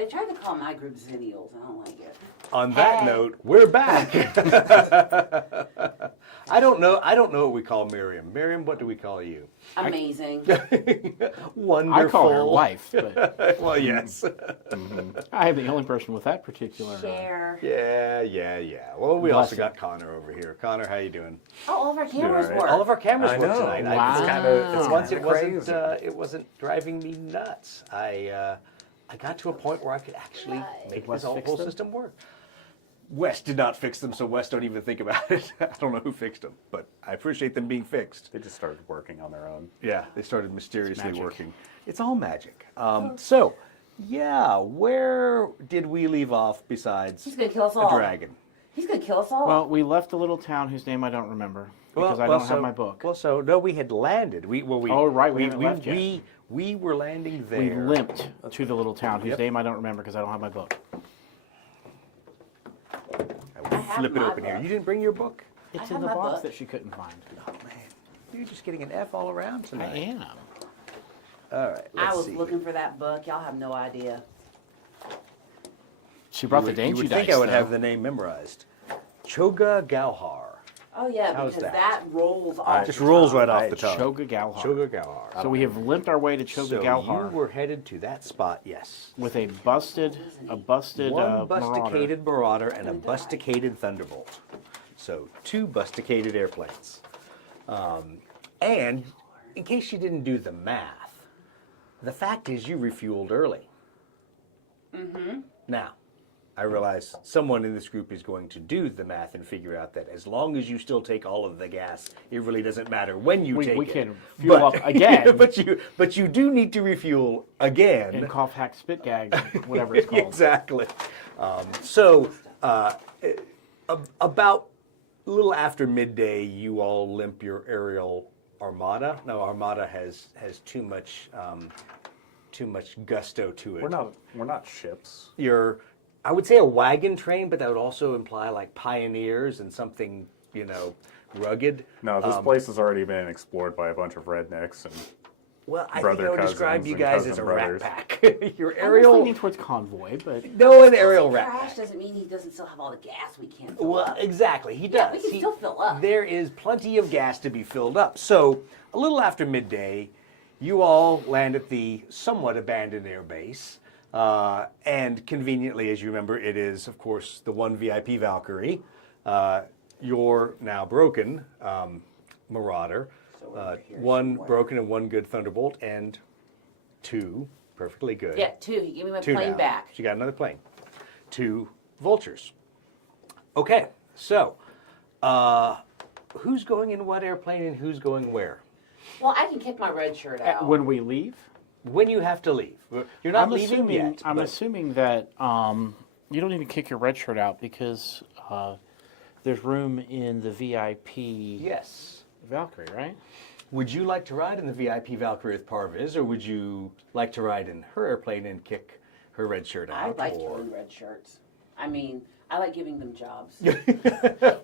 They tried to call my group Zennials. I don't like it. On that note, we're back. I don't know what we call Miriam. Miriam, what do we call you? Amazing. Wonderful. I call her wife, but well, yes. I am the only person with that particular. Share. Yeah. Well, we also got Connor over here. Connor, how you doing? Oh, all of our cameras right. work. All of our cameras work know. tonight. Wow. It's kind of Once it crazy. it wasn't driving me nuts. I got to a point where I could actually make Wes this whole fix them? system work. Wes did not fix them, so Wes don't even think about it. I don't know who fixed them, but I appreciate them being fixed. They just started working on their own. Yeah, they started mysteriously magic. working. It's all magic. So, yeah, where did we leave off besides He's gonna kill us a all. dragon? He's gonna kill us all. Well, we left a little town whose name I don't remember because I don't have my book. Well, so no, we had landed. We haven't left yet. We were landing there. We limped to the little town whose name I don't remember because I don't have my book. I will flip it my open here. book. You didn't bring your book? It's have in the my box book. that she couldn't find. Oh man, you're just getting an F all around I tonight. am. All right, I let's was see. looking for that book. Y'all have no idea. She brought You the would- dainty You would dice. think I would though. have the name memorized. Choga Gauhar. Oh yeah, How's because that? that rolls off. Just the rolls tongue. right off the tongue. Choga Gauhar. Choga Gauhar. So we have limped our way to So Choga you Gauhar were headed to that spot, yes. with a busted One marauder. busticated Marauder and a busticated Thunderbolt. So 2 busticated airplanes. And in case you didn't do the math, the fact is you refueled early. Mm-hmm. Now, I realize someone in this group is going to do the math and figure out that as long as you still take all of the gas, it really doesn't matter when you take We it. can fuel up again but you do need to refuel again. and cough, hack, spit, gag, whatever it's called. Exactly. So about a little after midday, you all limp your aerial armada. Now, armada has too much gusto to it. We're not ships. I would say a wagon train, but that would also imply like pioneers and something, rugged. No, this place has already been explored by a bunch of rednecks and Well, I think brother I would describe cousins you and guys cousin as a brothers. rat pack. Your I was aerial, leaning towards convoy, but no, an aerial rat Trash pack. doesn't mean he doesn't still have all the gas we can't fill Well, up. exactly, he does. Yeah, we can still fill up. There is plenty of gas to be filled up. So, a little after midday, you all land at the somewhat abandoned air base. And conveniently, as you remember, it is, of course, the one VIP Valkyrie, your now broken Marauder, one broken and one good Thunderbolt, and 2 perfectly good. Yeah, 2. He gave me my 2 plane now. back. She got another plane. 2 Vultures. Okay, so who's going in what airplane and who's going where? Well, I can kick my red shirt out. when we leave, When you have to leave. You're not leaving yet. I'm but- assuming that you don't need to kick your red shirt out because there's room in the VIP Yes. Valkyrie, right? Would you like to ride in the VIP Valkyrie with Parviz, or would you like to ride in her airplane and kick her red shirt out? I like or... killing red shirts. I mean, I like giving them jobs.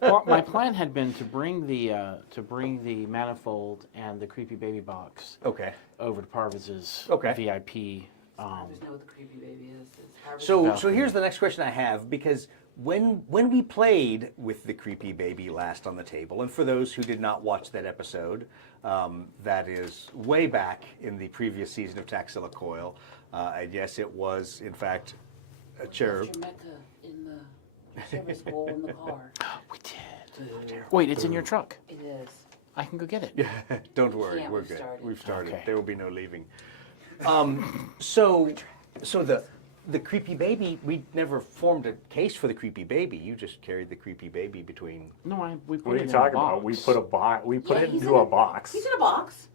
Well, my plan had been to bring the manifold and the creepy baby box Okay. over to Parviz's Okay. VIP. I just know what the creepy baby is. It's Harvest So Valkyrie. here's the next question I have, because when we played with the creepy baby last on the table, and for those who did not watch that episode, that is way back in the previous season of Taxila Coil, and yes, it was in fact a cherub. Left your Mecca in the service bowl in the car. We did. Wait, it's in your truck. It is. I can go get it. Don't worry, can't, we're we've good. started. We've started. Okay. There will be no leaving. So the creepy baby, we never formed a case for the creepy baby. You just carried the creepy baby between. No, we put what it are you in talking a box. about? We put a box. We put Yeah, it he's into in a box. He's in a box.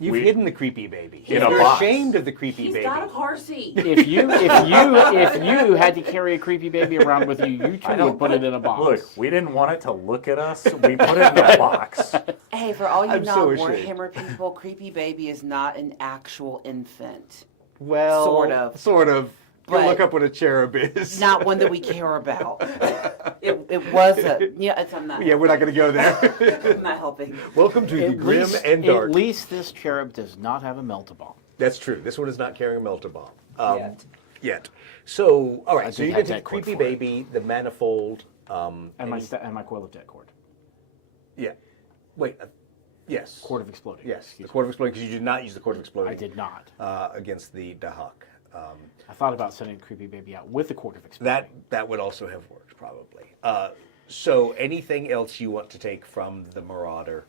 You've We- hidden the creepy baby. In a You're box. ashamed of the creepy He's baby. got a car seat. If you had to carry a creepy baby around with you, you too would put it in a box. Look, we didn't want it to look at us. We put it in a box. Hey, for all you I'm so ashamed. non-Warhammer people, creepy baby is not an actual infant. Well, Sort of. Sort of. Go But- look up what a cherub is. Not one that we care about. It was a I'm not. Yeah, we're not going to go there. I'm not helping. Welcome to the At grim least, and dark. At least this cherub does not have a melt-a-bomb. That's true. This one is not carrying a melter bomb. Yet. yet. So, all I right. So did you have get to that cord Creepy for it. Baby, the manifold. And my coil of debt cord. Yeah. Wait. Yes. Cord of exploding. Yes. Excuse The Cord of Exploding, because you did not use the Cord of me. Exploding. I did not. Against the Dahak. I thought about sending Creepy Baby out with the cord of exploding. That would also have worked, probably. So anything else you want to take from the Marauder,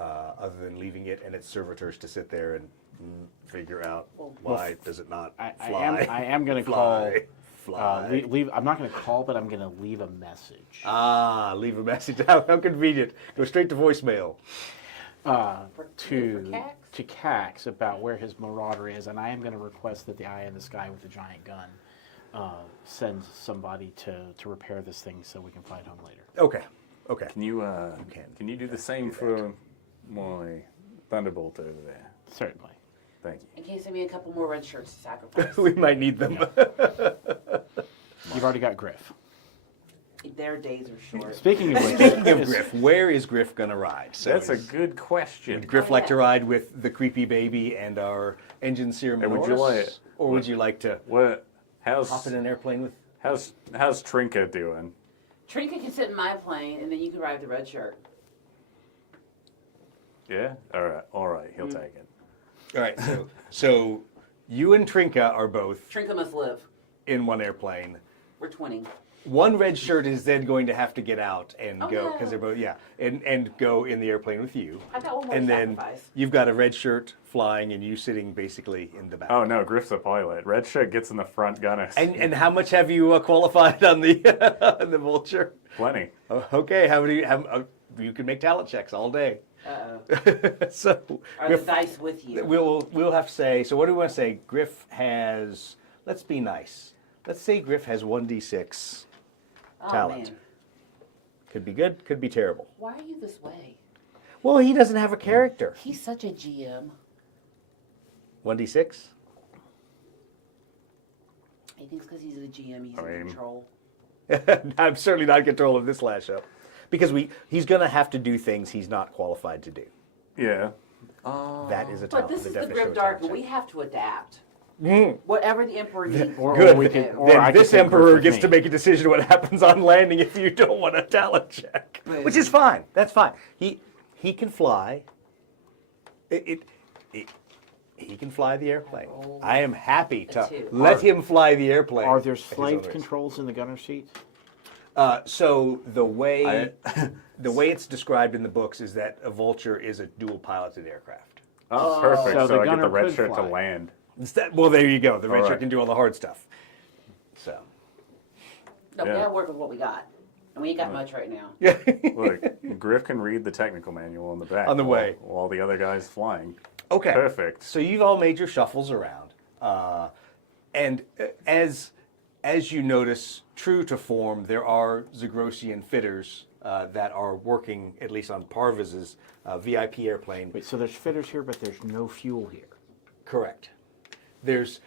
other than leaving it and its servitors to sit there and figure out why does it not fly? I am going to call. Fly. Leave. I'm not going to call, but I'm going to leave a message. Leave a message. How convenient. Go straight to voicemail. To Cax about where his Marauder is, and I am going to request that the Eye in the Sky with the giant gun send somebody to repair this thing so we can fly it home later. Okay. Can you do the same for my Thunderbolt over there? Certainly. Thank you. In case I need a couple more red shirts to sacrifice. We might need them. You've already got Griff. Their days are short. Speaking of which, Speaking of Griff, where is Griff going to ride? So That's a good question. would Griff like to ride with the Creepy Baby and our engine seer Hey, would you like- or would you like to How's hop in an airplane with? how's Trinka doing? Trinka can sit in my plane, and then you can ride the red shirt. Yeah. All right. He'll take it. All right, so you and Trinka are both Trinka must live. in one airplane. We're 20. One red shirt is then going to have to get out and go no. because they're both and go in the airplane with you. I've got one more And then sacrifice. you've got a red shirt flying and you sitting basically in the back. Oh no, Griff's a pilot. Red shirt gets in the front gunner. And how much have you qualified on the on the Vulture? Plenty. Okay, how many? You can make talent checks all day. Uh-oh. So Are Griff, the dice with you? we'll have to say. So what do we want to say? Griff has. Let's be nice. Let's say Griff has 1d6 talent. Man. Could be good. Could be terrible. Why are you this way? Well, he doesn't have a character. He's such a GM. 1d6. He thinks because he's the GM, he's I in mean- control. I'm certainly not in control of this lash up because he's going to have to do things he's not qualified to do. Yeah. That is a But talent. this is the definition Grip of a Dark, talent and we check. have to adapt. Mhm. Whatever the Emperor needs. Good. we could, or Then I could this take emperor Griff with gets me. to make a decision what happens on landing if you don't want a talent check, which is fine. That's fine. He can fly. He can fly the airplane. I am happy to two. let him fly the airplane. Are there at his own slave risk. controls in the gunner seat? So the way it's described in the books is that a Vulture is a dual piloted aircraft. Oh, perfect. So So, the I get gunner the red could shirt to fly. land. Well, there you go. The red All shirt right. can do all the hard stuff. So No, we Yeah. gotta work with what we got. And we ain't got much right now. yeah. Look, Griff can read the technical manual on the back. On the way. While the other guy's flying. Okay. Perfect. So you've all made your shuffles around, and as you notice, true to form, there are Zagrosian fitters that are working at least on Parvis's VIP airplane. Wait, so there's fitters here, but there's no fuel here. Correct. There's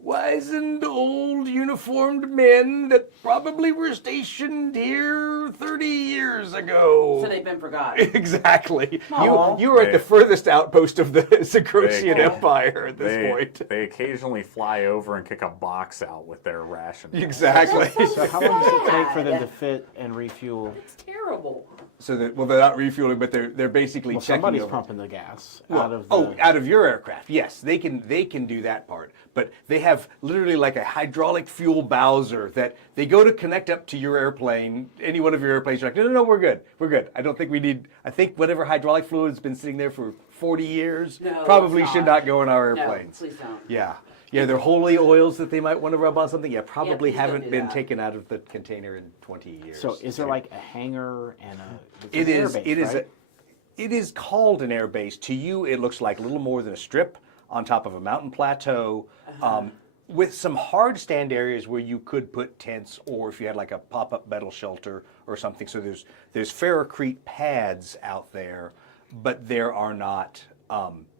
wizened old uniformed men that probably were stationed here 30 years ago. So they've been forgotten. Exactly. Aw. You were at the They- furthest outpost of the Zagrosian They- Empire at this point. They occasionally fly over and kick a box out with their ration. Exactly. So how long does it take for them Sad. to fit and refuel? It's terrible. So that they're not refueling, but they're basically Well, checking somebody's over. pumping the gas Well, out of the. out of your aircraft, yes, they can do that part. But they have literally like a hydraulic fuel bowser that they go to connect up to your airplane, any one of your airplanes. You're like, no, we're good. I don't think we need. I think whatever hydraulic fluid has been sitting there for 40 years No, probably it's should not. not go in our No, airplanes. please don't. Yeah. They're holy oils that they might want to rub on something. Yeah, probably please don't haven't do been that. taken out of the container in 20 years. So is there like a hangar and a? It is. Airbase, It is. right? It is called an air base. To you, it looks like little more than a strip on top of a mountain plateau, with some hard stand areas where you could put tents, or if you had like a pop-up metal shelter or something. So there's ferrocrete pads out there, but there are not.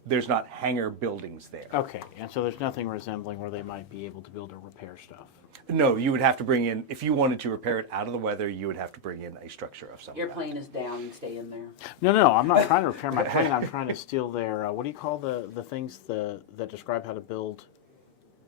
There's not hangar buildings there. Okay, and so there's nothing resembling where they might be able to build or repair stuff. No, you would have to bring in, if you wanted to repair it out of the weather, you would have to bring in a structure of some Your kind. plane is down and stay in there. No, I'm not trying to repair my plane. I'm trying to steal their. What do you call the things that describe how to build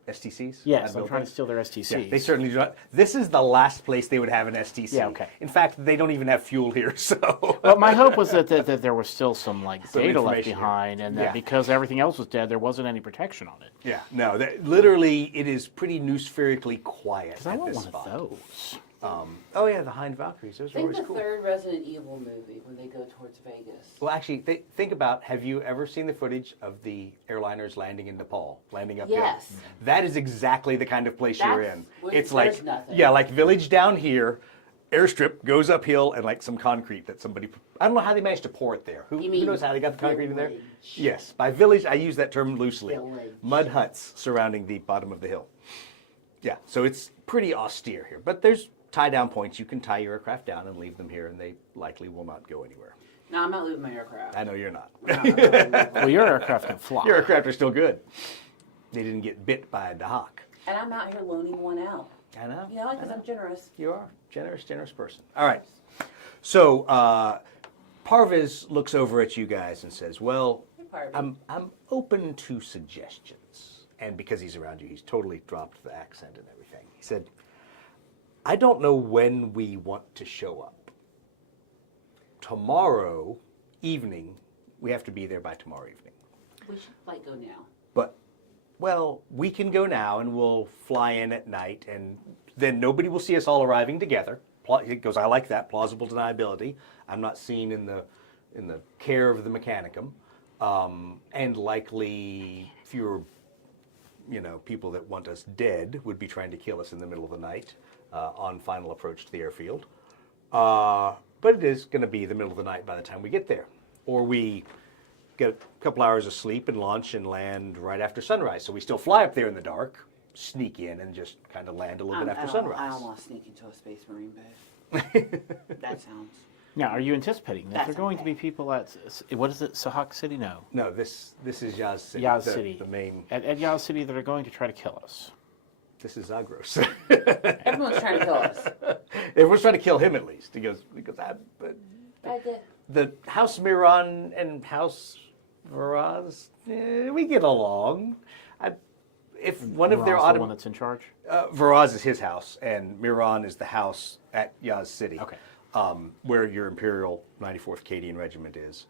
STCs? Yes, I'm unbuilt trying to things? steal their Yeah, STCs. they certainly do not. This is the last place they would have an STC. Yeah, okay. In fact, they don't even have fuel here, so. Well, my hope was that there was still some Some data left information here. behind, and that Yeah. because everything else was dead, there wasn't any protection on it. Yeah, no, literally, it is pretty noospherically quiet Because I at want this one spot. of those. Oh yeah, the Hind Valkyries. Those are Think always the cool. third Resident Evil movie when they go towards Vegas. Well, actually, think about, have you ever seen the footage of the airliners landing in Nepal, landing up Yes. here? That is exactly the kind of place you're That's in. where It's there's like, nothing. yeah, like village down here, airstrip goes uphill, and like some concrete that somebody, I don't know how they managed to pour it there. Who mean knows how they got the concrete in there? village? Yes, by village, I use that term loosely. Village. Mud huts surrounding the bottom of the hill. Yeah, so it's pretty austere here, but there's tie-down points. You can tie your aircraft down and leave them here, and they likely will not go anywhere. No, I'm not leaving my aircraft. I know you're not. Well, your aircraft can fly. Your aircraft are still good. They didn't get bit by a Dahak. And I'm out here loaning one out. I know. You know, because I'm generous. You are. Generous person. All right. So Parviz looks over at you guys and says, well, Hey, Parviz. I'm open to suggestions. And because he's around you, he's totally dropped the accent and everything. He said, I don't know when we want to show up. Tomorrow evening, we have to be there by tomorrow evening. We should go now. But, well, we can go now and we'll fly in at night and then nobody will see us all arriving together. He goes, I like that, plausible deniability. I'm not seen in the care of the Mechanicum. And likely fewer, people that want us dead would be trying to kill us in the middle of the night on final approach to the airfield. But it is going to be the middle of the night by the time we get there. Or we get a couple hours of sleep and launch and land right after sunrise. So we still fly up there in the dark, sneak in, and just kind of land a little bit after sunrise. I don't want to sneak into a Space Marine base. That sounds... Now, are you anticipating that That's there are going to okay. be people at, what is it, Sahak City? No. No, this is Yaz City. Yaz the, City. The main. At Yaz City that are going to try to kill us. This is Zagros. Everyone's trying to kill us. Everyone's trying to kill him at least. He goes, I did. the House Miran and House Varaz, we get along. If one of their Ron's the one that's in charge? Varaz is his house, and Miran is the house at Yaz City, Okay. where your Imperial 94th Cadian Regiment is.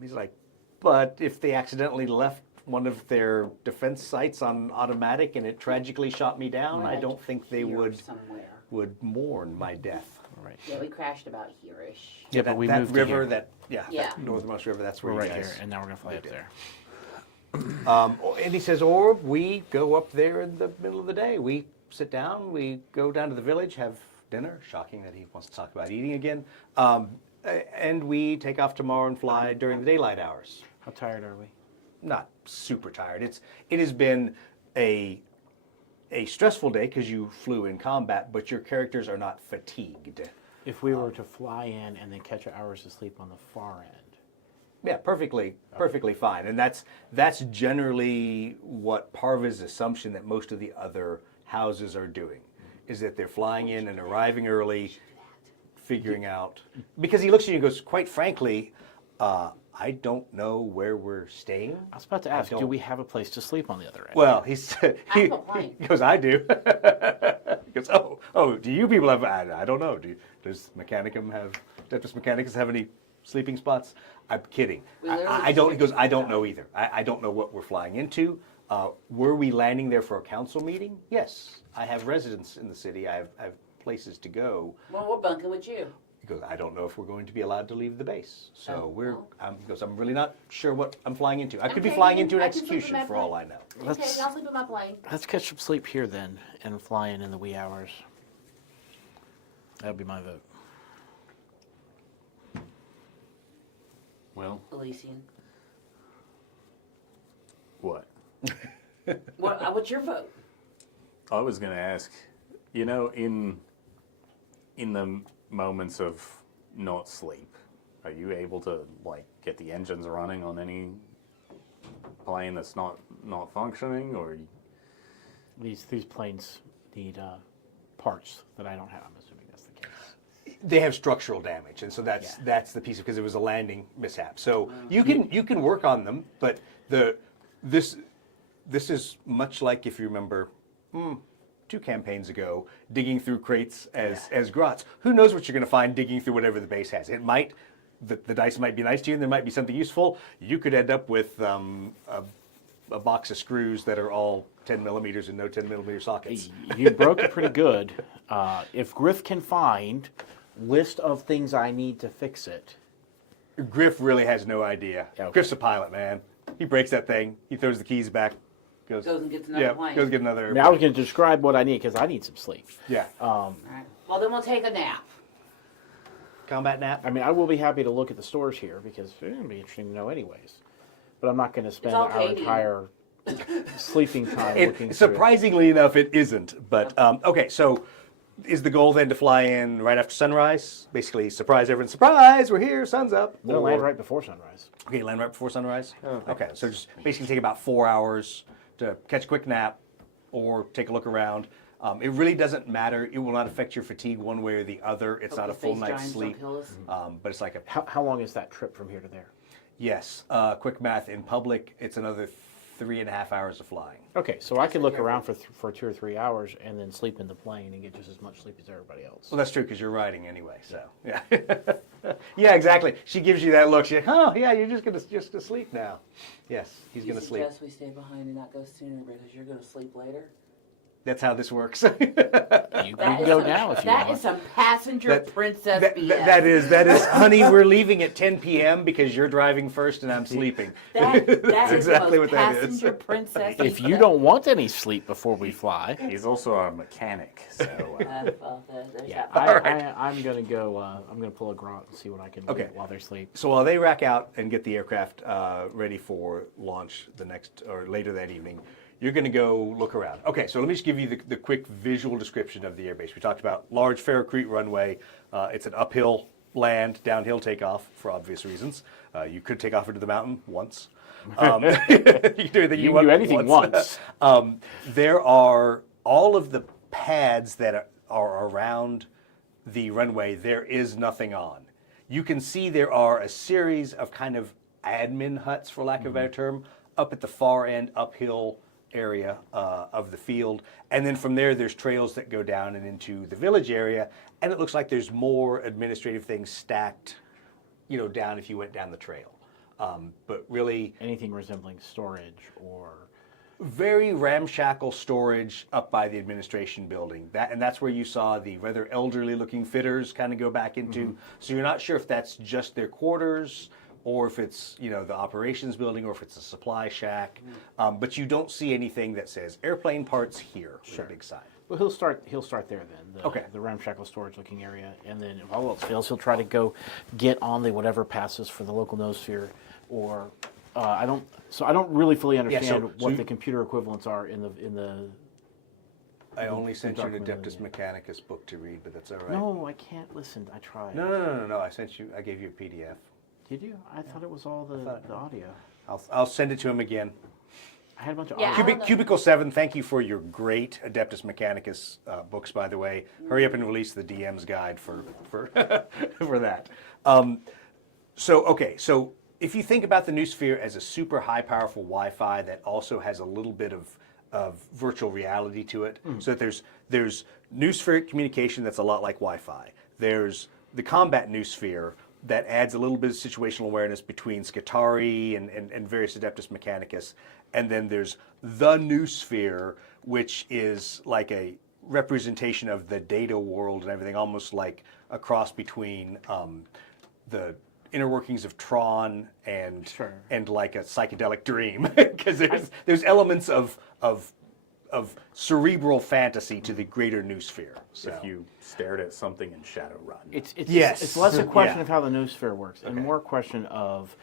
He's like, but if they accidentally left one of their defense sites on automatic and it tragically shot me down, I don't think they Here would somewhere. mourn my death. Right. Yeah, we crashed about here-ish. Yeah, that, but we that moved river, to here. Yeah. that northernmost river, that's where We're you right guys here, and now we're going to fly up moved in. there. And he says, or we go up there in the middle of the day. We sit down, we go down to the village, have dinner. Shocking that he wants to talk about eating again. And we take off tomorrow and fly during the daylight hours. How tired are we? Not super tired. It has been a stressful day because you flew in combat, but your characters are not fatigued. If we were to fly in and then catch hours of sleep on the far end. Yeah, perfectly fine. And that's generally what Parva's assumption that most of the other houses are doing, is that they're flying in and arriving early, figuring out. Because he looks at you and goes, quite frankly, I don't know where we're staying. I was about to ask, do we have a place to sleep on the other end? Well, he said, I have a plane. he goes, I do. He goes, oh, do you people have, I don't know. Does Mechanicum have, Depus Mechanicus have any sleeping spots? I'm kidding. I don't, he goes, I don't know either. I don't know what we're flying into. Were we landing there for a council meeting? Yes. I have residents in the city. I have places to go. Well, we're bunking with you. He goes, I don't know if we're going to be allowed to leave the base. So Oh. he goes, I'm really not sure what I'm flying into. I could be Okay, flying you into an can- I can sleep in execution my for all I plane. know. Okay, I'll sleep in my plane. Let's catch some sleep here then and fly in the wee hours. That would be my vote. Well, Elysian. what? What's your vote? I was going to ask, in the moments of not sleep, are you able to get the engines running on any plane that's not functioning, or? These planes need parts that I don't have. I'm assuming that's the case. They have structural damage, and so that's the piece because it was a landing mishap. So you can work on them, but this is much like, if you remember, 2 campaigns ago, digging through crates as grots. Who knows what you're going to find digging through whatever the base has? It might, the dice might be nice to you, and there might be something useful. You could end up with a box of screws that are all 10 millimeters and no 10 millimeter sockets. You broke it pretty good. If Griff can find list of things I need to fix it. Griff really has no idea. Okay. Griff's a pilot, man. He breaks that thing. He throws the keys back. Goes and gets another plane. Goes get another. Now we can describe what I need because I need some sleep. Yeah. All right. Well, then we'll take a nap. Combat nap. I mean, I will be happy to look at the stores here because it's going to be interesting to know anyways. But I'm not going to spend all our Katie. entire sleeping time looking through. Surprisingly enough, it isn't. But okay, so is the goal then to fly in right after sunrise? Basically, surprise everyone. Surprise, we're here. Sun's up. No, land right before sunrise. Okay, land right before sunrise. Okay, so just basically take about 4 hours to catch a quick nap or take a look around. It really doesn't matter. It will not affect your fatigue one way or the other. It's not a full night's sleep. But it's like a How long is that trip from here to there? yes. Quick math in public. It's another 3.5 hours of flying. Okay, so I could look around for 2 or 3 hours and then sleep in the plane and get just as much sleep as everybody else. Well, that's true because you're riding anyway. So yeah, yeah, exactly. She gives you that look. She's like, oh yeah, you're just to sleep now. Yes, he's gonna sleep. Suggest we stay behind and not go sooner because you're going to sleep later. That's how this works. You can go now if you That want. is some passenger princess BS. that is, honey, we're leaving at 10 p.m. because you're driving first and I'm sleeping. That is exactly the what most that is. passenger princess. If you don't want any sleep before we fly, He's also a mechanic, so well, there's yeah, that. I'm gonna go. I'm gonna pull a grunt and see what I can do Okay. while they sleep. So while they rack out and get the aircraft ready for launch the next or later that evening, you're going to go look around. Okay, so let me just give you the quick visual description of the airbase. We talked about large ferrocrete runway. It's an uphill land, downhill takeoff for obvious reasons. You could take off into the mountain once. You can do anything You want can do anything once. There are all of the pads that are around the runway. There is nothing on. You can see there are a series of kind of admin huts, for lack of a better term, up at the far end, uphill area of the field, and then from there there's trails that go down and into the village area, and it looks like there's more administrative things stacked, down if you went down the trail. But really, Anything resembling storage or very ramshackle storage up by the administration building. That's where you saw the rather elderly-looking fitters kind of go back into. So you're not sure if that's just their quarters, or if it's the operations building, or if it's a supply shack. But you don't see anything that says airplane parts here with a big sign. well, he'll start there then. Okay. The ramshackle storage looking area, and then if all else fails, he'll try to go get on the whatever passes for the local noosphere, or I don't really fully understand so what you- the computer equivalents are in the. I only sent you an document Adeptus earlier. Mechanicus book to read, but that's all right. No, I can't listen. I tried. No. I gave you a PDF. Did you? I thought it was all the audio. I'll send it to him again. I had a bunch of Yeah, audio. I don't know. Cubicle 7, thank you for your great Adeptus Mechanicus books, by the way. Hurry up and release the DM's guide for for that. So if you think about the Noosphere as a super high powerful Wi-Fi that also has a little bit of virtual reality to it, so that there's Noospheric communication that's a lot like Wi-Fi. There's the combat Noosphere that adds a little bit of situational awareness between Scutari and various Adeptus Mechanicus. And then there's the Noosphere, which is like a representation of the data world and everything, almost like a cross between the inner workings of Tron and like a psychedelic dream, because there's elements of cerebral fantasy to the greater Noosphere. So. if you stared at something in Shadowrun. It's less a question Yeah. of how the Noosphere works, and more a question of,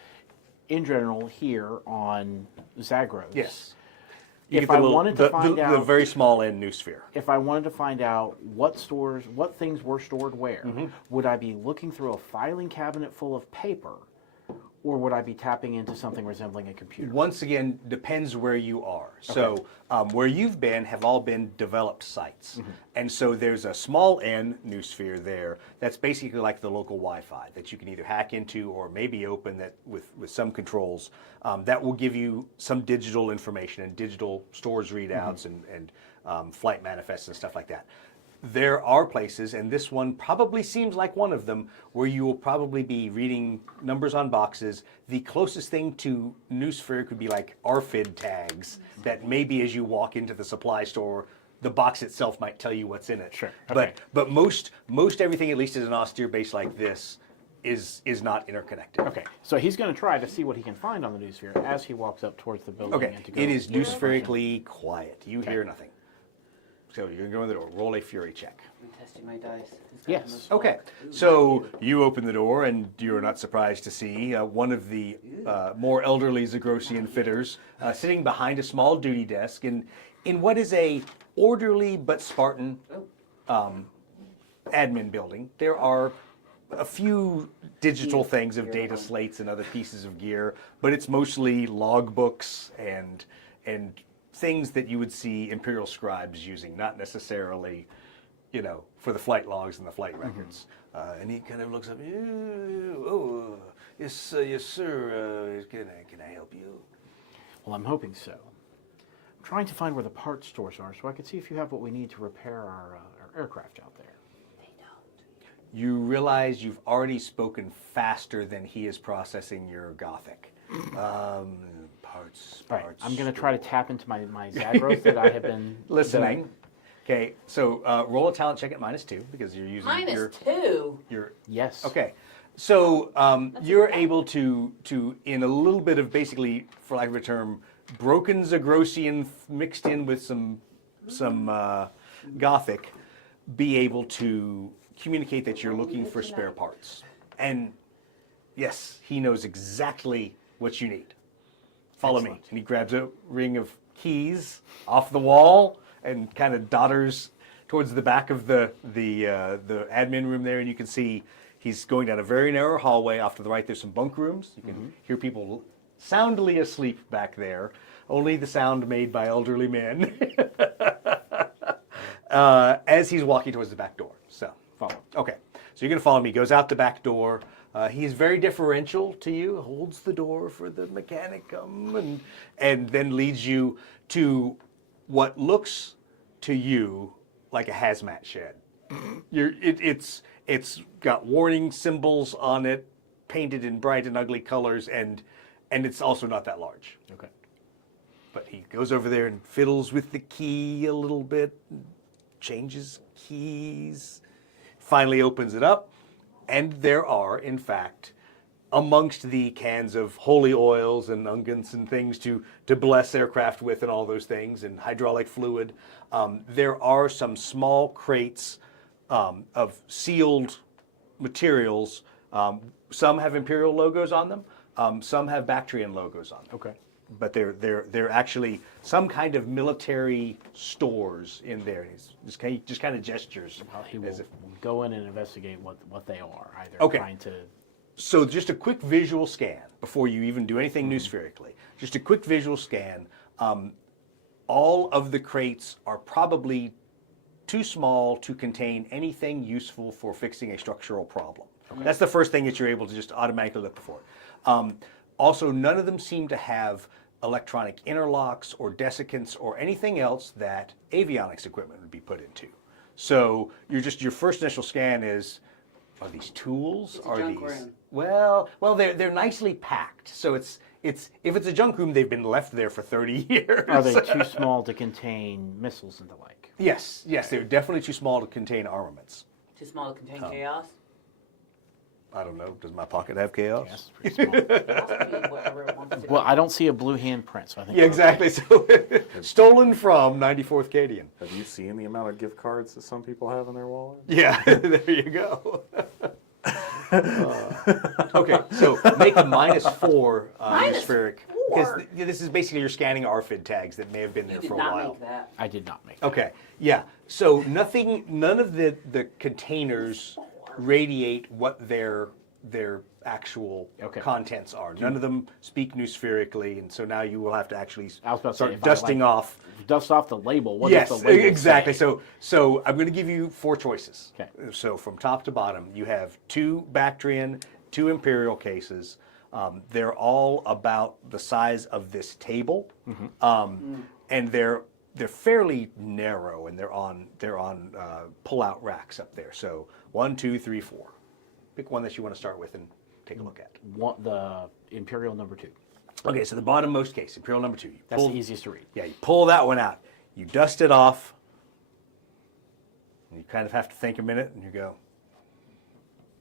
in general, here on Zagros. Yes. If I wanted to find the out, very small end Noosphere. if I wanted to find out what things were stored where, would I be looking through a filing cabinet full of paper, Or would I be tapping into something resembling a computer? Once again, depends where you are. So where you've been have all been developed sites. And so there's a small N noosphere there that's basically like the local Wi-Fi that you can either hack into or maybe open that with some controls that will give you some digital information and digital stores readouts and flight manifests and stuff like that. There are places, and this one probably seems like one of them, where you will probably be reading numbers on boxes. The closest thing to noosphere could be like RFID tags that maybe as you walk into the supply store, the box itself might tell you what's in it. Sure. Okay. But most everything, at least at an austere base like this, is not interconnected. Okay, so he's going to try to see what he can find on the noosphere as he walks up towards the building. Okay, And to go it is noospherically quiet. You Okay. hear nothing. So you're going to go in the door. Roll a fury check. I'm testing my dice. Who's got Yes. the most- Okay, so you open the door, and you're not surprised to see one of the more elderly Zagrosian fitters sitting behind a small duty desk in what is a orderly but Spartan admin building. There are a few digital things of data slates and other pieces of gear, but it's mostly logbooks and things that you would see Imperial scribes using, not necessarily, for the flight logs and the flight records. And he kind of looks up. Oh, yes, yes, sir. Can I help you? Well, I'm hoping so. I'm trying to find where the parts stores are so I can see if you have what we need to repair our aircraft out there. They don't. You realize you've already spoken faster than he is processing your Gothic. Parts. All right, I'm going to try to tap into my Zagros that I have been Listening. Okay, so roll a talent check at -2 because you're using your -2. Yes. Okay, so you're able to in a little bit of basically, for lack of a term, broken Zagrosian mixed in with some Gothic, be able to communicate that you're looking for spare parts. And yes, he knows exactly what you need. Follow me. And he grabs a ring of keys off the wall and kind of dodders towards the back of the admin room there, and you can see he's going down a very narrow hallway. Off to the right, there's some bunk rooms. You can hear people soundly asleep back there. Only the sound made by elderly men. As he's walking towards the back door. So follow. Okay, so you're going to follow me. He goes out the back door. He's very deferential to you, holds the door for the mechanic come, and then leads you to what looks to you like a hazmat shed. It's got warning symbols on it, painted in bright and ugly colors, and it's also not that large. Okay. But he goes over there and fiddles with the key a little bit, changes keys, finally opens it up. And there are, in fact, amongst the cans of holy oils and unguents and things to bless aircraft with and all those things, and hydraulic fluid, there are some small crates of sealed materials. Some have Imperial logos on them. Some have Bactrian logos on them. Okay. But they're actually some kind of military stores in there. He's just kind of gestures. Well, he will as if, go in and investigate what they are. Either Okay. trying to. So just a quick visual scan before you even do anything noospherically. Just a quick visual scan. All of the crates are probably too small to contain anything useful for fixing a structural problem. Okay. That's the first thing that you're able to just automatically look for. Also, none of them seem to have electronic interlocks or desiccants or anything else that avionics equipment would be put into. So your first initial scan is, are these tools? It's a are junk these room. well they're nicely packed. So it's if it's a junk room, they've been left there for 30 years. Are they too small to contain missiles and the like? Yes, they're definitely too small to contain armaments. Too small to contain chaos. I don't know. Does my pocket have chaos? Yes, pretty small. Chaos can be whatever it wants to Well, be. I don't see a blue handprint, so I think. Yeah, we're exactly. So stolen from 94th Cadian. Have you seen the amount of gift cards that some people have in their wallet? Yeah, there you go. Okay, so make a -4 atmospheric. Because this is basically you're scanning RFID tags that may have been You there did for a not while. make that. I did not make. Okay, yeah. So none of the containers radiate what they're their actual Okay. contents are. None of them speak New spherically, and so now you will have to actually I was about to say, start if I, dusting like, off. Dust off the label. What Yes, does the label exactly. say? So I'm going to give you 4 choices. Okay. So from top to bottom, you have 2 Bactrian, 2 Imperial cases. They're all about the size of this table, and they're fairly narrow, and they're on pull-out racks up there. So 1, 2, 3, 4. Pick one that you want to start with and take a look at. The Imperial number 2. Okay, so the bottommost case, Imperial number 2. You That's pull- the easiest to read. Yeah, you pull that one out. You dust it off. And you kind of have to think a minute, and you go,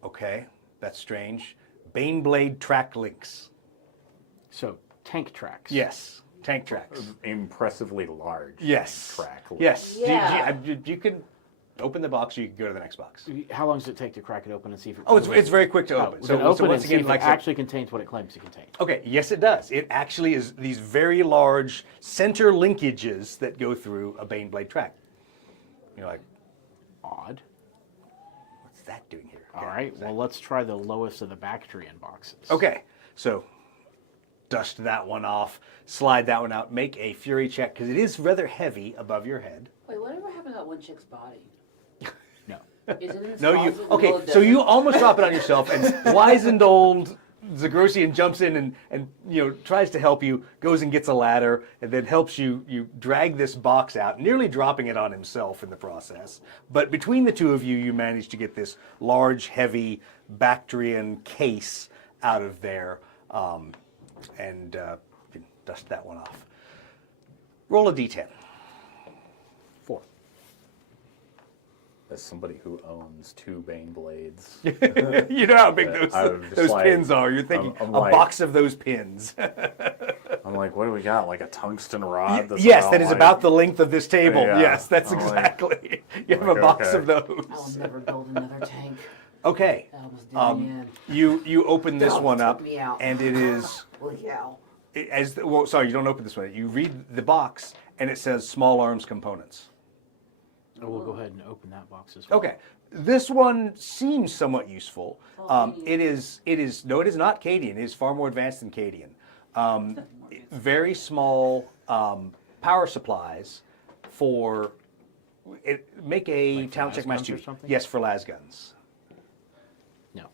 okay, that's strange. Baneblade track links. So tank tracks. Yes, tank tracks. Impressively large. Yes. Track. Yes. Yeah. You can open the box, or you can go to the next box. How long does it take to crack it open and see if it? Oh, it's very quick to open. Then So open once and see again, if like it I said- actually contains what it claims to contain. Okay, yes, it does. It actually is these very large center linkages that go through a Baneblade track. You're like, Odd. what's that doing here? All Yeah, right. exactly. Well, let's try the lowest of the Bactrian boxes. Okay, so dust that one off, slide that one out, make a fury check, because it is rather heavy above your head. Wait, whatever happened to that one chick's body? No. Is it in this No, closet you, in the middle okay, of the so you desert? almost drop it on yourself, and wizened old Zagrosian jumps in and tries to help you, goes and gets a ladder, and then helps you drag this box out, nearly dropping it on himself in the process. But between the two of you, you manage to get this large, heavy Bactrian case out of there, and you can dust that one off. Roll a d10. 4. As somebody who owns 2 Baneblades, You know how big I'm just those like- pins are. You're thinking I'm a like- box of those pins. I'm like, what do we got? Like a tungsten rod? That's Yes, that is like- about the length of this table. Yeah. Yes, that's I'm like- exactly. You have like, a box okay. of those. I'll never build another tank. Okay. That almost did me in. You open this That one took up, me out. and it is Look out. sorry, you don't open this one. You read the box, and it says small arms components. Oh, we'll go ahead and open that box as well. Okay, this one seems somewhat useful. It is no, it is not Cadian. It is far more advanced than Cadian. Very small power supplies for. Make a Like for talent check, las master. guns or something? Yes, for las guns. No.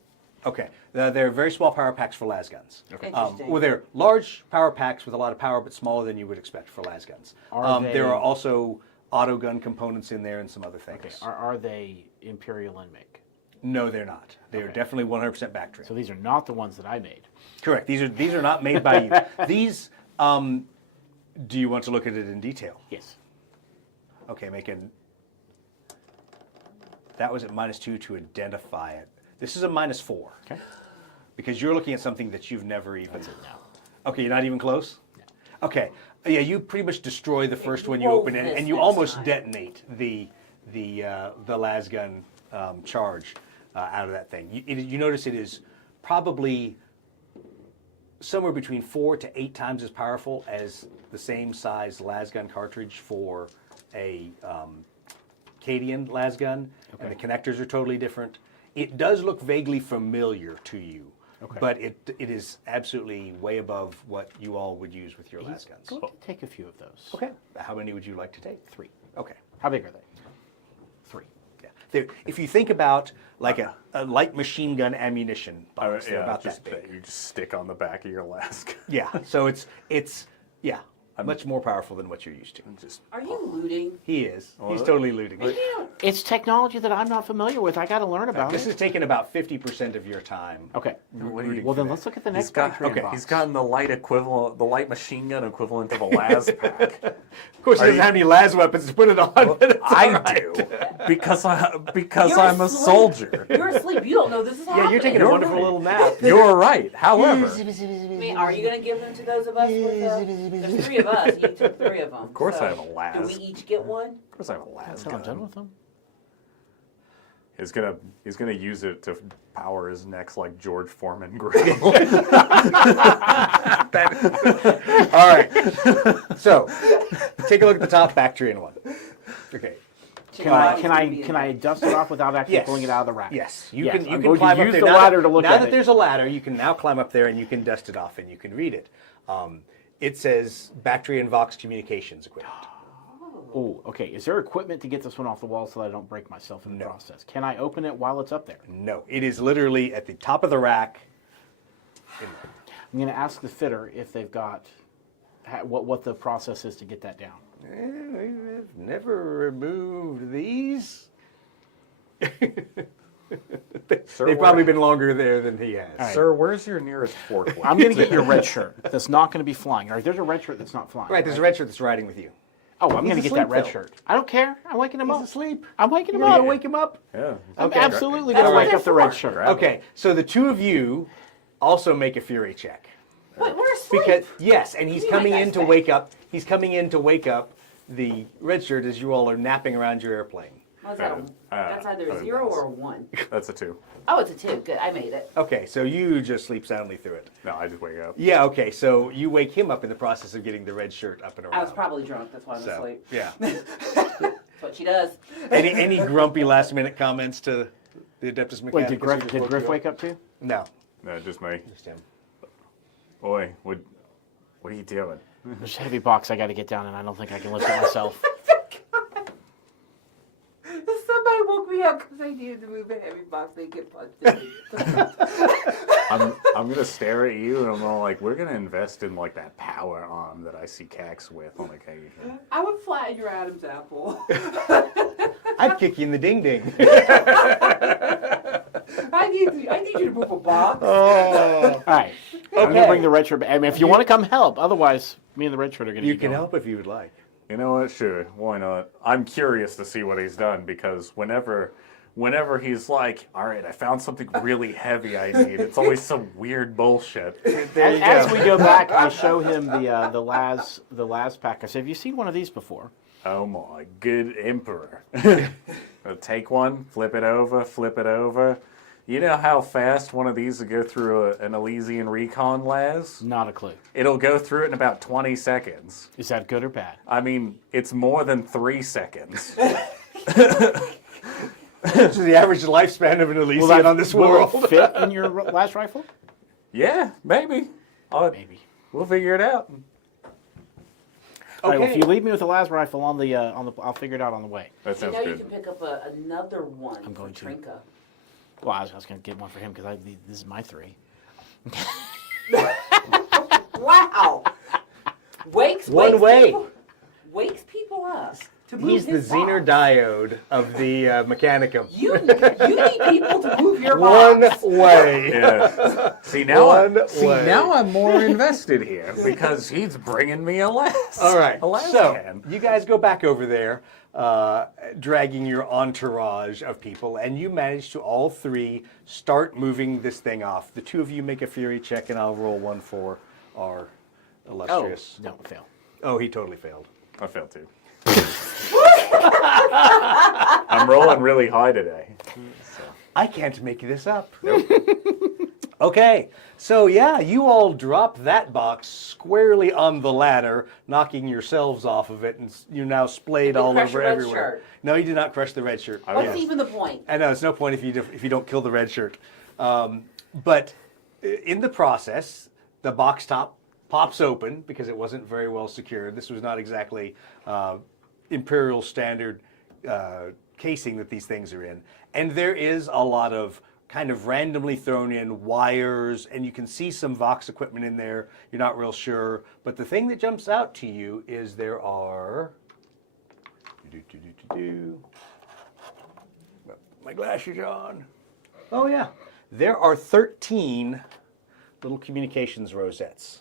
Okay, they're very small power packs for las guns. Interesting. Well, they're large power packs with a lot of power, but smaller than you would expect for las guns. Are There they- are also auto gun components in there and some other things. Okay. Are they Imperial in make? No, they're not. They are Okay. definitely 100% back trim. So these are not the ones that I made. Correct. These are not made by you. These. Do you want to look at it in detail? Yes. Okay, that was at -2 to identify it. This is a -4. Okay. Because you're looking at something that you've never even. That's it now. Okay, you're not even close? Okay. Yeah, you pretty much destroy the first one you roll open it, this and you next almost time. detonate the las gun charge out of that thing. You notice it is probably somewhere between 4 to 8 times as powerful as the same size las gun cartridge for a Cadian las gun, and the connectors are totally different. It does look vaguely familiar to you, but it is absolutely way above what you all would use with your las guns. Going to take a few of those. Okay. How many would you like to take? 3. Okay. How big are they? 3. Yeah. If you think about like a light machine gun ammunition box, they're about just that big. you just stick on the back of your lask. Yeah. So it's much more powerful than what you're used to. Just Are you looting? He is. He's totally looting. It's technology that I'm not familiar with. I got to learn about This it. has taken about 50% of your time. Okay. rooting Well, for then that. let's look at the next He's got, Bactrian box. he's gotten the light equivalent, the light machine gun equivalent of a las pack. Of course, he doesn't have any las weapons to put it on. But it's all I right. do because You're I'm a asleep. soldier. You're asleep. You don't know this is happening. Yeah, you're taking a You're wonderful right. little nap. You're right. However, I mean, are you going to give them to those of us with there's 3 of us. You took 3 of them. Of course I have a las. Do we each get one? of course I have a las So I'm done gun. with them. Oh, He's gonna use it to power his next like George Foreman grill. All right. So, take a look at the top Bactrian one. Okay. Can I dust it off without actually Yes. pulling it out of the rack? Yes, you Yes, can. You I'm can going climb to up use there. the Now ladder to look now at that it. there's a ladder, you can now climb up there and you can dust it off and you can read it. It says Bactrian Vox Communications equipment. Oh, okay. Is there equipment to get this one off the wall so that I don't break myself in the process? Can I open it while it's up there? No, it is literally at the top of the rack. I'm going to ask the fitter if they've got what the process is to get that down. I've never removed these. They've probably been longer there than he has. right. Sir, where's your nearest forklift? I'm going to get your red shirt that's not going to be flying. All right, there's a red shirt that's not flying. Right, there's a red shirt that's riding with you. Oh, I'm going to He's get that asleep, red though. shirt. I don't care. I'm waking him up. He's asleep. I'm waking him You're up. gonna wake him up? Yeah. I'm Okay. absolutely That's going to what wake they're up the red for. shirt. Okay, so the two of you also make a fury check. Wait, we're asleep. Because yes, and he's You coming like in that to fact. wake up. He's coming in to wake up the red shirt as you all are napping around your airplane. What's that? That's either a 0 or a 1. That's a 2. Oh, it's a 2. Good, I made it. Okay, so you just sleep soundly through it. No, I just wake up. Yeah, okay, so you wake him up in the process of getting the red shirt up and around. I was probably drunk. That's why I'm so, asleep. yeah. That's what she does. Any grumpy last minute comments to the Adeptus Mechanicus? Wait, did who just Griff woke you up? wake up too? No, No, just me. just him. Boy, what are you doing? There's a heavy box I got to get down, and I don't think I can lift it myself. Somebody woke me up because I needed to move a heavy box. They get punched in. I'm gonna stare at you and I'm all like, we're gonna invest in like that power arm that I see Cax with on occasion. I would flatten your Adam's apple. I'd kick you in the ding ding. I need you to move a box. Oh. All right. I'm going to bring the red shirt back. I mean, if you want to come help. Otherwise, me and the red shirt are going to You can help if you would like. You know what? Sure, why not? I'm curious to see what he's done because whenever he's like, all right, I found something really heavy I need, it's always some weird bullshit. There you As go. we go back, I show him the Las pack. I say, have you seen one of these before? Oh my good emperor. Take one, flip it over. You know how fast one of these will go through an Elysian recon, Laz? Not a clue. It'll go through it in about 20 seconds. Is that good or bad? I mean, it's more than 3 seconds. Which is the average lifespan of an Elysian on this will world. it fit in your Las rifle? Yeah, maybe. Maybe. We'll figure it out. All right, well, if Okay. you leave me with the Las rifle on the, I'll figure it out on the way. That You sounds know you good. can pick up another one I'm going for to. Trinka. Well, I was going to get one for him because this is my 3. Wow. Wakes people up to move He's the his Zener box. diode of the Mechanicum. You need people to move your One box. way. Yeah. See now, way. I'm more invested here because he's bringing me a Las. All right, a Las so can. you guys go back over there, dragging your entourage of people, and you manage to all three start moving this thing off. The two of you make a fury check, and I'll roll one for our illustrious. Don't fail. Oh, he totally failed. I failed too. I'm rolling really high today. I can't make this up. Okay, so yeah, you all drop that box squarely on the ladder, knocking yourselves off of it, and you're now splayed You all crush over the red everywhere. shirt. No, you did not crush the red shirt. What's Yes. even the point? I know, it's no point if you don't kill the red shirt. But in the process, the box top pops open because it wasn't very well secured. This was not exactly Imperial standard casing that these things are in. And there is a lot of kind of randomly thrown in wires, and you can see some Vox equipment in there. You're not real sure. But the thing that jumps out to you is there are... My glasses on. Oh, yeah. There are 13 little communications rosettes,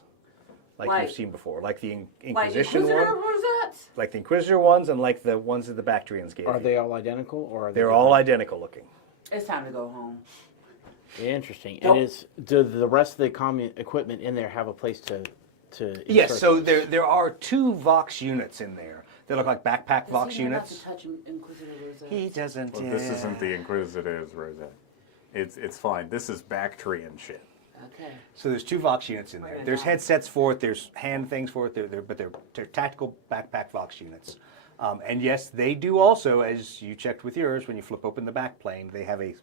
like you've seen before, like the Inquisition Inquisitor one, rosettes? like the Inquisitor ones, and like the ones that the Bactrians gave Are you. they all identical, or are they They're all identical looking. It's time to go home. Interesting. Nope. And do the rest of the equipment in there have a place to Yes, insert so these? there are 2 Vox units in there. They look like backpack Vox Does he know not units. to touch Inquisitor rosettes? He doesn't. Well, this isn't the Inquisitor's Rosette. It's fine. This is Bactrian shit. Okay. So there's 2 Vox units in there. Okay, There's now- headsets for it. There's hand things for it. But they're tactical backpack Vox units. And yes, they do also, as you checked with yours, when you flip open the back plane, they have a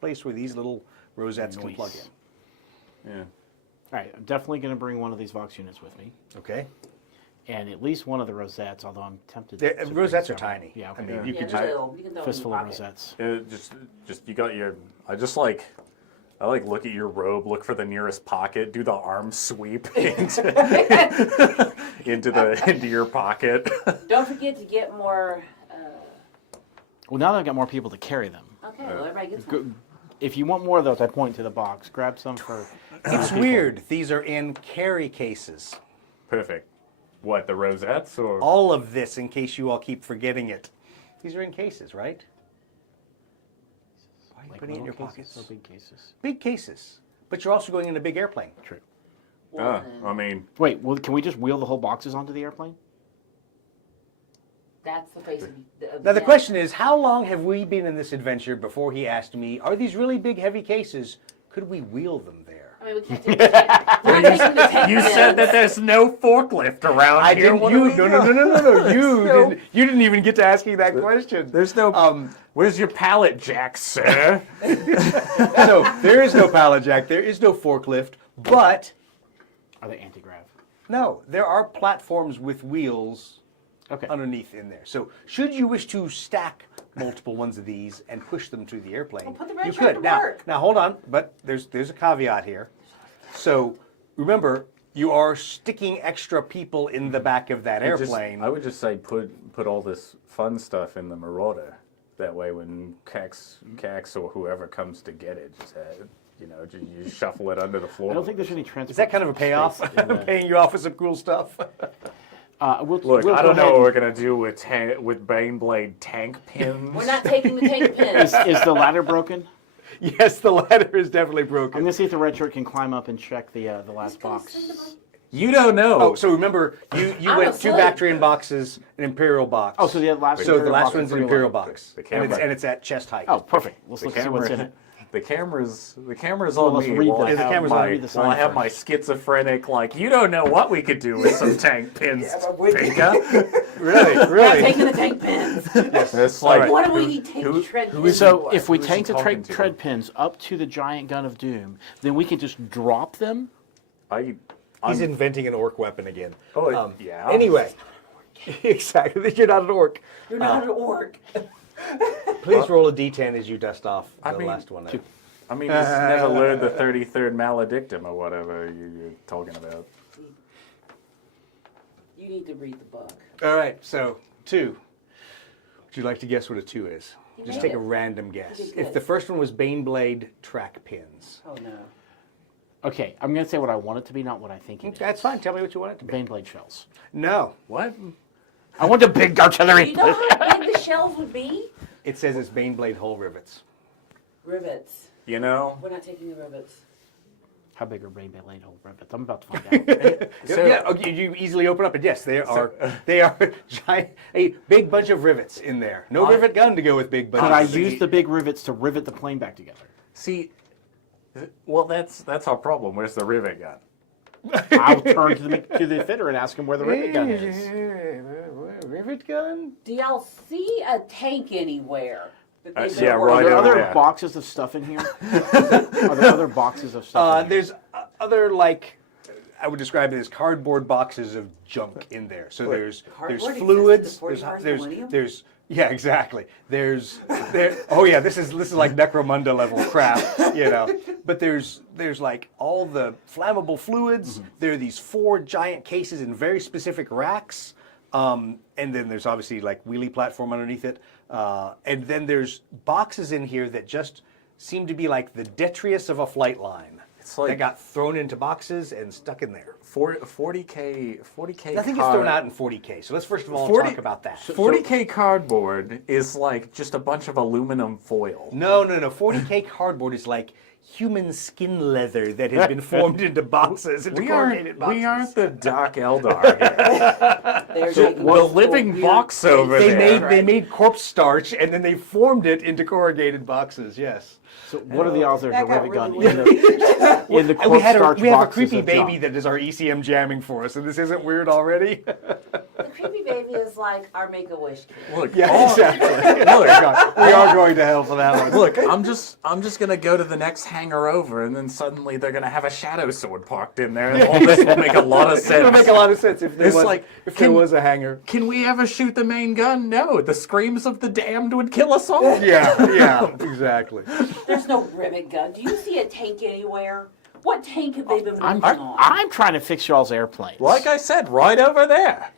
place where these little rosettes can plug in. Yeah. All right, I'm definitely going to bring one of these Vox units with me. Okay. And at least one of the rosettes, although I'm tempted The to bring rosettes are several. tiny. Yeah, I okay. mean, you Yeah, could they're just. little. You can throw them in Fistful your of pocket. rosettes. Just you got your. I like look at your robe, look for the nearest pocket, do the arm sweep into your pocket. Don't forget to get more. Well, now that I've got more people to carry them, Okay, well, everybody gets one. if you want more of those, I point to the box. Grab some for. It's weird. These are in carry cases. Perfect. What, the rosettes or? All of this, in case you all keep forgetting it. These are in cases, right? Why are you Like putting it in your little cases pockets? or big cases? Big cases. But you're also going in a big airplane. True. Well, I mean, Wait, well, can we just wheel the whole boxes onto the airplane? that's the face of Now the question is, how long have we been in this adventure before he asked me, are these really big, heavy cases? Could we wheel them there? I mean, we can't take the tank. We're not taking the tank you said that pins. there's no forklift around I here. didn't. What You do we no, do? no, no, no, no, no. You no- didn't. You didn't even get to asking that question. There's no. Where's your pallet jack, sir? So there is no pallet jack. There is no forklift. But Are they anti-grav? no, there are platforms with wheels Okay. underneath in there. So should you wish to stack multiple ones of these and push them to the airplane, Well, put the you wrench back could. to work. Now hold on. But there's a caveat here. So remember, you are sticking extra people in the back of that airplane. I would just say put all this fun stuff in the Marauder. That way, when Cax or whoever comes to get it, just you shuffle it under the floor. I don't think there's any transport. Is that kind of a payoff? space in the- Paying you off for some cool stuff? We'll Look, we'll I go don't know ahead what we're gonna do with Baneblade tank pins. We're not taking the tank pins. Is the ladder broken? Yes, the ladder is definitely I'm broken. gonna see if the red shirt can climb up and check the last box. You don't know. Oh, so remember, you I'm went a 2 slut. Bactrian boxes, an Imperial box. Oh, so the last. So the Imperial last box is one's an pretty Imperial light. box. The and, camera. it's at chest height. Oh, perfect. Let's the look see what's in it. The camera's Well, on let's me. read while the- I the have camera's my, on. Read the while I sign have my first. schizophrenic, like, you don't know what we could do with some tank pins, Pinka. Really? We're not Really? taking the tank pins. It's like, What do we need tank tread who pins? is So Who if we is he tank the talking to? tread pins up to the giant gun of doom, then we can just drop them. He's I'm- inventing an orc weapon again. Oh, yeah. Anyway. Exactly. You're not an orc. You're not an orc. Please roll a d10 as you dust off the I mean, last one. there. I mean, he's never learned the 33rd maledictum or whatever you're talking about. You need to read the book. All right, so 2. Would you like to guess what a 2 is? You Just made take it. a random guess. You did If good. the first one was Baneblade track pins. Oh no. Okay, I'm gonna say what I want it to be, not what I think it is. That's fine. Tell me what you want it to be. Baneblade shells. No. What? I want the big artillery. Do you know how big the shells would be? It says it's Baneblade hull rivets. Rivets. You know? We're not taking the rivets. How big are Baneblade hole rivets? I'm about to find out. So- yeah, okay, you easily open up, and yes, they are giant, a big bunch of rivets in there. No rivet gun to go with big bunch. Could I of use the big rivets to rivet the plane back together? See, well, that's our problem. Where's the rivet gun? I'll turn to the fitter and ask him where the rivet gun is. Rivet gun? Do y'all see a tank anywhere? that they've been yeah, working Are right there on? over other there. boxes of stuff in here? Are there other boxes of stuff in here? There's other, like, I would describe it as cardboard boxes of junk in there. So there's Cardboard fluids. existed before There's Millennium? yeah, exactly. Oh yeah, this is like Necromunda level crap, you know. But there's like all the flammable fluids. There are these 4 giant cases in very specific racks. And then there's obviously like wheelie platform underneath it. And then there's boxes in here that just seem to be like the detritus of a flight line. It's like- they got thrown into boxes and stuck in there. 40K. Nothing gets thrown out in 40K. So let's first of all 40 talk about that. 40K cardboard is like just a bunch of aluminum foil. No. 40K cardboard is like human skin leather that has been formed into boxes, into corrugated boxes. We aren't the Dark Eldar here. They're So taking the this living weird box over They there. made corpse starch and then they formed it into corrugated boxes. Yes. So what are the odds there's a That got rivet gun really in the And we corpse have starch a boxes creepy of baby junk? that is our BCM jamming for us, and this isn't weird already. The creepy baby is like our Make-A-Wish kid. Look, Yeah, exactly. We are going to hell for that one. Look, I'm just gonna go to the next hangar over, and then suddenly they're gonna have a shadow sword parked in there, and all this will make a lot of sense. It would make a lot of sense if there It's was like, there was a hangar. Can we ever shoot the main gun? No, the screams of the damned would kill us all. Yeah, exactly. There's no rivet gun. Do you see a tank anywhere? What tank have they been I'm, moving on? I'm trying to fix y'all's airplanes. Like I said, right over there.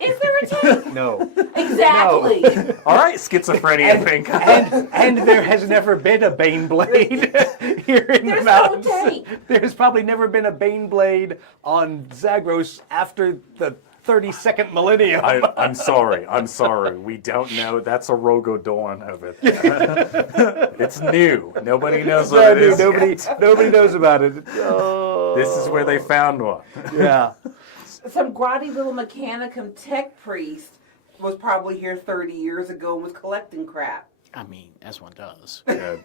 Is there a tank? No. Exactly. All right, schizophrenia pink. And there has never been a Bane blade here in the There's no mountains. tank. There's probably never been a Bane blade on Zagros after the 32nd millennium. I'm sorry. We don't know. That's a Rogodorn over there. It's new. Nobody knows what it is. Nobody knows about it. Oh. This is where they found one. Yeah. Some grotty little Mechanicum tech priest was probably here 30 years ago and was collecting crap. I mean, as one does. Yeah,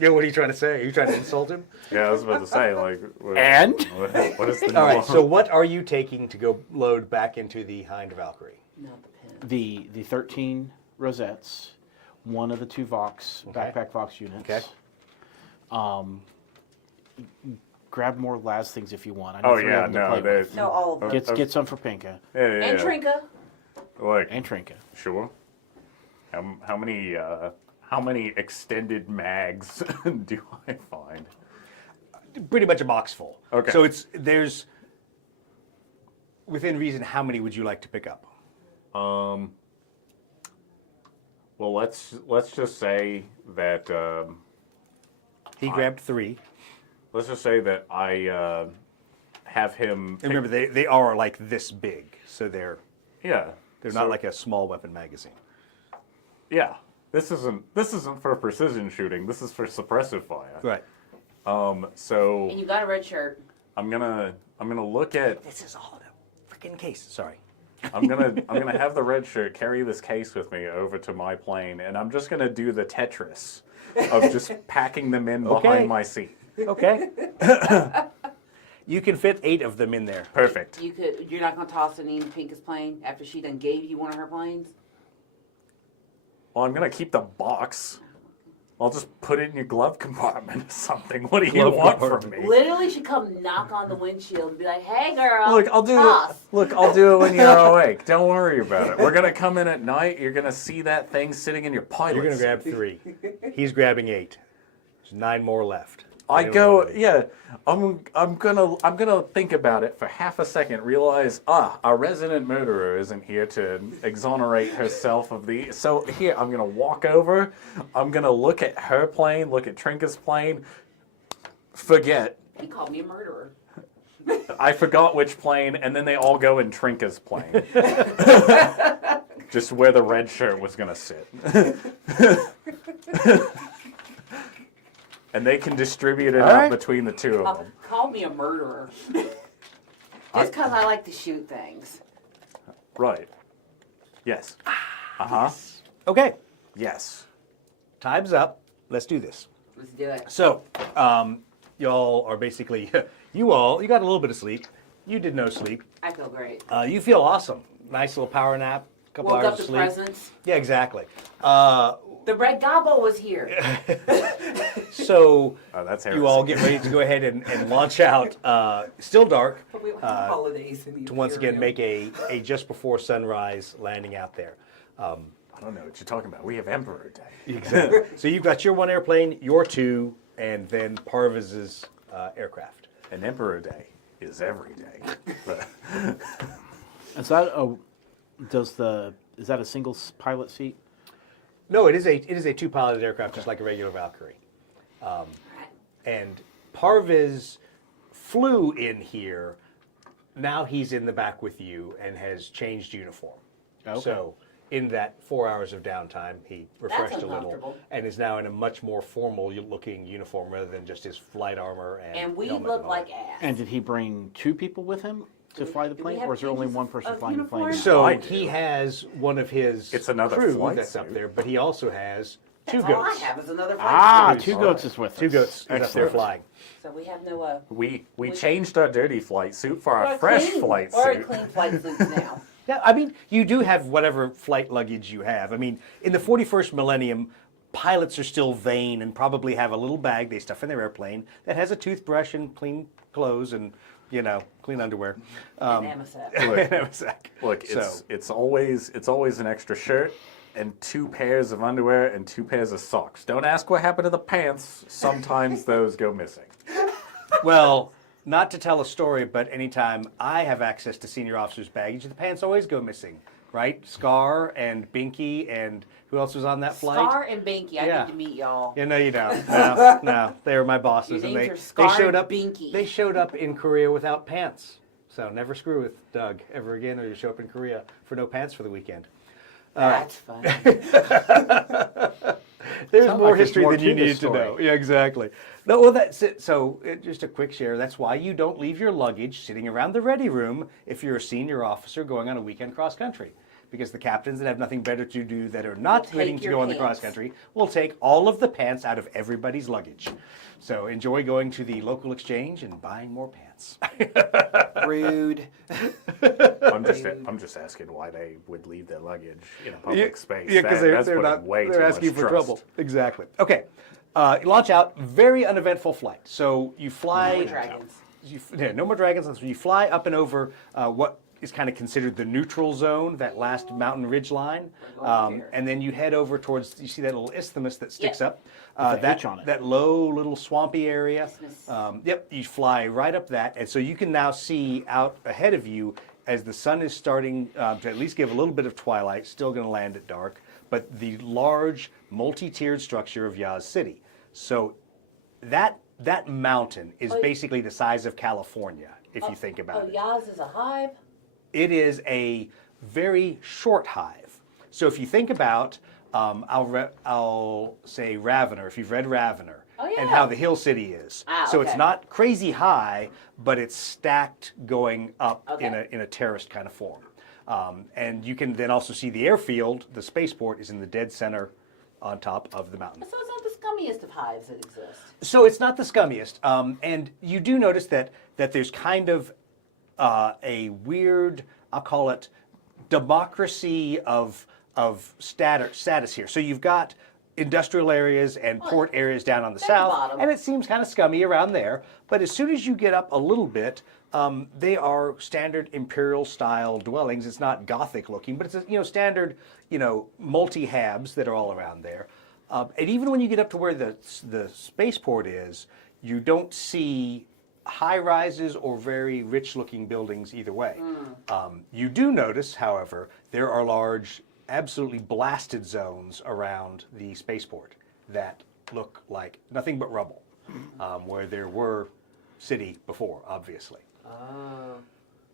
Yeah, what are you trying to say? Are you trying to insult him? yeah, I was about to say, like, And? what is the All right, so what are you taking to go load back into the Hind Valkyrie? Not the pin. The 13 rosettes, one of the 2 Vox, Okay. backpack Vox units. Okay. Grab more Laz things if you want. I need Oh 3 yeah, of them to no, play with. No, all of them. Get some for Pinka yeah, And Trinka. Like, and Trinka. sure. How many extended mags do I find? Pretty much a box full. Okay. So there's within reason. How many would you like to pick up? Well, let's just say that He grabbed 3. let's just say that I have him. And remember, they are like this big, so they're Yeah, not like a small weapon magazine. Yeah, this isn't for precision shooting. This is for suppressive fire. Right. So And you got a red shirt. I'm gonna look at. This is all in a freaking case. Sorry. I'm gonna have the red shirt carry this case with me over to my plane, and I'm just gonna do the Tetris of just packing them in Okay. behind my seat. Okay. You can fit 8 of them in there. Perfect. You're not gonna toss any in Pinka's plane after she done gave you one of her planes? Well, I'm gonna keep the box. I'll just put it in your glove compartment or something. What do you Glove want compartment. from me? Literally should come knock on the windshield and be like, hey girl, Look, I'll do toss. it. Look, I'll do it when you're awake. Don't worry about it. We're gonna come in at night. You're gonna see that thing sitting in your pilot. You're going to seat. grab 3. He's grabbing 8. There's 9 more left. I don't go, want to- yeah. I'm gonna think about it for half a second. Realize, our resident murderer isn't here to exonerate herself of the. So here, I'm gonna walk over. I'm gonna look at her plane, look at Trinka's plane. Forget. He called me a murderer. I forgot which plane, and then they all go in Trinka's plane. Just where the red shirt was gonna sit. And they can distribute it out right. between the 2 of them. Call me a murderer. Just because I like to shoot things. Right. Yes. Uh-huh. Okay. Yes. Time's up. Let's do this. Let's do it. So, y'all are basically, you got a little bit of sleep. You did no sleep. I feel great. You feel awesome. Nice little power nap. Couple Woke hours up of to sleep. presents. Yeah, exactly. The red gobbo was here. So Oh, that's you all get ready to go ahead and launch out. Still dark. But we went to holidays in the To once again Imperial. make a just before sunrise landing out there. I don't know what you're talking about. We have Emperor Day. Exactly. So you've got your 1 airplane, your 2, and then Parvis's aircraft. And Emperor Day is every day. But- Is that is that a single pilot seat? No, it is a 2-piloted aircraft, just like a regular Valkyrie. And Parviz flew in here. Now he's in the back with you and has changed uniform. Okay. So in that 4 hours of downtime, he refreshed a little uncomfortable. and is now in a much more formal-looking uniform rather than just his flight armor And we helmet look and all like that. ass. And did he bring 2 people with him to fly the do we plane, have or is there only changes one person of flying the plane? uniform? So I do. he has one of his It's another crew flight that's up suit. there, but he also has Two All I goats. have is another flight Ah, suit. two goats is with us. Two goats is up there Excellent. flying. So we have no We changed our dirty flight suit for our we're fresh clean. flight We're suit. clean flight suits now. Yeah, I mean, you do have whatever flight luggage you have. I mean, in the 41st millennium, pilots are still vain and probably have a little bag they stuff in their airplane that has a toothbrush and clean clothes and, clean underwear. And Amosat. Look, So- it's always an extra shirt and 2 pairs of underwear and 2 pairs of socks. Don't ask what happened to the pants. Sometimes those go missing. Well, not to tell a story, but anytime I have access to senior officers' baggage, the pants always go missing, right? Scar and Binky and who else was on that flight? Scar and Binky. I Yeah. need to meet y'all. Yeah, no, you don't. No, they were my bosses, Your and names they are Scar showed and up. Binky. They showed up in Korea without pants. So never screw with Doug ever again, or you show up in Korea for no pants for the weekend. That's funny. There's Sounds more like a history more than you kiddish need to story. know. Yeah, exactly. No, well, that's it. So, just a quick share. That's why you don't leave your luggage sitting around the ready room if you're a senior officer going on a weekend cross country. Because the captains that have nothing better to do that are not Take waiting to your go on the pants. cross country will take all of the pants out of everybody's luggage. So, enjoy going to the local exchange and buying more pants. Rude. I'm just asking why they would leave their luggage in a public space. Yeah, because That's they're putting not. way They're too asking much for trust. trouble. Exactly. Okay. Launch out. Very uneventful flight. So you fly. No more dragons. No more dragons. So you fly up and over what is kind of considered the neutral zone, that last mountain ridge line, and then you head over towards. You see that little isthmus that sticks Yeah. up. With the that H on it. that low little swampy area. Isthmus. Yep. You fly right up that, and so you can now see out ahead of you as the sun is starting to at least give a little bit of twilight. Still going to land at dark, but the large multi-tiered structure of Yaz City. So that mountain is basically the size of California, if you think about it. Yaz is a hive. It is a very short hive. So if you think about, I'll say Ravener, if you've read Ravener, Oh, yeah. and how the hill city is. Ah, so it's okay. not crazy high, but it's stacked going up Okay. in a terraced kind of form. And you can then also see the airfield, the spaceport, is in the dead center on top of the mountain. So it's not the scummiest of hives that exist. So it's not the scummiest, and you do notice that there's kind of a weird, I'll call it, democracy of status here. So you've got industrial areas and port areas down on the south, bottom. and it seems kind of scummy around there. But as soon as you get up a little bit, they are standard imperial style dwellings. It's not Gothic looking, but it's standard multi-habs that are all around there. And even when you get up to where the spaceport is, you don't see high rises or very rich looking buildings either way. You do notice, however, there are large, absolutely blasted zones around the spaceport that look like nothing but rubble, where there were city before, obviously.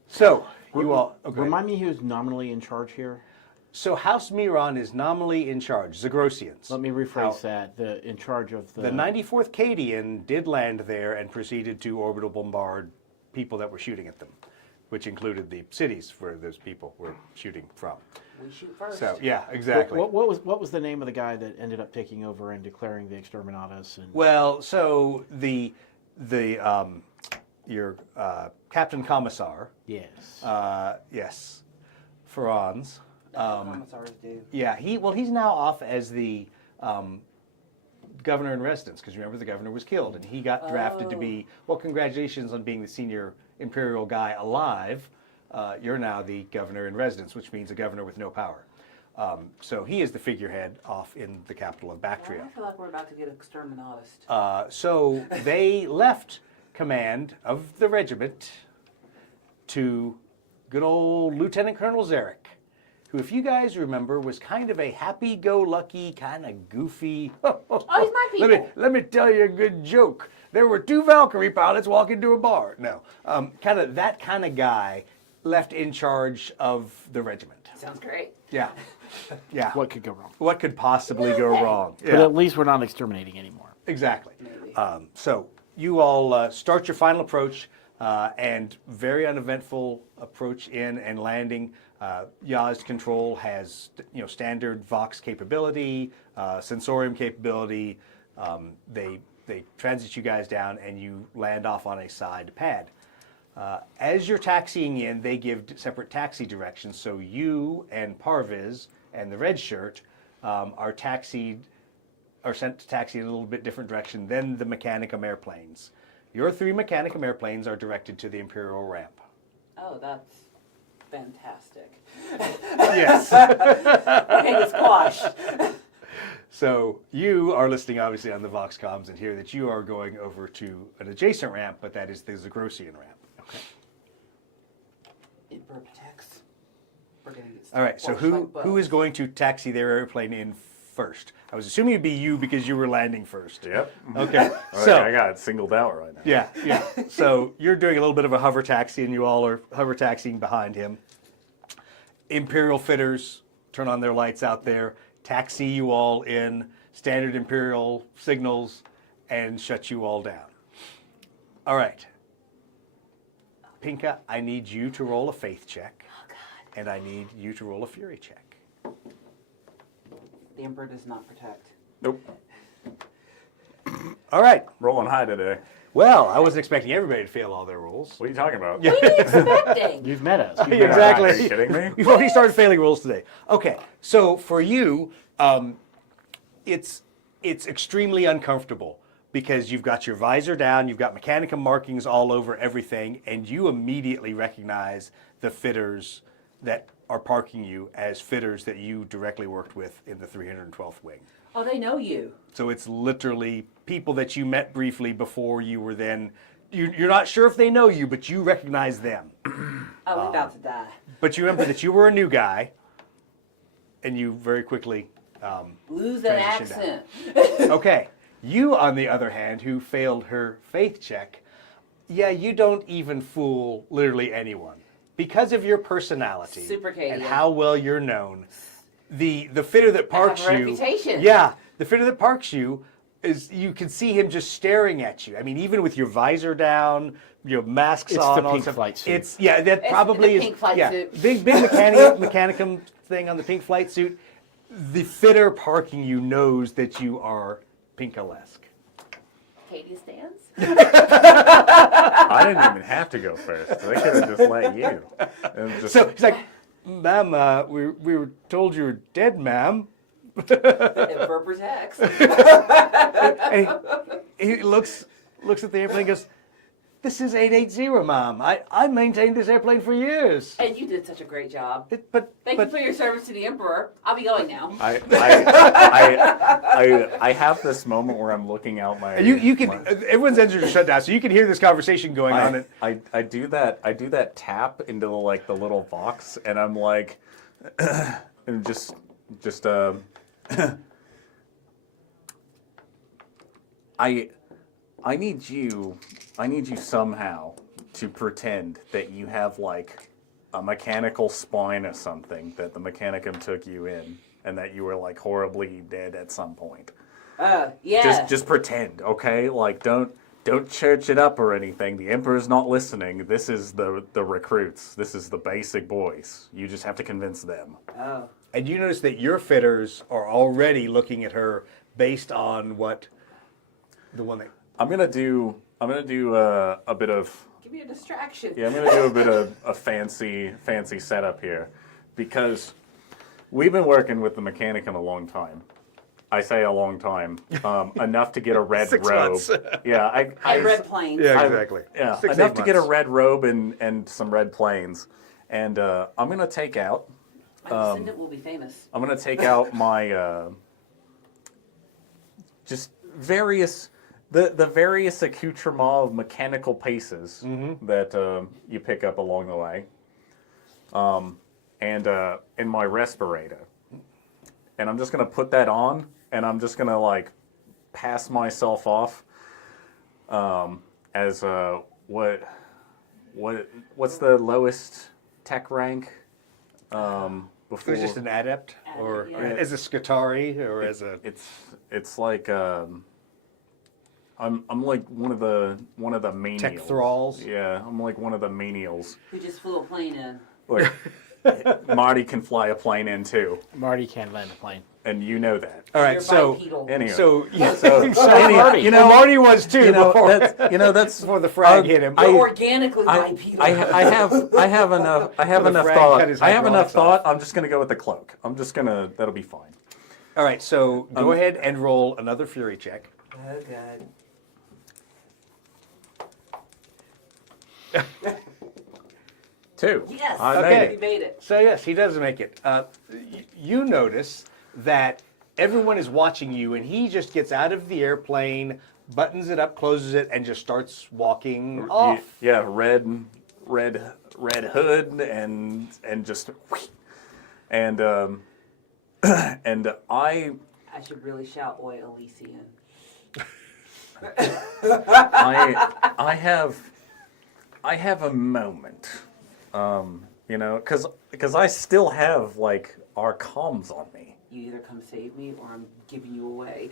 So, you all, okay. Remind me who's nominally in charge here. So House Miron is nominally in charge, Zagrosians. Let me rephrase that. In charge of The 94th Cadian did land there and proceeded to orbital bombard people that were shooting at them, which included the cities where those people were shooting from. We shoot first. So, yeah, exactly. What was the name of the guy that ended up taking over and declaring the exterminatus? And Well, so your Captain Commissar, yes, yes, Franz. Commissars do. Yeah, he's now off as the governor in residence, because remember the governor was killed and he got drafted to be, well, congratulations on being the senior imperial guy alive. You're now the governor in residence, which means a governor with no power. So he is the figurehead off in the capital of Bactria. I feel like we're about to get exterminatus. So they left command of the regiment to good old Lieutenant Colonel Zarek, who, if you guys remember, was kind of a happy-go-lucky, kind of goofy. He's my people. Let me tell you a good joke. There were 2 Valkyrie pilots walking to a bar. No, kind of that kind of guy left in charge of the regiment. Sounds great. Yeah, yeah. what could go wrong? What could possibly go wrong? But at least we're not exterminating anymore. Exactly. Maybe. So you all start your final approach, and very uneventful approach in and landing Yazd control has standard Vox capability, sensorium capability. They transit you guys down, and you land off on a side pad. As you're taxiing in, they give separate taxi directions. So you and Parviz and the red shirt are sent to taxi in a little bit different direction than the Mechanicum airplanes. Your 3 Mechanicum airplanes are directed to the Imperial ramp. Oh, that's fantastic. Yes. Okay, it's squashed. So you are listening, obviously, on the Vox comms and hear that you are going over to an adjacent ramp, but that is the Zagrosian ramp. Okay. Emperor protects. We're gonna get All right. So who is going to taxi their airplane in first? I was assuming it'd be you because you were landing first. Yep. Okay. So I got it singled out right now. Yeah. So you're doing a little bit of a hover taxi, and you all are hover taxiing behind him. Imperial fitters turn on their lights out there, taxi you all in, standard Imperial signals, and shut you all down. All right. Pinka, I need you to roll a faith check. Oh, God. And I need you to roll a fury check. The Emperor does not protect. Nope. All right. Rolling high today. Well, I wasn't expecting everybody to fail all their rolls. What are you talking about? What are you expecting? You've met us. Exactly. Are you kidding me? We've already started failing rolls today. Okay, so for you, it's extremely uncomfortable because you've got your visor down, you've got Mechanicum markings all over everything, and you immediately recognize the fitters that are parking you as fitters that you directly worked with in the 312th Wing. Oh, they know you. So it's literally people that you met briefly before you were then. You're not sure if they know you, but you recognize them. Oh, we're about to die. But you remember that you were a new guy, and you very quickly Lose that transitioned accent. Okay. You, on the other hand, who failed her faith check, you don't even fool literally anyone. Because of your personality Super Cadian. and how well you're known, the fitter that parks I have a you... reputation. Yeah, the fitter that parks you, you can see him just staring at you. I mean, even with your visor down, your masks It's on. the all pink stuff, flight suit. That probably the is. pink flight yeah, suit. big Mechanicum thing on the pink flight suit. The fitter parking you knows that you are Pinkalesque. Katie stands. I didn't even have to go first. They could have just let you. And just, So he's like, "Ma'am, we were told you were dead, ma'am." Emperor protects. And he looks at the airplane and goes, "This is 880, ma'am. I maintained this airplane for years." And you did such a great job. But Thank you for your service to the Emperor. I'll be going now. I have this moment where I'm looking out my. you can. Everyone's engines are shut down, so you can hear this conversation going on. I do that tap into the little box, and I'm like, and just I need you somehow to pretend that you have like a mechanical spine or something that the Mechanicum took you in, and that you were like horribly dead at some point. Yeah. Just pretend, okay? Like don't church it up or anything. The Emperor's not listening. This is the recruits. This is the basic boys. You just have to convince them. Oh. And you notice that your fitters are already looking at her based on what the one that. I'm gonna do a bit of. Give me a distraction. Yeah, I'm gonna do a bit of a fancy setup here, because we've been working with the Mechanicum a long time. I say a long time, enough to get a red 6 robe. months. Yeah, And red planes. Yeah, exactly. Yeah, 6, 8 enough to get a months. red robe and some red planes, and I'm gonna take out. My descendant will be famous. I'm gonna take out my just various the various accoutrements of mechanical pieces that you pick up along the way, and in my respirator, and I'm just gonna put that on, and I'm just gonna like pass myself off as what's the lowest tech rank before? It was just an adept, or Yeah. as a Scutari, or as a. It's like I'm like one of the menials. Tech thralls? Yeah, I'm like one of the menials. Who just flew a plane in. Look, Marty can fly a plane in too, Marty can't land a plane. and you know that. All right, You're so bipedal. Anyway, so yeah, so Marty. you know, Marty was too you know before that's before the frag hit him. You're organically bipedal. I have enough frag thought. cut his I have enough hydraulics thought. I'm just gonna go with the cloak. That'll be fine. All right, so go ahead and roll another fury check. Oh, God. 2. Yes. I Okay. made We it. made it. So yes, he does make it. You notice that everyone is watching you, and he just gets out of the airplane, buttons it up, closes it, and just starts walking off. Yeah, red hood and just and and I should really shout Oi Elysian. I have a moment, because I still have like our comms on me. You either come save me or I'm giving you away.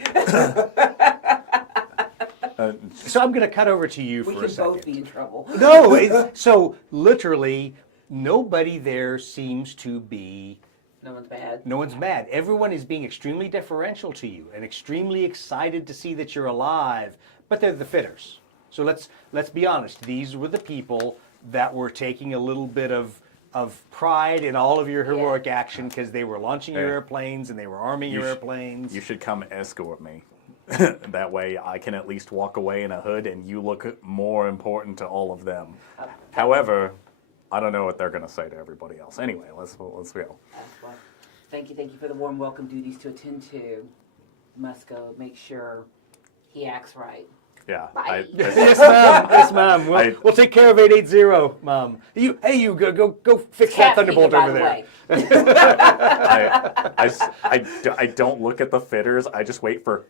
So I'm going to cut over to you We for can a second. both be in trouble. No, so literally nobody there seems to be. No one's bad. No one's mad. Everyone is being extremely deferential to you and extremely excited to see that you're alive. But they're the fitters. So let's be honest. These were the people that were taking a little bit of pride in all of your heroic action because they were launching your Yeah. airplanes and they were arming your airplanes. You should come escort me. That way I can at least walk away in a hood and you look more important to all of them. However, I don't know what they're going to say to everybody else. Anyway, let's go. Well, thank you for the warm welcome duties to attend to. Must go make sure he acts right. Yeah. Bye. Yes, ma'am. Yes, ma'am. We'll take care of 880, Mom. You go fix that Cat Thunderbolt feeder, by over the there. way. I don't look at the fitters. I just wait for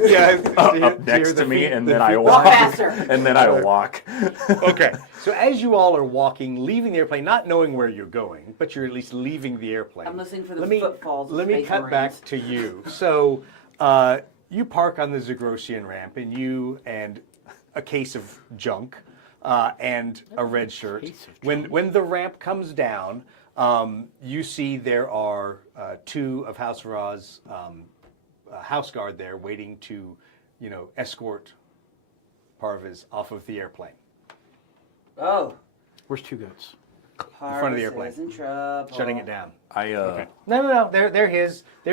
Yeah, up next to me, and then I Walk walk. faster. And then I walk. Okay. So as you all are walking, leaving the airplane, not knowing where you're going, but you're at least leaving the airplane. I'm listening for the Let me- footfalls of Let me Space cut back Marines. to you. So you park on the Zagrosian ramp, and you and a case of junk and a red shirt. Case of When the ramp comes down, you see there are two of House Ra's house guard there waiting to, escort Parviz off of the airplane. Oh, Where's Two Goats? front of the airplane. Parvis is in trouble. Shutting it down. No. They're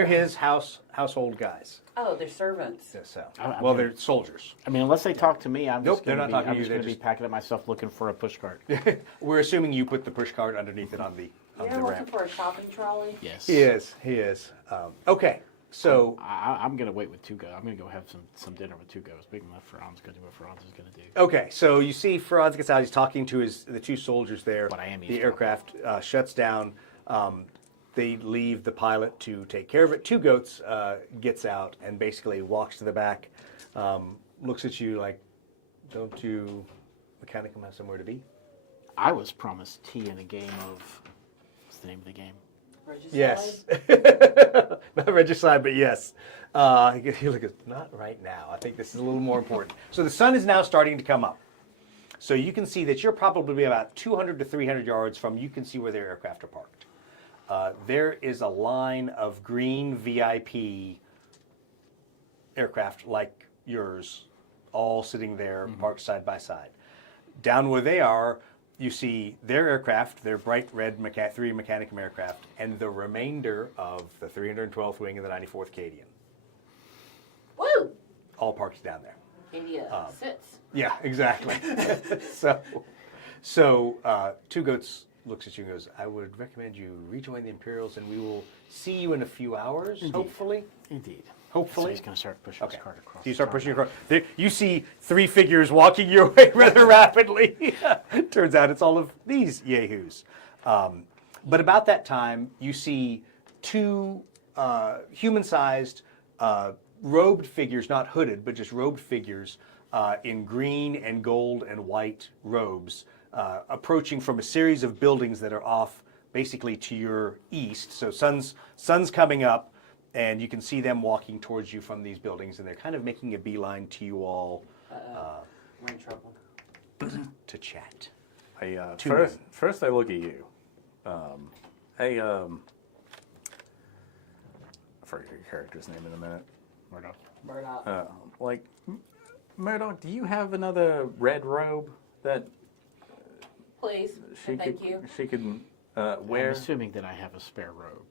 his household guys. Oh, they're servants. Yeah, so. I Well, mean- they're soldiers. I mean, unless they talk to me, I'm Nope, just they're going not talking to you, to they're be just- packing up myself looking for a push cart. We're assuming you put the push cart underneath it on the You're looking ramp. for a shopping trolley? Yes. He is. Okay, so I'm going to wait with Two Goats. I'm going to go have some dinner with Two Goats. Big enough for Franz going to do what Franz is going to do. okay, so you see Franz gets out. He's talking to the two soldiers there. What I am the eavesdropping. aircraft shuts down. They leave the pilot to take care of it. Two Goats gets out and basically walks to the back, looks at you like, "Don't you Mechanicum have somewhere to be?" I was promised tea in a game of... What's the name of the game? Regicide? Yes. Not regicide, but yes. You look at, not right now. I think this is a little more important. So the sun is now starting to come up. So you can see that you're probably about 200 to 300 yards from, you can see where their aircraft are parked. There is a line of green VIP aircraft like yours, all sitting there, parked side by side. Down where they are, you see their aircraft, their bright red three Mechanicum aircraft, and the remainder of the 312th Wing of the 94th Cadian, Woo! all parked down there. Acadia sits. Yeah, exactly. so Two Goats looks at you and goes, "I would recommend you rejoin the Imperials, and we will see you in a few hours, hopefully." Indeed. Hopefully. So he's going to start pushing his cart across. So you start the pushing your car. There, you see three figures walking your way rather rapidly. Turns out it's all of these yahoos. But about that time, you see two human-sized robed figures, not hooded, but just robed figures in green and gold and white robes, approaching from a series of buildings that are off basically to your east. So sun's coming up. And you can see them walking towards you from these buildings, and they're kind of making a beeline to you all We're in trouble. to chat. First I look at you. Hey, I forget your character's name in a minute. Murdoch. Murdoch. Murdoch, do you have another red robe that Please. she And could thank you. she could I'm wear? assuming that I have a spare robe.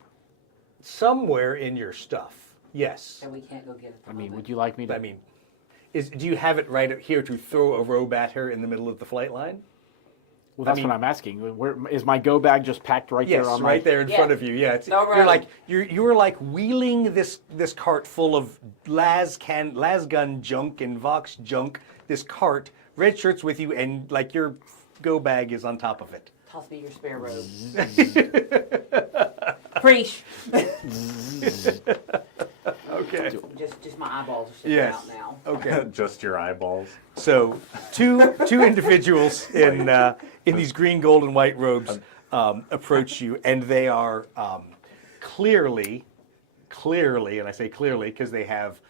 Somewhere in your stuff, yes. And we can't go get it. I mean, would you like me to? I mean, do you have it right here to throw a robe at her in the middle of the flight line? Well, that's I mean- what I'm asking. Where is my go bag just packed right Yes, there on right my? there in Yeah. front of you. Yeah, No you're robe. like you're like wheeling this cart full of las gun junk and Vox junk. This cart, red shirts with you, and like your go bag is on top of it. Toss me your spare robe. Preach. Okay. Just my eyeballs are sticking Yes. out now. Okay. Just your eyeballs. So two individuals in these green, gold, and white robes approach you, and they are clearly, and I say clearly because they have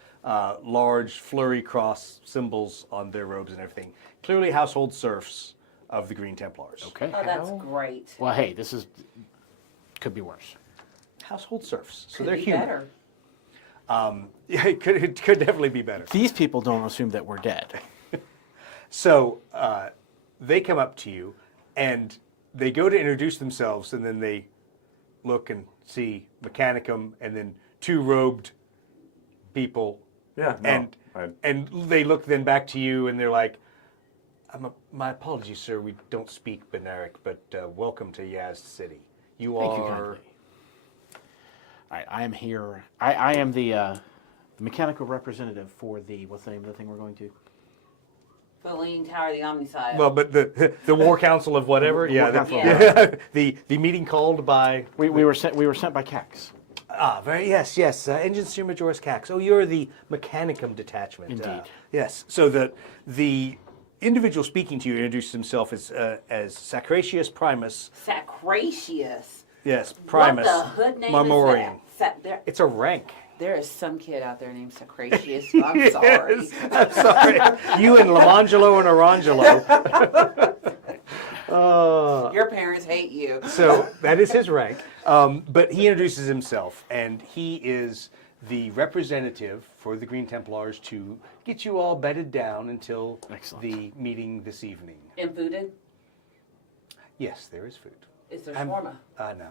large flurry cross symbols on their robes and everything. Clearly, household serfs of the Green Templars. Okay. Oh, that's great. Well, hey, this is could be worse. Household serfs. So Could they're be human. better. Yeah, it could definitely be better. These people don't assume that we're dead. So they come up to you, and they go to introduce themselves, and then they look and see Mechanicum, and then two robed people, Yeah. No, and and they look then back to you, and they're like, "My apologies, sir. We don't speak Benaric, but welcome to Yazd City. You Thank you are." kindly. I am here. I am the mechanical representative for the what's the name of the thing we're going to? For the Leaning Tower of the Omniside. Well, but the War Council of whatever, The yeah, War the, Council of yeah, the meeting called by. We were sent by Cax. Yes, Engine Steer Majoris Cax. Oh, you're the Mechanicum detachment. Indeed. Yes. So the individual speaking to you introduced himself as Sacratius Primus. Sacratius. Yes, Primus. What the hood name Marmorian. is that? It's a rank. There is some kid out there named Sacratius. I'm sorry. Yes, I'm sorry. You and Lamangelo and Arangelo. Your parents hate you. So that is his rank. But he introduces himself, and he is the representative for the Green Templars to get you all bedded down until Excellent. the meeting this evening. And fooded? Yes, there is food. Is there I'm- shawarma? No,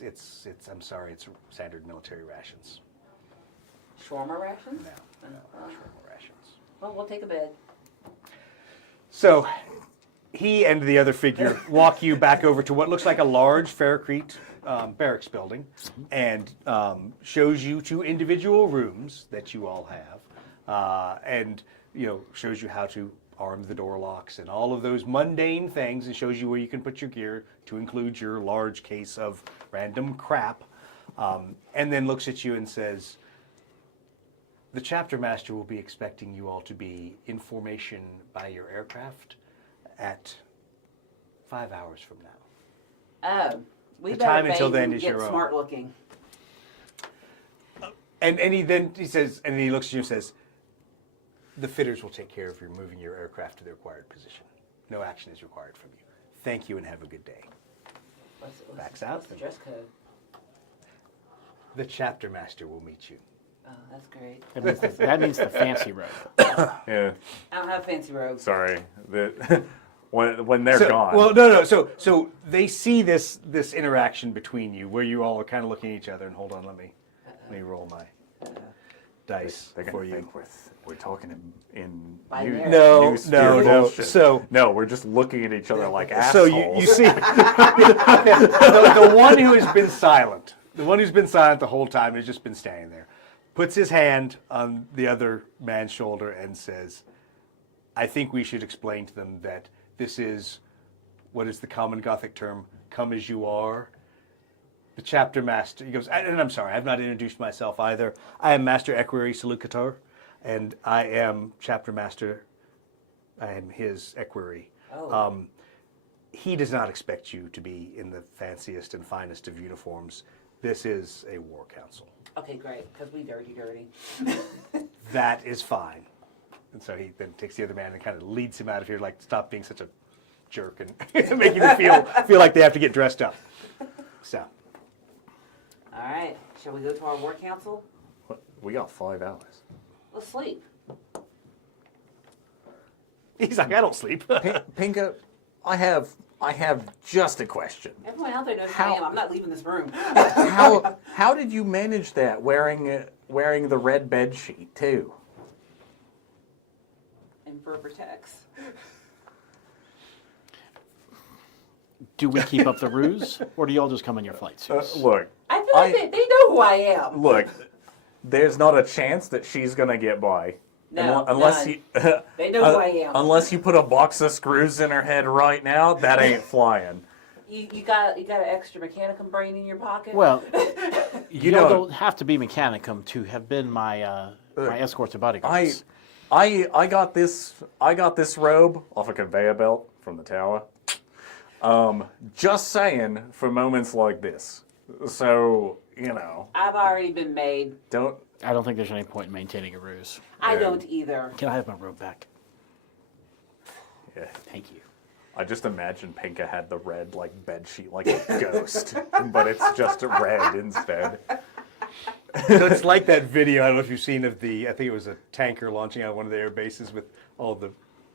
it's. I'm sorry, it's standard military rations. Shawarma rations? No, shawarma rations. Well, we'll take a bed. So he and the other figure walk you back over to what looks like a large Faircrete barracks building, and shows you two individual rooms that you all have, and shows you how to arm the door locks and all of those mundane things, and shows you where you can put your gear to include your large case of random crap, and then looks at you and says, "The chapter master will be expecting you all to be in formation by your aircraft at 5 hours from now." Oh, we The better time until bathe then and is get your own. smart looking. And he says, and he looks at you and says, "The fitters will take care of moving your aircraft to the required position. No action is required from you. Thank you and have a good day." Backs out. What's the dress code? The chapter master will meet you. Oh, that's great. That means the fancy robe. Yeah. I don't have fancy robes. Sorry. When they're gone. Well, no. So they see this interaction between you, where you all are kind of looking at each other. And hold on, let me roll my dice They're for gonna you. think we're talking in Binary. No, new spirit no. bullshit. So- no, we're just looking at each other like So assholes. you see the one who has been silent, the whole time, has just been standing there, puts his hand on the other man's shoulder and says, "I think we should explain to them that this is, what is the common Gothic term, come as you are." The chapter master, he goes, and I'm sorry, I've not introduced myself either. I am Master Equerry Salucator, and I am chapter master. I am his equerry. Oh. He does not expect you to be in the fanciest and finest of uniforms. This is a war council. Okay, great, because we dirty. That is fine. And so he then takes the other man and kind of leads him out of here, like, stop being such a jerk and making them feel like they have to get dressed up. So, All right. Shall we go to our war council? What? We got 5 hours. Let's sleep. He's like, I don't sleep. Pinka, I have just a question. Everyone out there knows who I am. I'm not leaving this room. How did you manage that wearing the red bed sheet too? Emperor protects. Do we keep up the ruse, or do y'all just come in your flight suits? Look, I feel like they know who I am. look. There's not a chance that she's gonna get by. No, unless none. you They know who I am. unless you put a box of screws in her head right now, that ain't flying. You got an extra mechanicum brain in your pocket? Well, You y'all know, don't have to be Mechanicum to have been my my escort to bodyguards. I got this robe off a conveyor belt from the tower. Just saying, for moments like this. So, you know, I've already been made. I don't think there's any point in maintaining a ruse. I don't either. Can I have my robe back? Yeah. Thank you. I just imagine Pinka had the red like bed sheet like a ghost, but it's just red instead. so it's like that video, I don't know if you've seen of I think it was a tanker launching out of one of the air bases with all the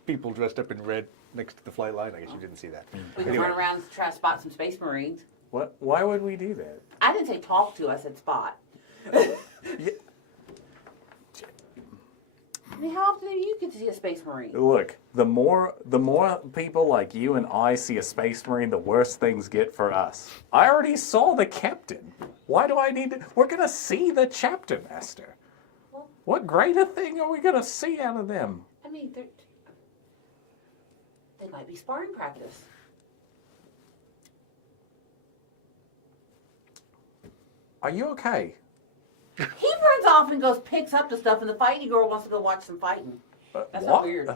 people dressed up in red next to the flight line. I guess you didn't see that. We can run around and try to spot some space marines. What? Why would we do that? I didn't say talk to, I said spot. I mean, how often do you get to see a space marine? Look, the more people like you and I see a space marine, the worse things get for us. I already saw the captain. Why do I need to? We're gonna see the chapter master. What greater thing are we gonna see out of them? I mean, they might be sparring practice. Are you okay? He runs off and goes picks up the stuff, and the fighting girl wants to go watch some fighting. That's not weird.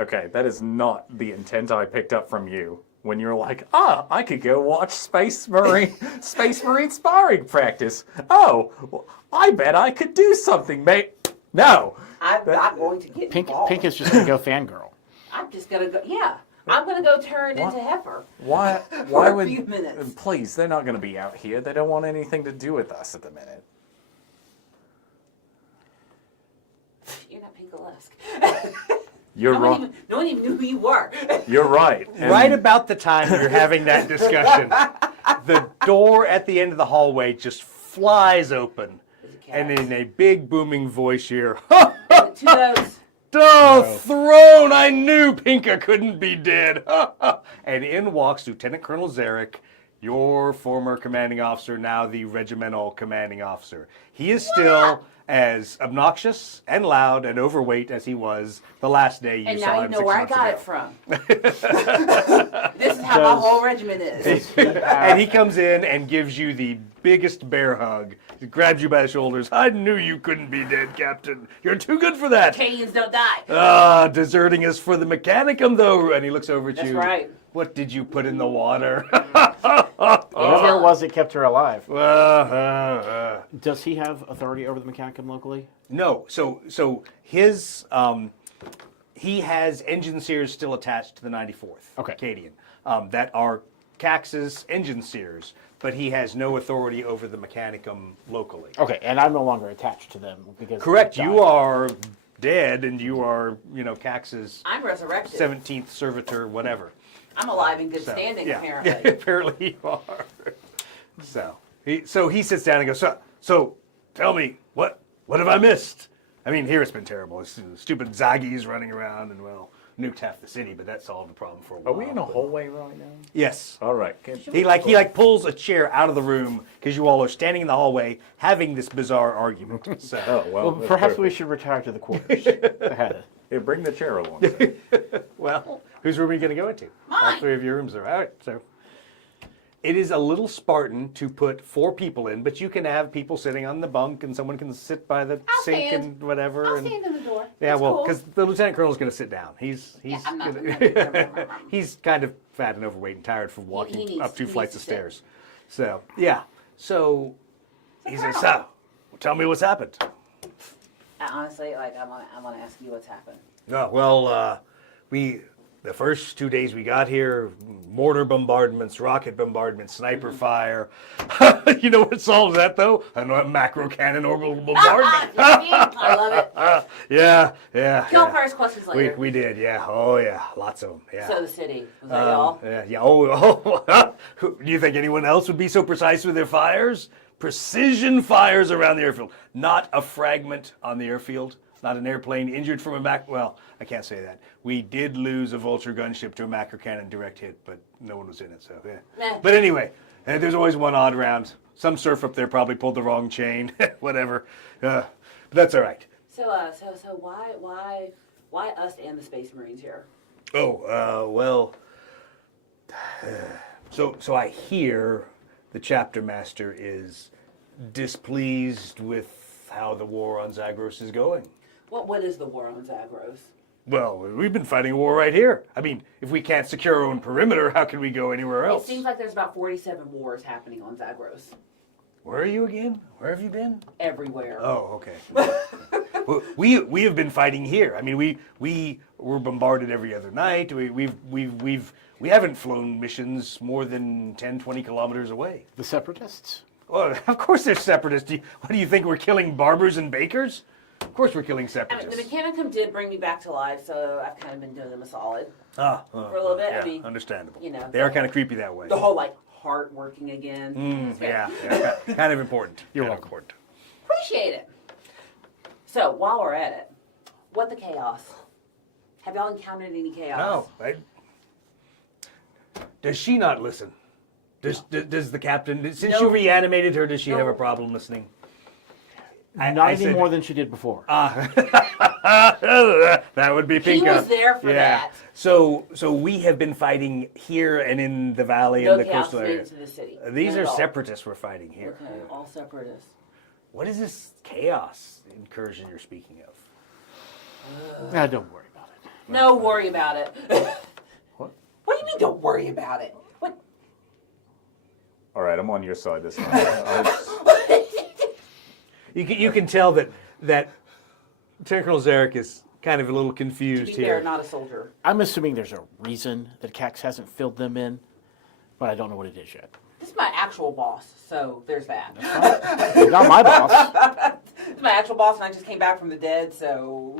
Okay, that is not the intent I picked up from you when you're like, I could go watch Space Marine sparring practice. Oh, well, I bet I could do something, mate. No. I'm not going to get involved. Pink is just going to go fangirl. I'm just going to go, yeah. I'm going to go turn into heifer. Why For a would few minutes. Please, they're not going to be out here. They don't want anything to do with us at the minute. You're not Pinkalesque. You're right. No one even knew who you were. You're right. Right about the time you're having that discussion, the door at the end of the hallway just flies open. And in a big booming voice here, To those. "Oh, throne! I knew Pinka couldn't be dead." And in walks Lieutenant Colonel Zarek, your former commanding officer, now the regimental commanding officer. He is still as obnoxious and loud and overweight as he was the last day you And saw now you him know 6 where I months got ago. it from. This is how my whole regiment is. And he comes in and gives you the biggest bear hug. He grabs you by the shoulders. "I knew you couldn't be dead, Captain. You're too good for that. Canians don't die. Deserting us for the Mechanicum, though." And he looks over at That's you. right. "What did you put in the water?" Whatever it was that kept her alive. No. Does he have authority over the Mechanicum locally? So his he has engine sears still attached to the 94th. Okay. Acadian. That are Cax's engine sears, but he has no authority over the Mechanicum locally. Okay, and I'm no longer attached to them because Correct. they You died. are dead, and you are, Cax's I'm resurrected. 17th servitor, whatever. I'm alive in good So, standing, yeah. apparently. Yeah, apparently you are. So he sits down and goes, so tell me, what have I missed? I mean, here it's been terrible. It's stupid Zaggies running around and, well, nuked half the city, but that solved the problem for a while. Are we in a hallway right now? Yes. All right. He pulls a chair out of the room because you all are standing in the hallway having this bizarre argument. So. Oh, well. Well, that's perhaps we perfect. should retire to the quarters. Ahead. Here, bring the chair along. Well, whose room are you going to go into? All Mine. 3 of your rooms are out. So it is a little Spartan to put 4 people in, but you can have people sitting on the bunk, and someone can sit by the I'll sink stand. and whatever. I'll and, stand in the door. yeah, That's well, cool. because the lieutenant colonel's going to sit down. He's I'm not- gonna- he's kind of fat and overweight and tired from walking needs- up 2 he flights needs of to sit. stairs. So yeah, so he says, "So, tell me what's happened." Honestly, I want to ask you what's happened. Oh, well, the first 2 days we got here, mortar bombardments, rocket bombardments, sniper fire. You know what solves that, though? A macro cannon orbital bombardment. I love it. Yeah. Kill first, questions later. We did, yeah. Oh, yeah. Lots of them, yeah. So the city, was that y'all? Yeah. Oh. Do you think anyone else would be so precise with their fires? Precision fires around the airfield. Not a fragment on the airfield. Not an airplane injured from a well, I can't say that. We did lose a Vulture gunship to a macro cannon direct hit, but no one was in it, so yeah. Meh. But anyway, there's always one odd round. Some surf up there probably pulled the wrong chain, whatever. But that's all right. So why us and the Space Marines here? Oh, well, so I hear the chapter master is displeased with how the war on Zagros is going. What is the war on Zagros? Well, we've been fighting a war right here. I mean, if we can't secure our own perimeter, how can we go anywhere else? It seems like there's about 47 wars happening on Zagros. Where are you again? Where have you been? Everywhere. Oh, okay. Well, we have been fighting here. I mean, we were bombarded every other night. We haven't flown missions more than 10, 20 kilometers away. The Separatists? Well, of course they're separatists. What do you think, we're killing barbers and bakers? Of course we're killing I mean, separatists. the Mechanicum did bring me back to life, so I've kind of been doing them a solid. For a little bit, Yeah, I mean, understandable. you know, they are kind of creepy that way. The whole, heart working again. It's very- Yeah, kind of important. You're Kind of welcome. important. Appreciate it. So, while we're at it, what the chaos? Have y'all encountered any chaos? No, does she not listen? Does the captain, since No. you reanimated her, does she have No. a problem listening? Not any more than she did before. That would be He Pinka. was there for that. So we have been fighting here and in the valley No and the chaos coastal made area. it to the city. These None are at all. separatists we're fighting here. Okay, all separatists. What is this chaos incursion you're speaking of? Don't worry about it. No worry about it. What? What do you mean don't worry about it? What? All right, I'm on your side this time. You can tell that Lieutenant Colonel Zarek is kind of a little To confused be here. fair, not a soldier. I'm assuming there's a reason that Cax hasn't filled them in, but I don't know what it is yet. This is my actual boss, so there's that. You're not my boss. It's my actual boss, and I just came back from the dead, so.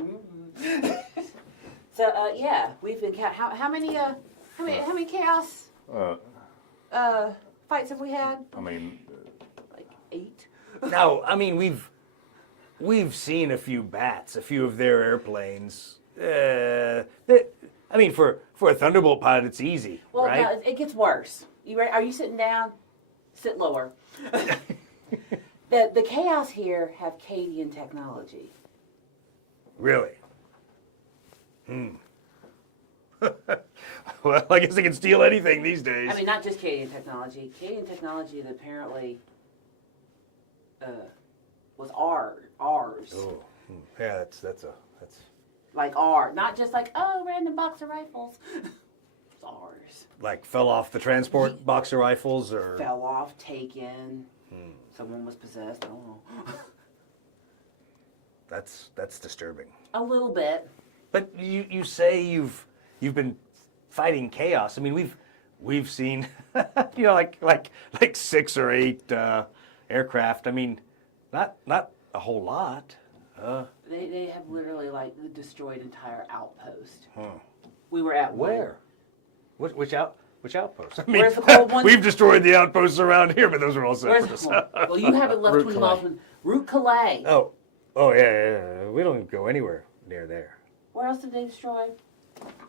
Yeah, we've been. How many chaos fights have we had? I mean, Like 8. No, I mean we've seen a few bats, a few of their airplanes. I mean, for a Thunderbolt pilot, it's easy, Well, right? no, it gets worse. You ready? Are you sitting down? Sit lower. The chaos here have Cadian technology. Really? Well, I guess they can steal anything these days. I mean, not just Cadian technology. Cadian technology that apparently was ours. Oh, yeah, that's Like ours. Not just like, oh, random box of rifles. It's ours. like fell off the transport boxer rifles, or Fell off, taken. Someone was possessed. I don't know. that's disturbing. A little bit. But you say you've been fighting chaos. I mean, we've seen like 6 or 8 aircraft. I mean, not a whole lot. They have literally destroyed entire outpost. We were at one. Where? Which outpost? I mean, Where's the cold one? we've destroyed the outposts around here, but those are all Where's separatists. well, you haven't left Route 20 miles Calais. from Route Calais. Oh, yeah. We don't go anywhere near there. Where else did they destroy?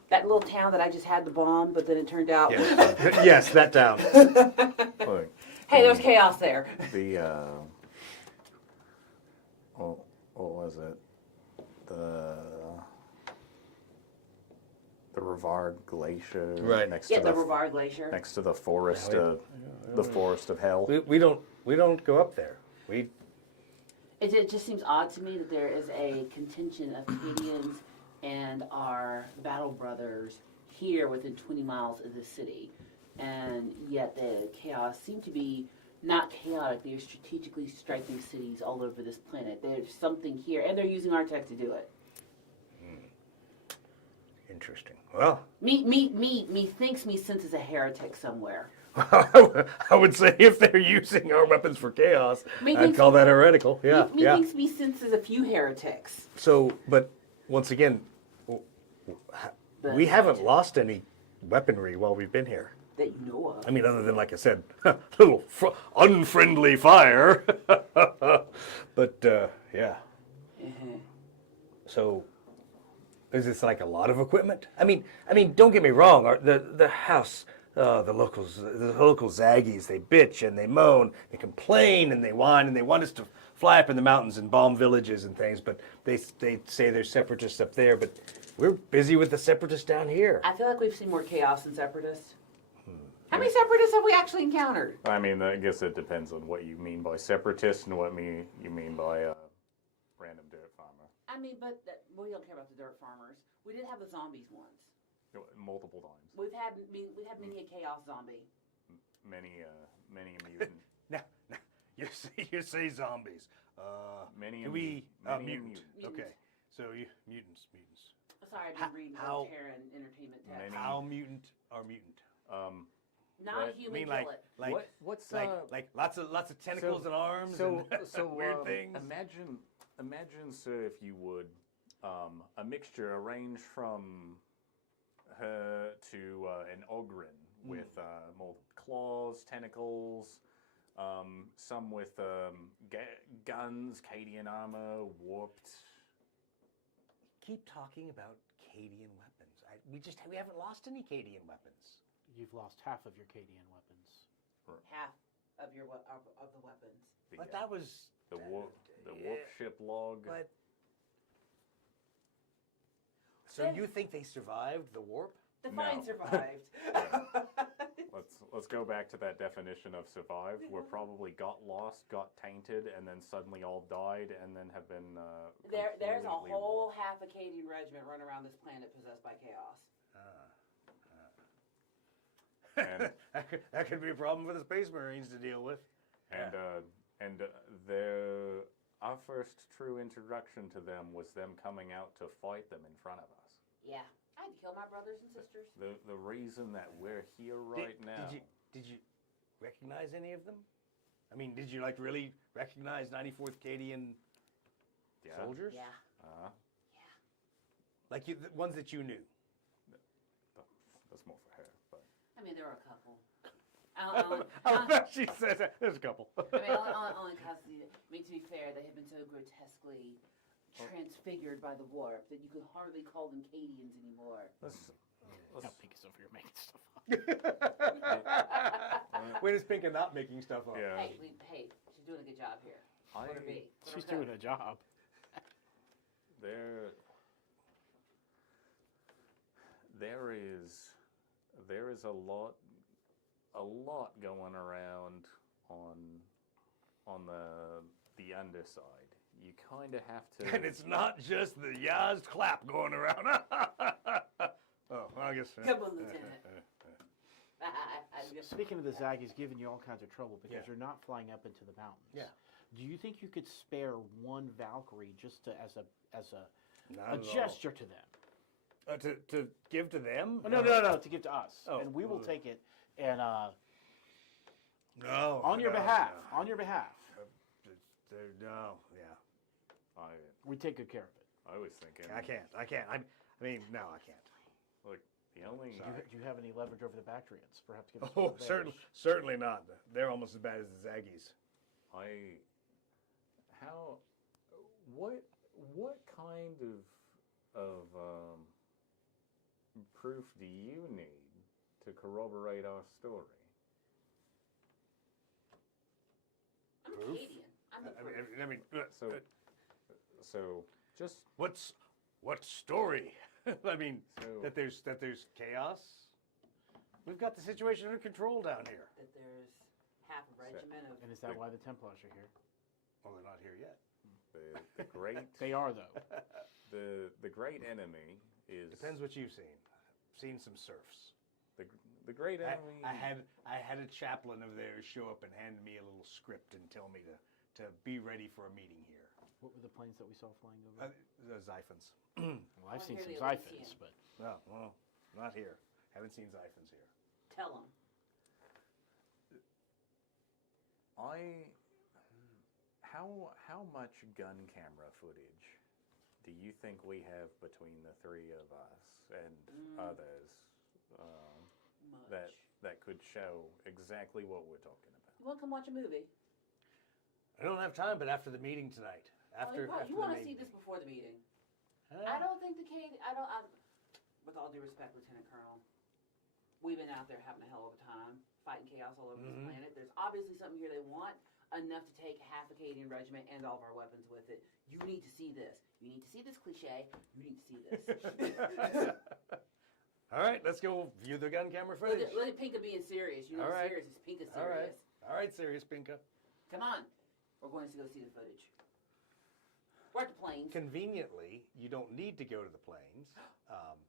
That little town that I just had the bomb, but then it turned out. Yes, yes, that town. look, Hey, there's chaos there. the what was it? The Rivard Glacier, Right. next Yeah, to the the Rivar Glacier. next to the forest, Yeah, the forest of hell. We don't go up there. It just seems odd to me that there is a contingent of Cadians and our battle brothers here within 20 miles of the city. And yet the chaos seem to be not chaotic. They're strategically striking cities all over this planet. There's something here, and they're using our tech to do it. Interesting. Well, Thinks me senses a heretic somewhere. I would say if they're using our weapons for chaos, I'd call that heretical. Yeah, Me yeah. thinks me senses a few heretics. So, but once again, we haven't lost any weaponry while we've been here. That you know of. I mean, other than, like I said, little unfriendly fire. But, yeah. So, is this like a lot of equipment? I mean, don't get me wrong. The house, the local Zaggies, they bitch and they moan, they complain and they whine and they want us to fly up in the mountains and bomb villages and things. But they say there's separatists up there. But we're busy with the separatists down here. I feel like we've seen more chaos than separatists. How many separatists have we actually encountered? I mean, I guess it depends on what you mean by separatist and what you mean by random dirt farmer. I mean, but we don't care about the dirt farmers. We did have the zombies once. Multiple times. We've had many a chaos zombie. Many a mutant. Now, you say zombies. Many mutant. Okay, so mutants. Sorry, I've been reading Terran Entertainment text. How mutant are mutant? Not human, like kill it. like what's like lots of tentacles and arms and weird things. Imagine, sir, if you would, a mixture, a range from her to an ogren with more claws, tentacles, some with guns, Cadian armor, warped. Keep talking about Cadian weapons. We haven't lost any Cadian weapons. You've lost half of your Cadian weapons. Half of your of the weapons. But that was the warp ship log. But so you think they survived the warp? The Fine survived. Let's go back to that definition of survived. Where probably got lost, got tainted, and then suddenly all died, and then have been. There's a whole half Acadian regiment running around this planet possessed by chaos. That could be a problem for the Space Marines to deal with. And our first true introduction to them was them coming out to fight them in front of us. Yeah, I had to kill my brothers and sisters. The reason that we're here right now. Did you recognize any of them? I mean, did you really recognize 94th Acadian soldiers? Yeah. Like the ones that you knew. That's more for her, but. I mean, there were a couple. She says there's a couple. I mean, only because, to be fair, they have been so grotesquely transfigured by the warp that you could hardly call them Cadians anymore. Now Pink is over here making stuff up. When is Pinka not making stuff up? Yeah. Hey, she's doing a good job here. Let her be. She's doing a job. There is a lot going around on the underside. You kind of have to. And it's not just the Yazd clap going around. Oh, I guess. Come on, Lieutenant. Speaking of the Zaggies giving you all kinds of trouble because Yeah. you're not flying up into the mountains. Yeah. Do you think you could spare one Valkyrie just as a Not at all. gesture to them? To give to them? No, to give to us, Oh. and we will take it and No. on your behalf. On your behalf, No, yeah. we take good care of it. I was thinking. I can't. I mean, no, I can't. Look, the only. Do you have any leverage over the Bactrians? Perhaps give us Oh, one of theirs? certainly not. They're almost as bad as the Zaggies. What kind of proof do you need to corroborate our story? I'm Proof? Acadian. I'm the proof. I mean, So just what story? I mean, So- that there's chaos. We've got the situation under control down here. That there's half a regiment of. And is that why the Templars are here? Well, they're not here yet. the great They are though. the great enemy is Depends what you've seen. Seen some serfs. the great enemy. I had a chaplain of theirs show up and hand me a little script and tell me to be ready for a meeting here. What were the planes that we saw flying over? The Xiphons. Well, I've seen hear some the Xiphons, Elysian. but No, well, not here. Haven't seen Xiphons here. Tell them. How much gun camera footage do you think we have between the three of us and others Much. that could show exactly what we're talking about? You want to come watch a movie? I don't have time, but after the meeting tonight. After you the want to see meeting. this before the meeting? Huh? I don't think the Katie. With all due respect, Lieutenant Colonel, we've been out there having a hell of a time, fighting chaos all over this planet. There's obviously something here they want, enough to take half a Canadian regiment and all of our weapons with it. You need to see this. You need to see this cliche. You need to see this. All right, let's go view the gun camera footage. Look at Pinka being serious. You know, All right. serious is Pinka All right. serious. All right, serious Pinka. Come on. We're going to go see the footage. We're at the planes. Conveniently, you don't need to go to the planes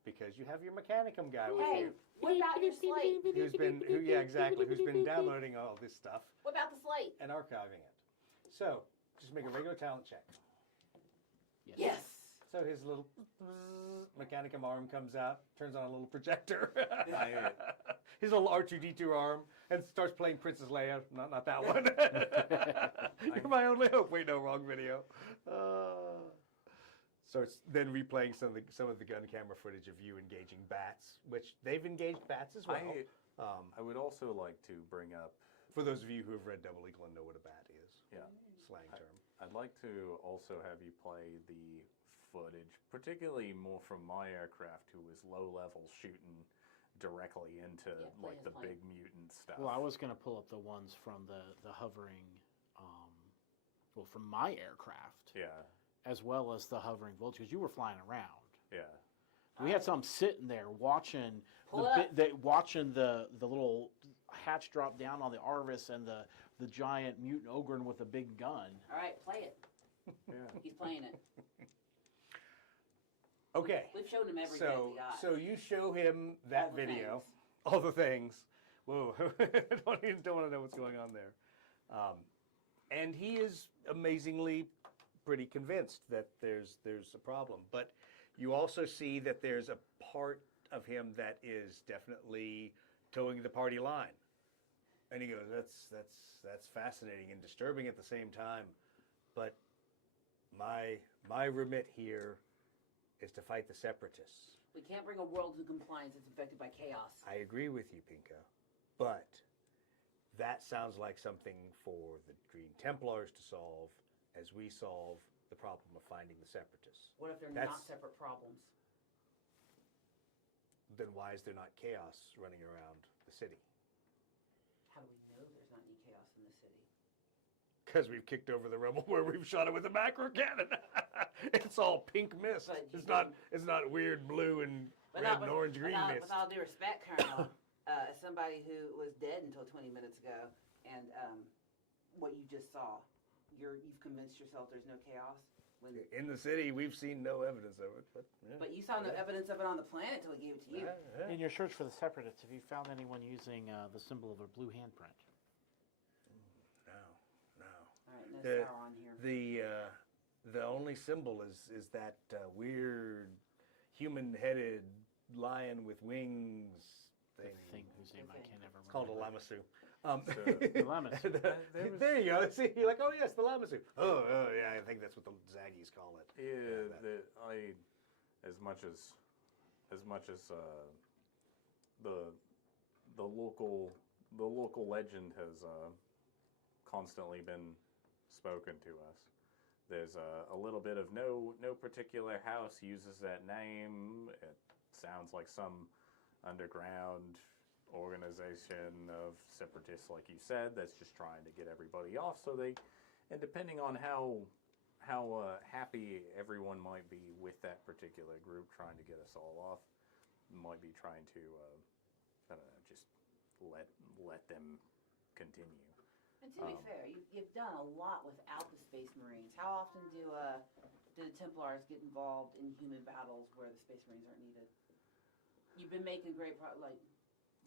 because you have your Mechanicum guy with Hey, you. what about your slate? Who's been downloading all this stuff What about the slate? and archiving it. So, just make a regular talent check. Yes. So his little Mechanicum arm comes out, turns on a little projector. His little R2-D2 arm, and starts playing Princess Leia. Not that one. You're my only hope. Wait, no, wrong video. Starts then replaying some of the gun camera footage of you engaging bats, which they've engaged bats as well. I would also like to bring up, For those of you who have read Double Eagle and know what a bat is, yeah, slang term. I'd like to also have you play the footage, particularly more from my aircraft, who was low level shooting directly into play like his the plane. big mutant stuff. well, I was going to pull up the ones from the hovering, from my aircraft, Yeah, as well as the hovering vulture, because you were flying around. yeah. We had some sitting there watching Pull it up. watching the little hatch drop down on the Arvis and the giant mutant Ogren with a big gun. All right, play it. Yeah. He's playing it. Okay. We've shown him everything we got. So you show him that All the video, things. all the things. Whoa, don't want to know what's going on there. And he is amazingly pretty convinced that there's a problem. But you also see that there's a part of him that is definitely towing the party line. And he goes, that's fascinating and disturbing at the same time. But my remit here is to fight the separatists. We can't bring a world to compliance that's infected by chaos. I agree with you, Pinka, but that sounds like something for the Green Templars to solve as we solve the problem of finding the separatists. What if they're not That's- separate problems? Then why is there not chaos running around the city? How do we know there's not any chaos in the city? Because we've kicked over the rubble where we've shot it with a macro cannon. It's all pink mist. But you It's not weird blue and But red not- and orange green with mist. all due respect, Colonel, as somebody who was dead until 20 minutes ago, and what you just saw, you've convinced yourself there's no chaos. In the city, we've seen no evidence of it. But you saw no evidence of it on the planet until we gave it to you. In your search for the separatists, have you found anyone using the symbol of a blue handprint? No. All right, no sour on here. The only symbol is that weird human-headed lion with wings The thing. thing whose name I can't ever remember. It's called a lamasu. The llamas. There you go. See, you're like, oh yes, the lamasu. Oh yeah, I think that's what the Zaggies call it. Yeah, as much as the local legend has constantly been spoken to us. There's a little bit of no particular house uses that name. It sounds like some underground organization of separatists, like you said, that's just trying to get everybody off. And depending on how happy everyone might be with that particular group trying to get us all off, might be trying to I don't know, just let them continue. And to be fair, you've done a lot without the Space Marines. How often do the Templars get involved in human battles where the Space Marines aren't needed? You've been making great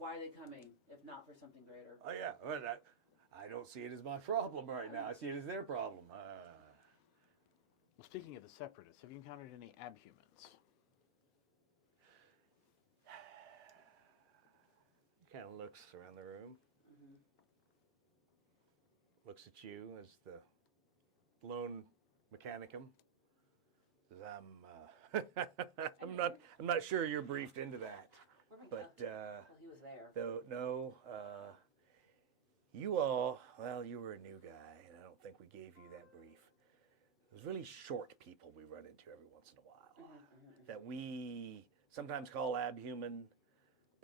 why are they coming if not for something greater? Oh yeah, but I don't see it as my problem right now. I see it as their problem. Well, speaking of the Separatists, have you encountered any abhumans? Kind of looks around the room. Looks at you as the lone mechanicum. Says, I'm not sure you're briefed into that. But Well, he was there. though no, you all, well, you were a new guy, and I don't think we gave you that brief. There's really short people we run into every once in a while that we sometimes call abhuman.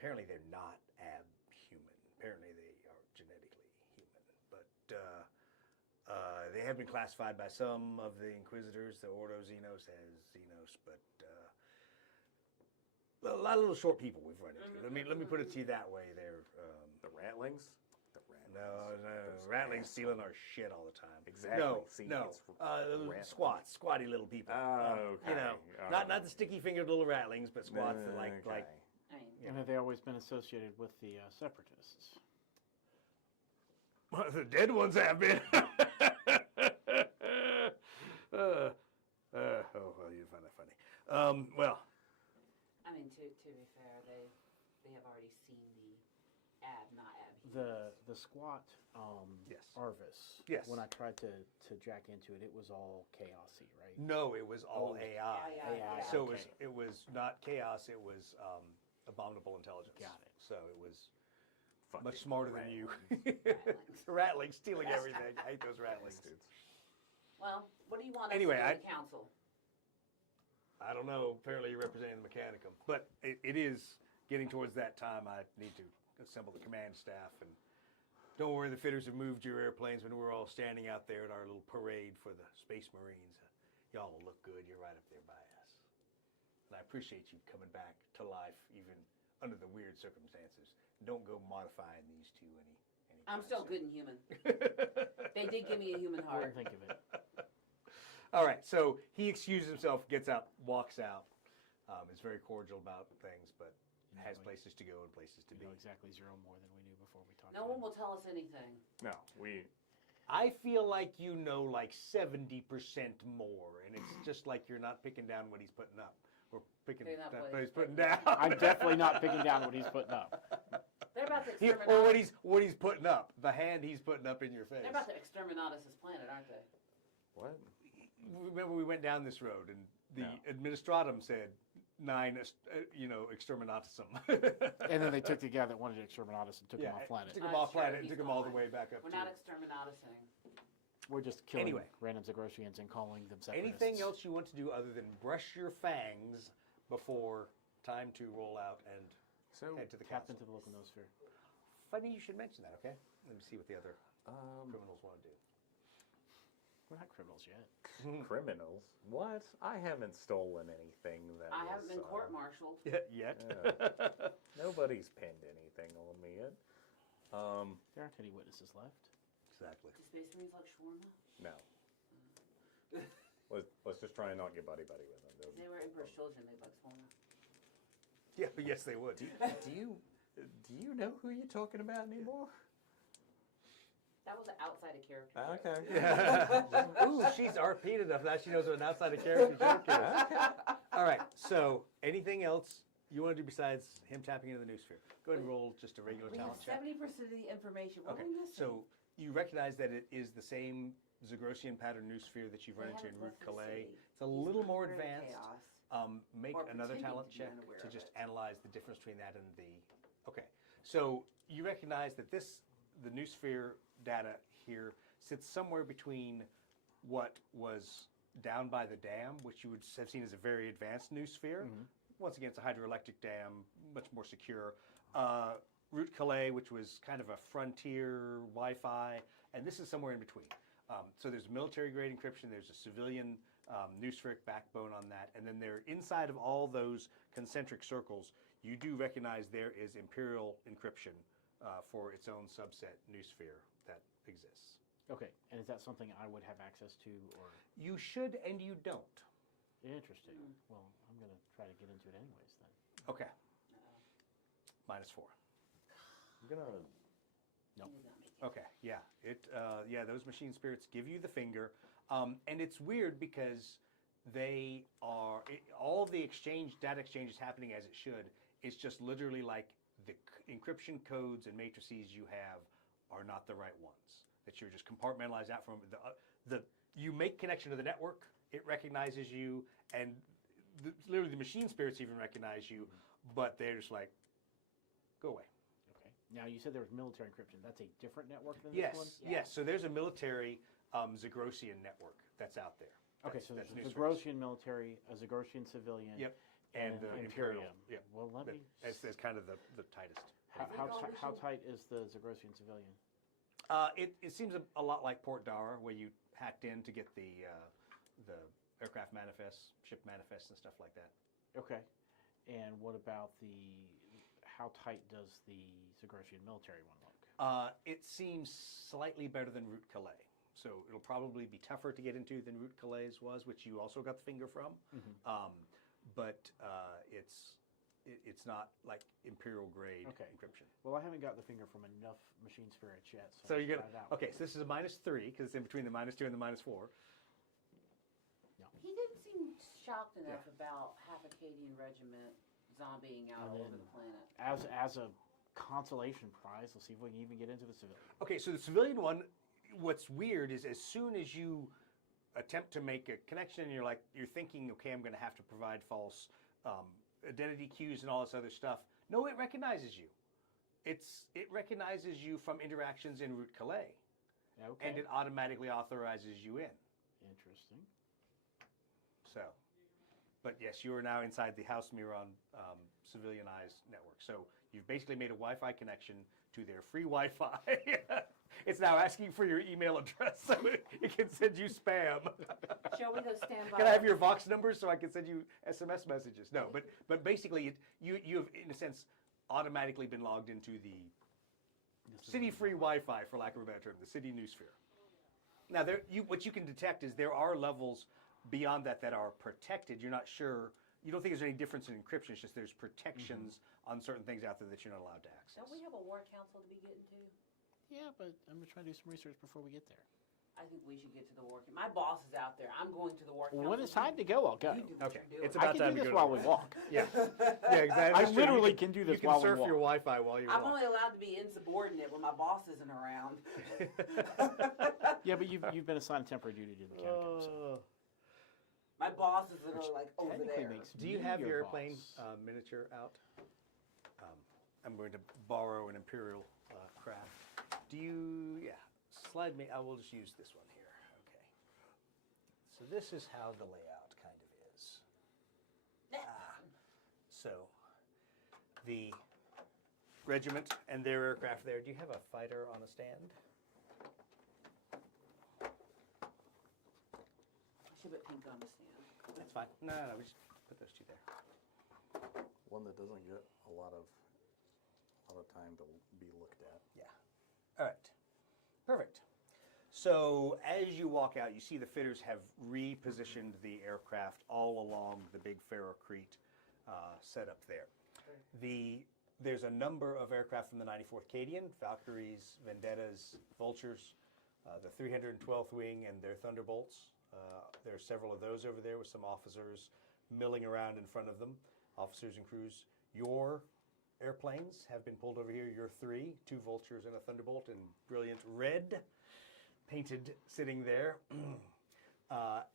Apparently, they're not abhuman. Apparently, they are genetically human. But they have been classified by some of the Inquisitors, the Ordo Xenos, as Xenos, but a lot of little short people we've run into. Let me put it to you that way. They're The ratlings? The ratlings. no, Those ratlings assholes. stealing our shit all the time. Exactly. No, See, no. it's ratlings. Squatty little people. Okay. You know, All not right. the sticky-fingered little ratlings, but squats that like Okay. I mean, And have they always been associated with the Separatists? the dead ones have been. Oh, well, you find that funny. Well, I mean, to be fair, they have already seen the not ab. The squat Yes. Arvis. Yes. When I tried to jack into it, it was all chaosy, right? no, it was all Oh, AI. AI, So okay. it was not chaos. It was abominable intelligence. Got it. So it was Fucking much smarter than you. Ratlings. Ratlings stealing everything. I hate those ratlings. Bastards. Well, what do you want us Anyway, to do I- in the council? I don't know. Apparently, you're representing the Mechanicum, but it is getting towards that time. I need to assemble the command staff, and don't worry, the fitters have moved your airplanes when we're all standing out there at our little parade for the Space Marines. Y'all will look good. You're right up there by us, and I appreciate you coming back to life, even under the weird circumstances. Don't go modifying these two any. I'm still good and human. They did give me a human I heart. wouldn't think of it. All right, so he excuses himself, gets out, walks out. Is very cordial about things, but has places to go and places to We be. know exactly zero more than we knew before we talked No to one him. will tell us anything. No, we. I feel like you know like 70% more, and it's just like you're not picking down what he's putting up. Or picking Picking up up what what he's he's putting putting down. I'm definitely not picking down what he's putting up. They're about to He- exterminate. or what he's putting up. The hand he's putting up in your face. They're about to exterminate us this planet, aren't they? What? Remember we went down this road, and the No. administratum said 9, exterminatusum. And then they took the guy that wanted to exterminate us and took him off planet. Took him Not off sure, planet and he's took him all the gone. way back up We're to. not exterminatusing. We're just killing Anyway. random Zagrosians and calling them Separatists. Anything else you want to do other than brush your fangs before time to roll out and So, head to the Tap council? into the local noosphere. Funny you should mention that, okay? Let me see what the other criminals want to do. We're not criminals yet. criminals? What? I haven't stolen anything that I was, haven't been court-martialed. Yet? Nobody's pinned anything on me yet. There aren't any witnesses left. Exactly. Do Space Marines like shawarma? No. let's just try and not get buddy-buddy with them. If they were Emperor's children, they'd like shawarma. Yeah, yes, they would. Do you know who you're talking about anymore? That was outside of character. Okay. Ooh, she's RP'd enough that she knows what an outside of character joke is. All right, so anything else you want to do besides him tapping into the noosphere? Go ahead and roll just a regular We have talent check. 70% of the information. What Okay, are we missing? so you recognize that it is the same Zagrosian pattern noosphere that you've run They into in haven't Route left the Calais. city. It's a He's little more unaware of advanced. chaos. Make or another pretending talent to be check unaware to of just it. analyze the difference between that and the. Okay, so you recognize that the noosphere data here sits somewhere between what was down by the dam, which you would have seen as a very advanced noosphere. Once again, it's a hydroelectric dam, much more secure. Route Calais, which was kind of a frontier Wi-Fi, and this is somewhere in between. So there's military-grade encryption, there's a civilian noospheric backbone on that, and then there, inside of all those concentric circles, you do recognize there is Imperial encryption for its own subset noosphere that exists. Okay, and is that something I would have access to, or You should and you don't. interesting? Well, I'm going to try to get into it anyways then. Okay. -4. I'm gonna. He did not make it. Okay, yeah, those machine spirits give you the finger, and it's weird because They are all the data exchange is happening as it should. It's just literally like the encryption codes and matrices you have are not the right ones. That you're just compartmentalized out from you make connection to the network. It recognizes you, and literally the machine spirits even recognize you, but they're just like, go away. Okay. Now you said there was military encryption. That's a different network than Yes, this one? yes. So there's a military Zagrosian network that's out there. Okay, so there's that's a new source. Zagrosian military, a Zagrosian civilian. Yep. And the Imperium. Yep. Well, let me. That's kind of the tightest. How tight is the Zagrosian civilian? It seems a lot like Port Dara, where you hacked in to get the aircraft manifests, ship manifests, and stuff like that. Okay. And what about how tight does the Zagrosian military one look? It seems slightly better than Route Calais. So it'll probably be tougher to get into than Route Calais was, which you also got the finger from. But it's not like Imperial grade encryption. Well, I haven't got the finger from enough machine spirits yet. So you let's get try that one. okay. So this is a -3 because it's in between the -2 and the -4. He didn't seem shocked enough about half Acadian regiment zombieing out all over the planet. As a consolation prize, let's see if we can even get into the civilian. Okay, so the civilian one, what's weird is as soon as you attempt to make a connection and you're thinking, okay, I'm going to have to provide false identity cues and all this other stuff. No, it recognizes you. It recognizes you from interactions in Route Calais. Okay. And it automatically authorizes you in. Interesting. So, but yes, you are now inside the House Miron civilianized network. So you've basically made a Wi-Fi connection to their free Wi-Fi. It's now asking for your email address so it can send you spam. Shall we go stand by? Can I have your Vox number so I can send you SMS messages? No, but basically you have, in a sense, automatically been logged into the city-free Wi-Fi, for lack of a better term, the city noosphere. Now, what you can detect is there are levels beyond that are protected. You're not sure. You don't think there's any difference in encryption. It's just there's protections on certain things out there that you're not allowed to access. Don't we have a war council to be getting to? Yeah, but I'm going to try to do some research before we get there. I think we should get to the war. My boss is out there. I'm going to the war council. Well, when it's time to go, I'll go. You do what Okay, you're doing. it's I about can time do to this go. while we walk. Yeah, exactly. I literally can do this you can while we surf walk. your Wi-Fi while you're I'm walking. only allowed to be insubordinate when my boss isn't around. Yeah, but you've been assigned temporary duty to the counter. So. My bosses that are like over Technically there. makes Do you me have your airplane boss. miniature out? I'm going to borrow an Imperial craft. Do you? Yeah. Slide me. I will just use this one here. Okay. So this is how the layout kind of is. So the regiment and their aircraft there. Do you have a fighter on a stand? I should put pink on the stand. That's fine. No, we just put those two there. One that doesn't get a lot of time to be looked at. Yeah. All right. Perfect. So as you walk out, you see the fitters have repositioned the aircraft all along the big ferrocrete setup there. There's a number of aircraft from the 94th Acadian, Valkyries, Vendettas, Vultures, the 312th Wing and their Thunderbolts. There are several of those over there with some officers milling around in front of them, officers and crews. Your airplanes have been pulled over here. Your 3, 2 Vultures and a Thunderbolt in brilliant red, painted sitting there.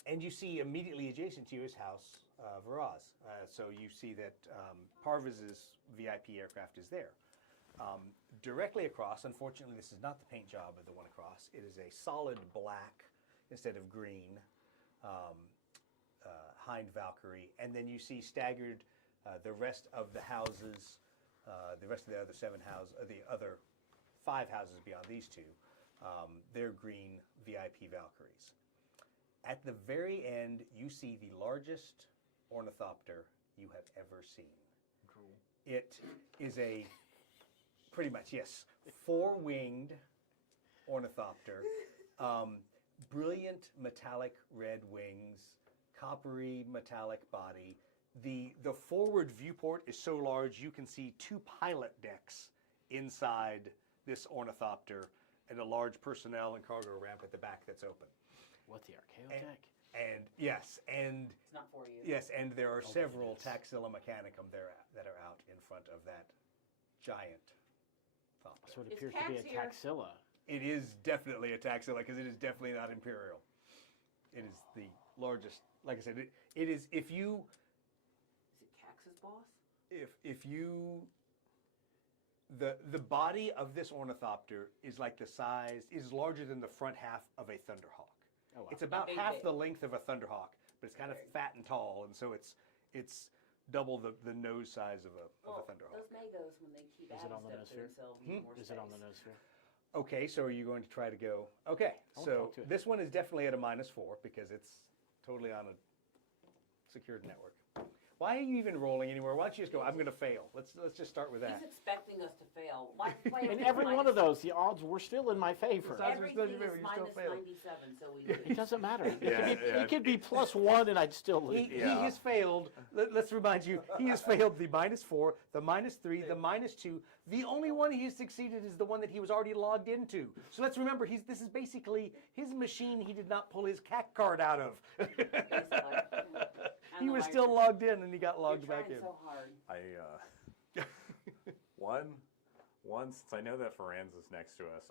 And you see immediately adjacent to you is House Varaz. So you see that Parvis's VIP aircraft is there. Directly across, unfortunately this is not the paint job of the one across, it is a solid black instead of green Hind Valkyrie. And then you see staggered the rest of the houses, the rest of the other 7 houses, the other 5 houses beyond these 2, they're green VIP Valkyries. At the very end, you see the largest ornithopter you have ever seen. Cool. It is a, pretty much, yes, 4-winged ornithopter. Brilliant metallic red wings, coppery metallic body. The forward viewport is so large you can see 2 pilot decks inside this ornithopter and a large personnel and cargo ramp at the back that's open. What the Archaeotech? And yes, and It's not for you. yes, and there are several it is. Taxila Mechanicum there that are out in front of that giant thopter. So it Is appears to be a Tax here? Taxila. It is definitely a Taxila because it is definitely not Imperial. It is the largest. Like I said, it is. If you Is it Cax's boss? if you the body of this ornithopter is like the size is larger than the front half of a thunderhawk. Oh, wow. It's about Big, half big. the length of a thunderhawk, but it's kind of Big. fat and tall, and so it's double the nose size of a thunderhawk. Those Magos, when they keep Is it adding on the stuff to Noosphere? themselves, need more Is it on the space. Noosphere? Okay, so are you going to try to go? Okay, I'll so talk to it. this one is definitely at a -4 because it's totally on a secured network. Why are you even rolling anywhere? Why don't you just go? I'm going to fail. Let's just start with He's that. expecting us to fail. Why play In with every one minus- of those, the odds were still in my favor. Besides- Everything you is still minus failed. 97, so we It lose. doesn't matter. Yeah. It could be +1 and I'd still lose. He Yeah. has failed. Let's remind you, he has failed the -4, the -3, the -2. The only one he has succeeded is the one that he was already logged into. So let's remember, this is basically his machine he did not pull his CAC card out of. He was still logged in and he got logged You're back trying in. so hard. One, since I know that Ferranz is next to us,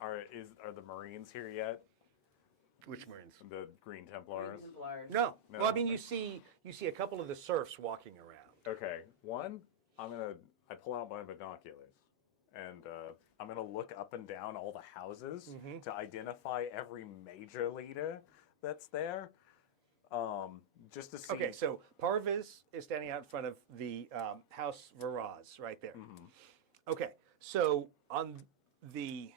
are the Marines here yet? Which Marines? The Green Templars? Templars. No. No. Well, I mean, you see a couple of the serfs walking around. Okay. One, I pull out my binoculars and I'm gonna look up and down all the houses to identify every major leader that's there. Just to see. Okay, so Parviz is standing out in front of the House Varaz right there. Okay, so on the,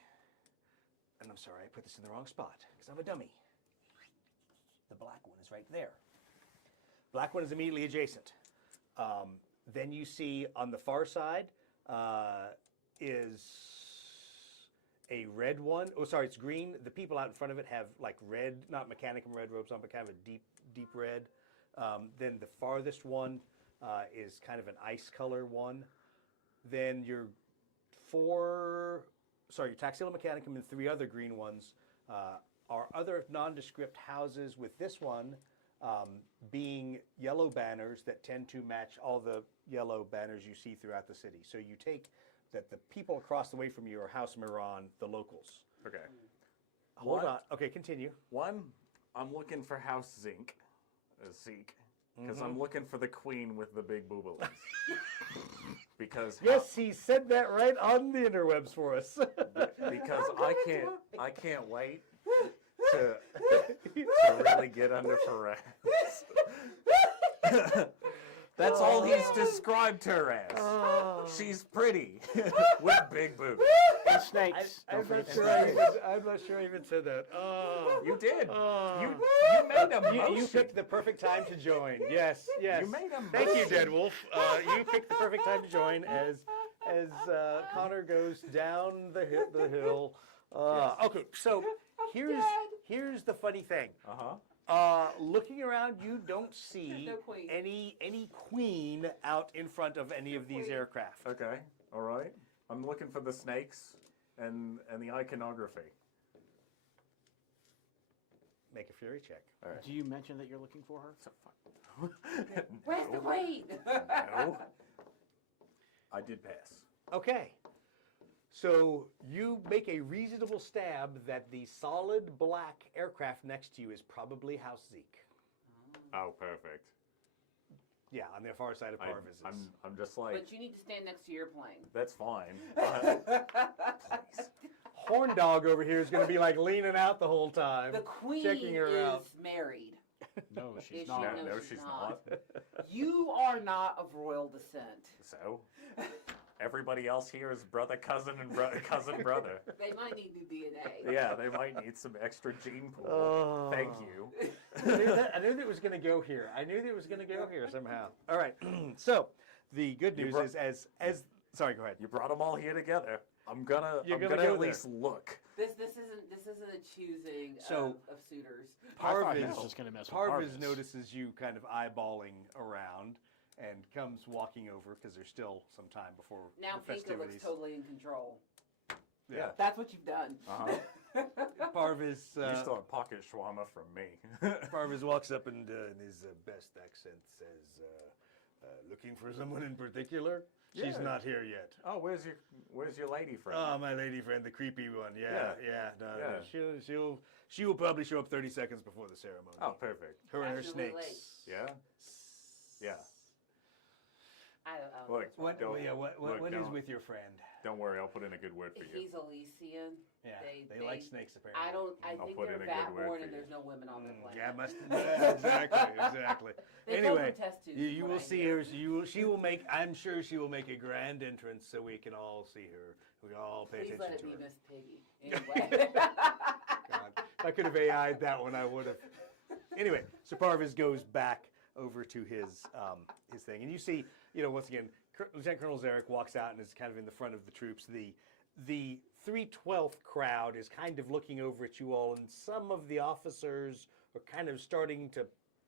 and I'm sorry, I put this in the wrong spot because I'm a dummy. The black one is right there. Black one is immediately adjacent. Then you see on the far side is a red one. Oh, sorry, it's green. The people out in front of it have like red, not Mechanicum red robes on, but kind of a deep red. Then the farthest one is kind of an ice color one. Then your Taxila Mechanicum and 3 other green ones are other nondescript houses, with this one being yellow banners that tend to match all the yellow banners you see throughout the city. So you take that the people across the way from you are House Miran, the locals. Okay. Hold What? on. Okay, continue. One, I'm looking for House Zeke, because I'm looking for the queen with the big boobaloo. Because Yes, he said that right on the interwebs for us. because I can't wait to really get under Ferranz. That's all he's described her as. She's pretty with big boobs. And snakes. Don't forget snakes. I'm not sure I even said that. Oh. You did. You made a motion. You picked the perfect time to join. Yes. You made a Thank you, motion. Dead Wolf. You picked the perfect time to join as Connor goes down the hill. Okay, so here's the funny thing. Looking around, you don't see No queen. any queen out in front of any of these aircraft. Okay. All right. I'm looking for the snakes and the iconography. Make a fury check. All right. Do you mention that you're looking for her? So fuck. Where's the queen? No. I did pass. Okay. So you make a reasonable stab that the solid black aircraft next to you is probably House Zeke. Oh, perfect. Yeah, on the far side of Parviz. I'm just like, But you need to stand next to your plane. that's fine. Please. Horn Dog over here is going to be like leaning out the whole time, The queen checking her is out. married. No, Is she's she? not. No, she's not. You are not of royal descent. So, everybody else here is brother, cousin, and cousin, brother. They might need new DNA. Yeah, they might need some extra gene pool. Oh. Thank you. I knew that it was going to go here. I knew that it was going to go here somehow. All right. So the good news is, as sorry, go ahead. You brought them all here together. I'm gonna You're gonna at go least look. This isn't a choosing So- of suitors. I thought he was Parviz, just gonna mess with Parviz Parviz. notices you kind of eyeballing around and comes walking over because there's still some time before Now the Pinka looks festivities. totally in control. Yeah. That's what you've done. Parvis, You still have pocket shawarma from me. Parvis walks up and in his best accent says, looking for someone in particular? She's Yeah. not here yet. Oh, where's your lady friend? Oh, my lady friend, the creepy one. Yeah, Yeah. no, Yeah. she will probably show up 30 seconds before the ceremony. Oh, perfect. Her and her Fashionably snakes. Yeah. Yeah. I don't know. Look, What Look, is don't- with your friend? Don't worry, I'll put in a good word for you. He's Elysian. Yeah, they like snakes apparently. I think put they're in a good vat word born for and you. there's no women on the planet. Yeah, exactly. They Anyway, go through test tubes, you from will what I see hear. her. She will make. I'm sure she will make a grand entrance so we can all see her. We can all pay Please let attention it to be her. Miss Piggy. Anyway. God, if I could have AI'd that one, I would have. Anyway, so Parvis goes back over to his thing, and you see, once again, Lieutenant Colonel Zarek walks out and is kind of in the front of the troops. The 312th crowd is kind of looking over at you all, and some of the officers are kind of starting to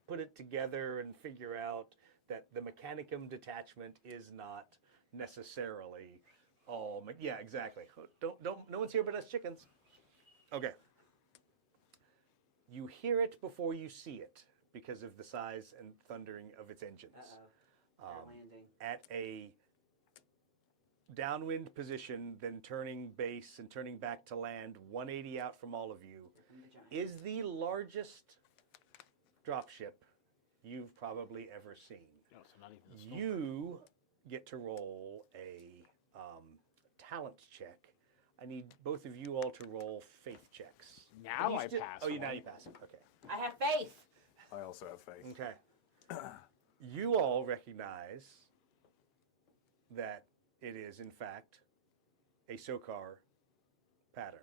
put it together and figure out that the Mechanicum detachment is not necessarily all. Yeah, exactly. Don't. No one's here but us chickens. Okay. You hear it before you see it because of the size and thundering of its engines. They're landing. At a downwind position, then turning base and turning back to land, 180 out from all of you, From the giant. is the largest dropship you've probably ever seen. No, so not even the Stormbird. You get to roll a talent check. I need both of you all to roll faith checks. Now You I still- pass Oh, now one. you pass it. Okay. I have faith. I also have faith. Okay. You all recognize that it is, in fact, a SOCAR pattern.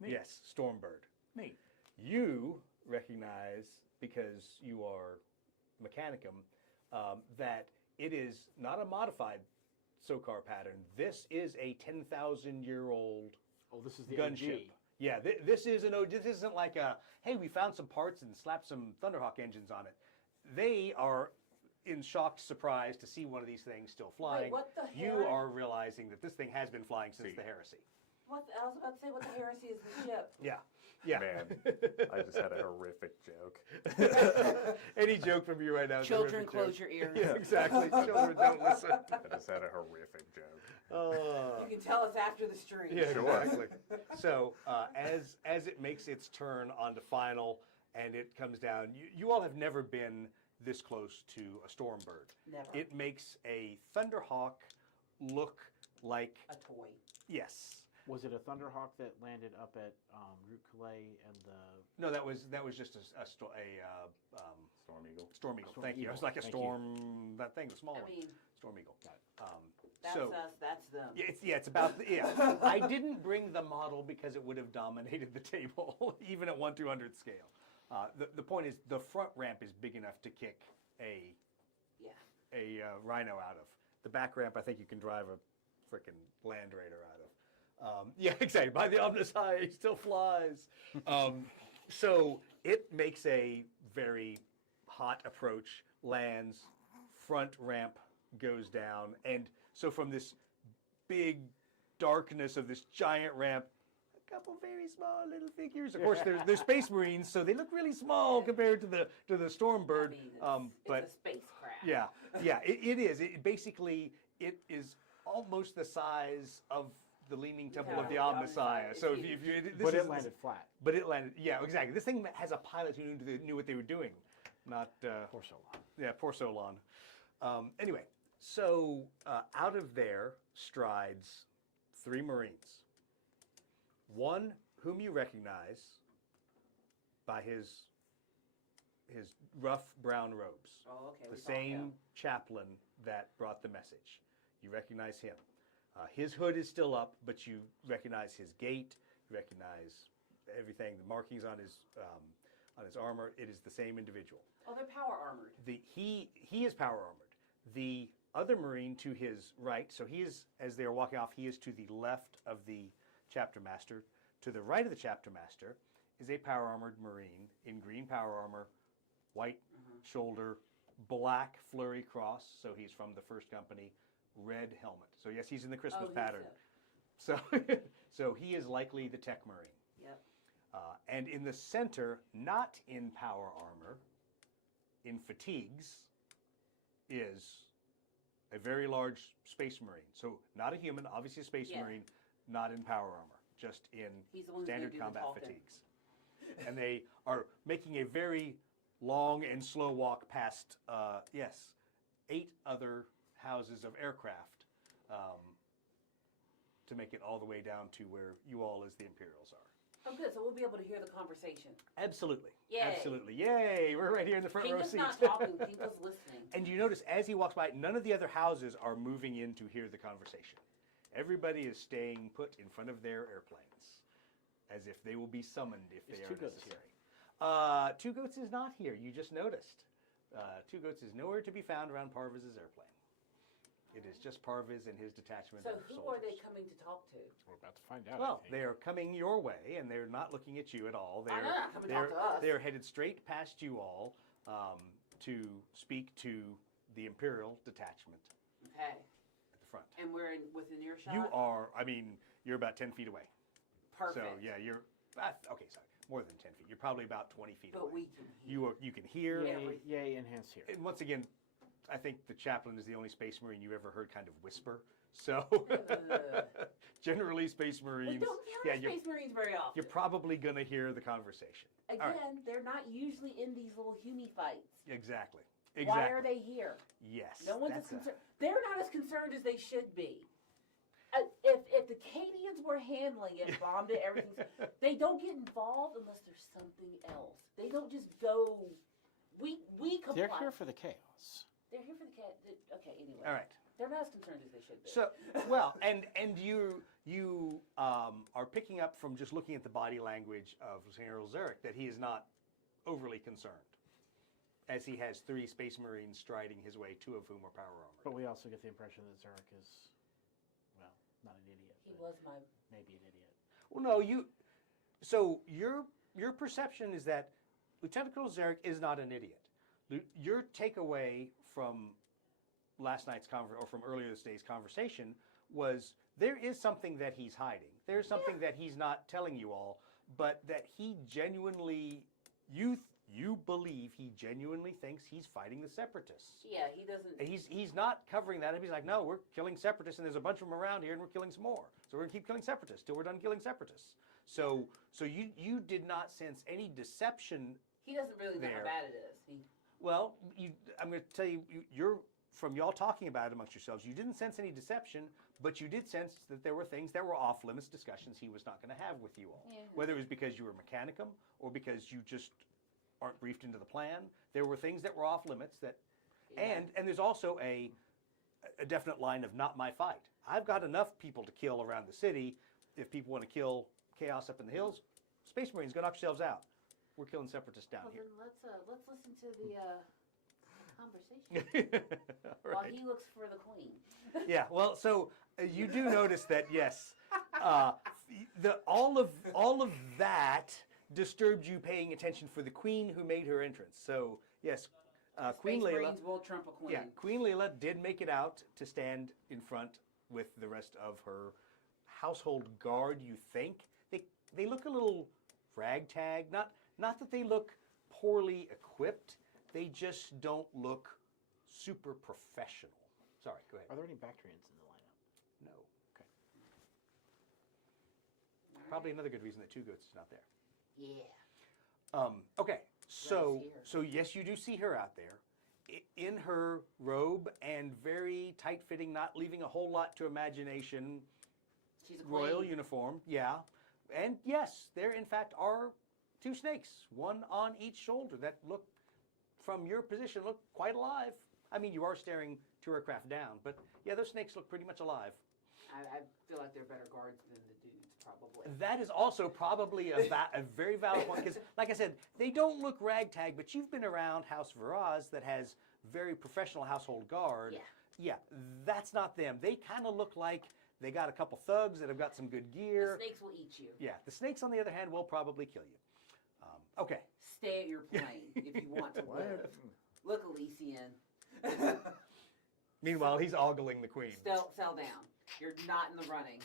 Neat. Yes, Stormbird. Neat. You recognize, because you are Mechanicum, that it is not a modified SOCAR pattern. This is a 10,000-year-old Oh, this is the gunship. OG. Yeah, this is this isn't like a, hey, we found some parts and slapped some Thunderhawk engines on it. They are in shocked surprise to see one of these things still flying. what the You heck? are realizing that this thing has been flying since See. the heresy. I was about to say what the heresy is the ship. Yeah. Man, I just had a horrific joke. Any joke from you right now is a Children, horrific close joke. your ears. Yeah, exactly. Children don't listen. I just had a horrific joke. You can tell us after the stream. Yeah, exactly. So as it makes its turn onto final and it comes down, you all have never been this close to a Stormbird. Never. It makes a Thunderhawk look like, A toy. yes. Was it a Thunderhawk that landed up at Route Calais and the? No, that was just a Storm Eagle. Storm Eagle. Storm Thank you. It Eagle. was like a Thank storm, that thing, the small I one. mean, Storm Eagle. that's so, us, that's them. Yeah, it's about the, yeah. I didn't bring the model because it would have dominated the table, even at 1/200 scale. The point is, the front ramp is big enough to kick a Rhino out of. The back ramp, I think you can drive a frickin' Land Raider out of. Yeah, exactly. By the Omnis High, he still flies. So it makes a very hot approach, lands, front ramp goes down, and so from this big darkness of this giant ramp, a couple very small little figures. Of course, they're Space Marines, so they look really small compared to the Stormbird. I mean, but it's a spacecraft. yeah, it is. It is almost the size of the Leaning Temple Yeah, of the the Omnissiah. Omnissiah. So It's if you this But is, it landed flat. But it landed. Yeah, exactly. This thing has a pilot who knew what they were doing, not Poor Solon. yeah, poor Solon. Anyway, so out of there strides 3 Marines. One whom you recognize by his rough brown robes. Oh, okay. The we saw same him. chaplain that brought the message. You recognize him. His hood is still up, but you recognize his gait. You recognize everything, the markings on his armor. It is the same individual. Oh, they're power armored. He is power armored. The other Marine to his right, so he is, as they are walking off, he is to the left of the chapter master. To the right of the chapter master is a power armored Marine in green power armor, white shoulder, black flurry cross, so he's from the first company, red helmet. So yes, he's in the Christmas he's pattern. So, so he is likely the tech marine. Yep. And in the center, not in power armor, in fatigues, is a very large space marine. So not a human, obviously a space Yeah. marine, not in power armor, just in He's the one who's standard gonna do the combat talking. fatigues. And they are making a very long and slow walk past, 8 other houses of aircraft to make it all the way down to where you all as the Imperials are. Oh, good. So we'll be able to hear the conversation. Absolutely. Yay. Absolutely. Yay! We're right here in the front row Kinga's seat. not talking. Kinga's listening. And you notice as he walks by, none of the other houses are moving in to hear the conversation. Everybody is staying put in front of their airplanes, as if they will be summoned if they Is are Two Goats necessary. Two Goats is not here. You just noticed. Two Goats is nowhere to be found around Parviz's airplane. It is just Parviz and his detachment So of who soldiers. are they coming to talk to? We're about to find out. I Well, think. they are coming your way, and they're not looking at you at all. They're, I know, not coming to talk to us. They're headed straight past you all to speak to the Imperial detachment Okay. at the front. And we're within earshot? You are, you're about 10 feet away. Perfect. So, yeah, you're, okay, sorry, more than 10 feet. You're probably about 20 feet But away. we can hear. You can hear. Yay, yay, enhance here. And once again, I think the chaplain is the only space marine you ever heard kind of whisper. So, generally, space We marines, don't hear Space Marines very often. you're probably going to hear the conversation. All right. Again, they're not usually in these little Hume fights. Exactly. Why are they here? Yes. No one's as that's a- concerned. They're not as concerned as they should be. If the Cadians were handling it, bombed it, everything, they don't get involved unless there's something else. They don't just go. We comply. They're here for the chaos. They're here for the cat. Okay, anyway. All right. They're not as concerned as they should be. So, well, and you are picking up from just looking at the body language of General Zarek that he is not overly concerned, as he has 3 space marines striding his way, 2 of whom are power armored. But we also get the impression that Zarek is, well, not an idiot. He but was my. maybe an idiot. Well, no, so your perception is that Lieutenant Colonel Zarek is not an idiot. Your takeaway from last night's or from earlier this day's conversation was there is something that he's hiding. There's something that he's not telling you all, but that he genuinely, you believe he genuinely thinks he's fighting the Separatists. Yeah, he doesn't. And he's not covering that up. He's like, no, we're killing Separatists, and there's a bunch of them around here, and we're killing some more. So we're gonna keep killing Separatists till we're done killing Separatists. So you did not sense any deception. He doesn't really know there. how bad it is. Well, I'm going to tell you, you're from y'all talking about it amongst yourselves. You didn't sense any deception, but you did sense that there were things that were off limits discussions he was not going to have with you all. Yeah. Whether it was because you were mechanicum or because you just aren't briefed into the plan, there were things that were off limits that, Yeah. and there's also a definite line of not my fight. I've got enough people to kill around the city. If people want to kill chaos up in the hills, Space Marines, go knock yourselves out. We're killing Separatists down Well, here. then let's listen to the conversation while he looks for the queen. Yeah, well, so you do notice that, yes, all of that disturbed you paying attention for the queen who made her entrance. So, yes, Queen Space Layla. Marines will trump a queen. Yeah, Queen Layla did make it out to stand in front with the rest of her household guard, you think. They look a little ragtag. Not that they look poorly equipped. They just don't look super professional. Sorry, go ahead. Are there any Bactrians in the lineup? No. Okay. Probably another good reason that Two Goats is not there. Yeah. Okay, so see her. so yes, you do see her out there, in her robe and very tight-fitting, not leaving a whole lot to imagination. She's a queen. Royal uniform, yeah, and yes, there in fact are 2 snakes, one on each shoulder that look, from your position, look quite alive. I mean, you are staring 2 aircraft down, but yeah, those snakes look pretty much alive. I feel like they're better guards than the dudes, probably. That is also probably a very valid point, because, like I said, they don't look ragtag, but you've been around House Varaz that has very professional household guard. Yeah. Yeah, that's not them. They kind of look like they got a couple thugs that have got some good gear. The snakes will eat you. Yeah, the snakes, on the other hand, will probably kill you. Okay. Stay at your plane if you want to live. Look, Elysian. Meanwhile, he's ogling the queen. Sell down. You're not in the running.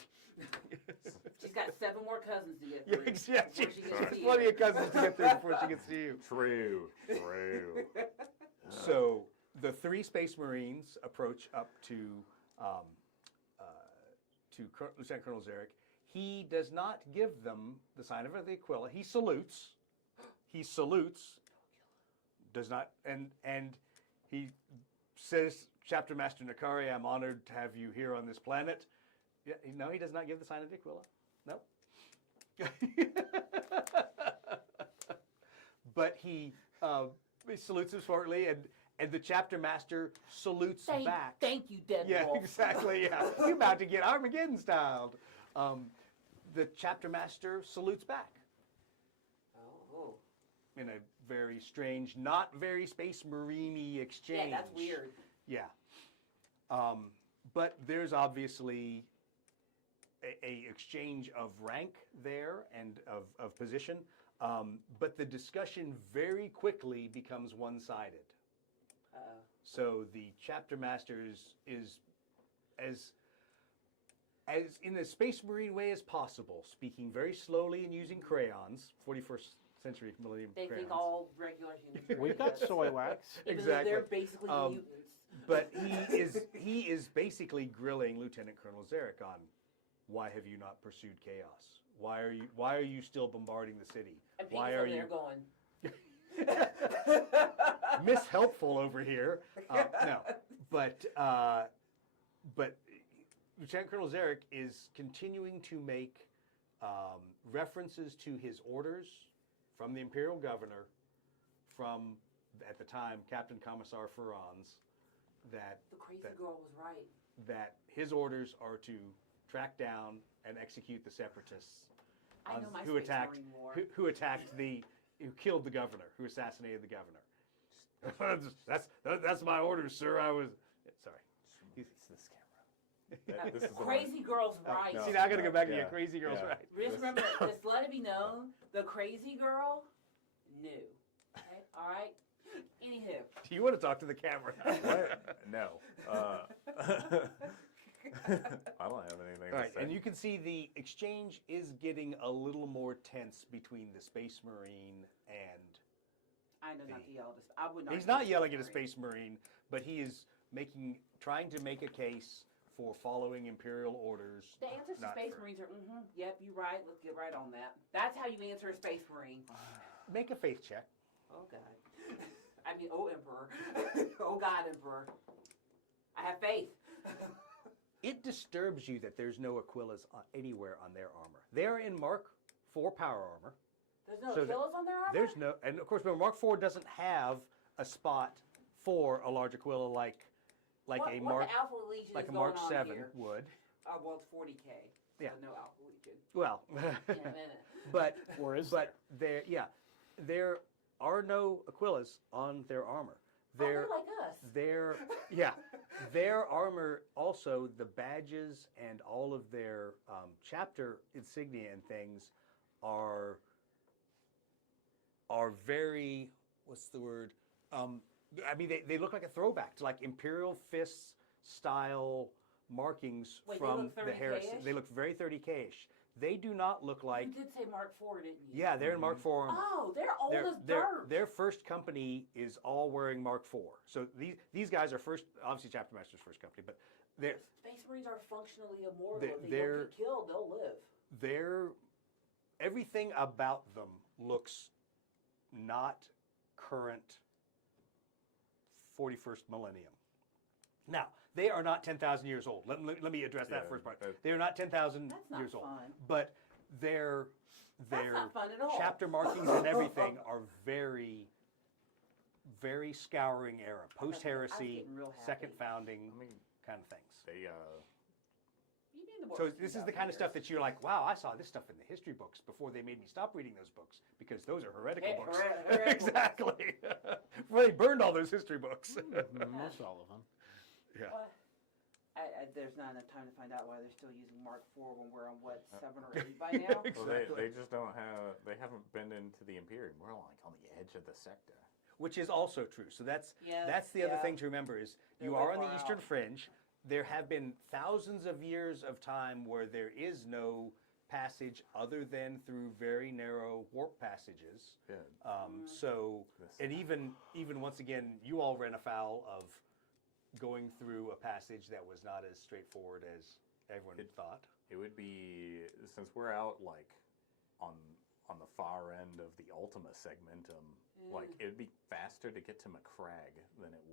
She's got 7 more cousins to get Yeah, through. exactly. before she gets to you. Plenty of cousins to get through before she gets to you. True. True. So the 3 Space Marines approach up to Lieutenant Colonel Zarek. He does not give them the sign of the Aquila. He salutes. He salutes. Does not, and he says, Chapter Master Nakari, I'm honored to have you here on this planet. Yeah, no, he does not give the sign of the Aquila. No. But he salutes him shortly, and the chapter master salutes back. Thank you, Dead Yeah, Wolf. exactly. Yeah, you're about to get Armageddon styled. The chapter master salutes back Oh. in a very strange, not very Space Marine-y exchange. Yeah, that's weird. Yeah. But there's obviously a exchange of rank there and of position. But the discussion very quickly becomes one-sided. So the chapter master is as in a Space Marine way as possible, speaking very slowly and using crayons, 41st century millennium They crayons. think all regular humans are We've got idiots. soy wax. Even though Exactly. they're basically mutants. But he is basically grilling Lieutenant Colonel Zarek on why have you not pursued chaos? Why are you still bombarding the city? And Why Piggy's are over there you going, mishelpful over here? No, but Lieutenant Colonel Zarek is continuing to make references to his orders from the Imperial Governor, from at the time Captain Commissar Ferran's, that the crazy girl was right. that his orders are to track down and execute the separatists I know my who Space attacked Marine lore. who killed the governor, who assassinated the governor. that's my orders, sir. I was sorry. It's this camera. This is the Crazy girl's right. no. See, now I got to go back to Yeah, your crazy girls, yeah. right? Just remember, just let it be known, the crazy girl knew. Okay? All right? Anywho. Do you want to talk to the camera? What? No. I don't have anything All right, to say. and you can see the exchange is getting a little more tense between the Space Marine and. I know not to yell at us. I would not. He's yell not yelling at a Marine. Space Marine, but he is trying to make a case for following Imperial orders. The answers to not Space for- Marines are, yep, you're right. Let's get right on that. That's how you answer a Space Marine. Make a faith check. Oh, God. I mean, oh, Emperor. Oh, God, Emperor. I have faith. It disturbs you that there's no Aquilas anywhere on their armor. They're in Mark IV power armor. There's no So Achilles on their armor? There's no, and of course, remember, Mark IV doesn't have a spot for a large Aquila like what, a what Mark, the Alpha Legion like is a going Mark on 7 here? would. Well, it's 40K. So Yeah. no Alpha Legion. Well, In a minute. but Or is there are no Aquilas on their armor. They're like us. Their armor, also the badges and all of their chapter insignia and things are very, what's the word? I mean, they look like a throwback to like Imperial Fists style markings Wait, they from look the 30K-ish? Harrison. They look very 30K-ish. They do not look like. You did say Mark IV, didn't you? Yeah, they're in Mark IV armor. Oh, they're old as dirt. Their first company is all wearing Mark IV. So these guys are first, obviously Chapter Master's first company, but they're Space Marines are functionally immortal. If they they're- don't get killed, they'll live. everything about them looks not current 41st millennium. Now, they are not 10,000 years old. Let me address that Yeah, first part. that- They are not 10,000 That's not years fun. old. But their not fun at all. chapter markings and everything are very, very scouring era, post-heresy, getting real happy. second founding kind of things. They You mean the So worst this is about the kind of here. stuff that you're like, wow, I saw this stuff in the history books before they made me stop reading those books because those are heretical Hey, books. heretical. Exactly. Before they burned all those history books. Most all of them. Yeah. What? There's not enough time to find out why they're still using Mark IV when we're on, what, 7 or 8 by now? well, they just don't have. They haven't been into the Imperium. We're like on the edge of the sector. Which is also true. So that's Yeah, the other yeah. thing to remember is They're you way are on far the eastern out. fringe. there have been thousands of years of time where there is no passage other than through very narrow warp passages. Yeah. So, and even once again, you all ran afoul of going through a passage that was not as straightforward as everyone thought. It would be, since we're out like on the far end of the Ultima segmentum, like it would be faster to get to McCrag than it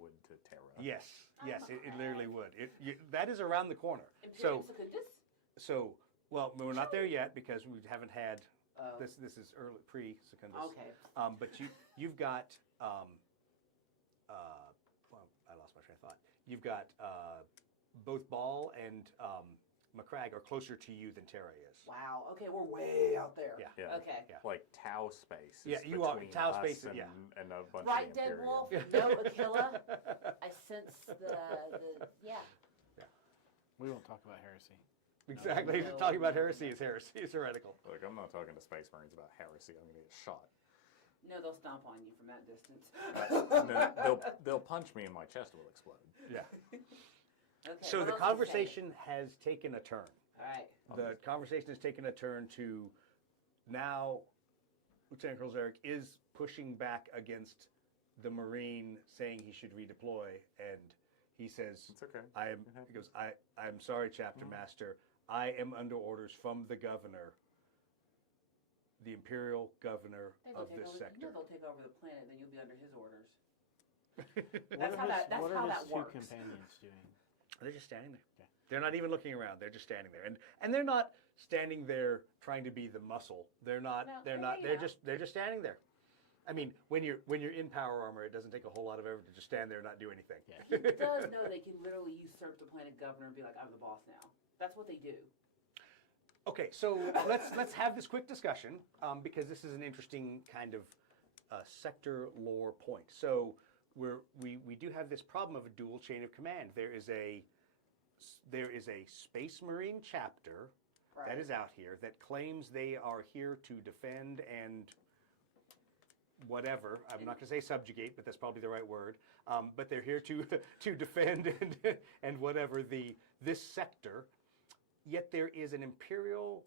would to Terra. Yes, it literally would. That is around the corner. Imperium Secundus? So, well, we're not there yet because we haven't had this. This is early pre-Secundus. Okay. But you've got. Well, I lost my train of thought. You've got both Ball and McCrag are closer to you than Terra is. Wow. Okay, we're way out there. Yeah. Yeah. Okay. Yeah. Like Tau space. Yeah, Is you are. between Tau us space, and, yeah. and a bunch Right, of Dead Imperium. Wolf? No, Aquila. I sense the yeah. We won't talk about heresy. Exactly. No. Talking about heresy is heretical. Look, I'm not talking to Space Marines about heresy. I'm going to get shot. No, they'll stomp on you from that distance. They'll punch me and my chest will explode. Yeah. Okay, So what the else is conversation has taken a turn. saying? All right. The conversation has taken a turn to now Lieutenant Colonel Zarek is pushing back against the Marine saying he should redeploy, and he says, It's okay. He goes, I'm sorry, Chapter Master. I am under orders from the governor, the Imperial Governor of this sector. You know they'll take over the planet, then you'll be under his orders. What how that two works. companions doing? They're just standing there. Okay. They're not even looking around. They're just standing there, and they're not standing there trying to be the muscle. They're not. No, they're they're not. hanging They're out. just standing there. I mean, when you're in power armor, it doesn't take a whole lot of effort to just stand there and not do anything. Yeah. He does know they can literally usurp the planet governor and be like, I'm the boss now. That's what they do. Okay, so let's have this quick discussion because this is an interesting kind of sector lore point. So we do have this problem of a dual chain of command. There is a Space Marine chapter Right. that is out here that claims they are here to defend and whatever. I'm not going to say subjugate, but that's probably the right word. But they're here to defend and whatever this sector. Yet there is an Imperial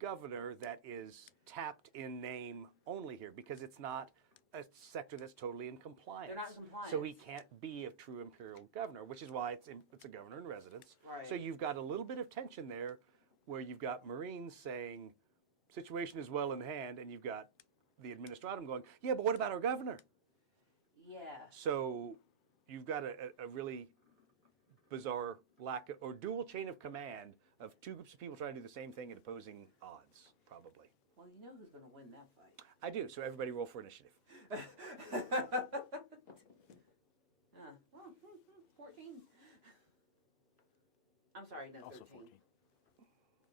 governor that is tapped in name only here because it's not a sector that's totally in compliance. They're not in compliance. So he can't be a true Imperial governor, which is why it's a governor in residence. Right. So you've got a little bit of tension there where you've got Marines saying, situation is well in hand, and you've got the administratum going, yeah, but what about our governor? Yeah. So you've got a really bizarre lack of, or dual chain of command of two groups of people trying to do the same thing at opposing odds, probably. Well, you know who's going to win that fight. I do, so everybody roll for initiative. 14. I'm sorry, no, Also 13.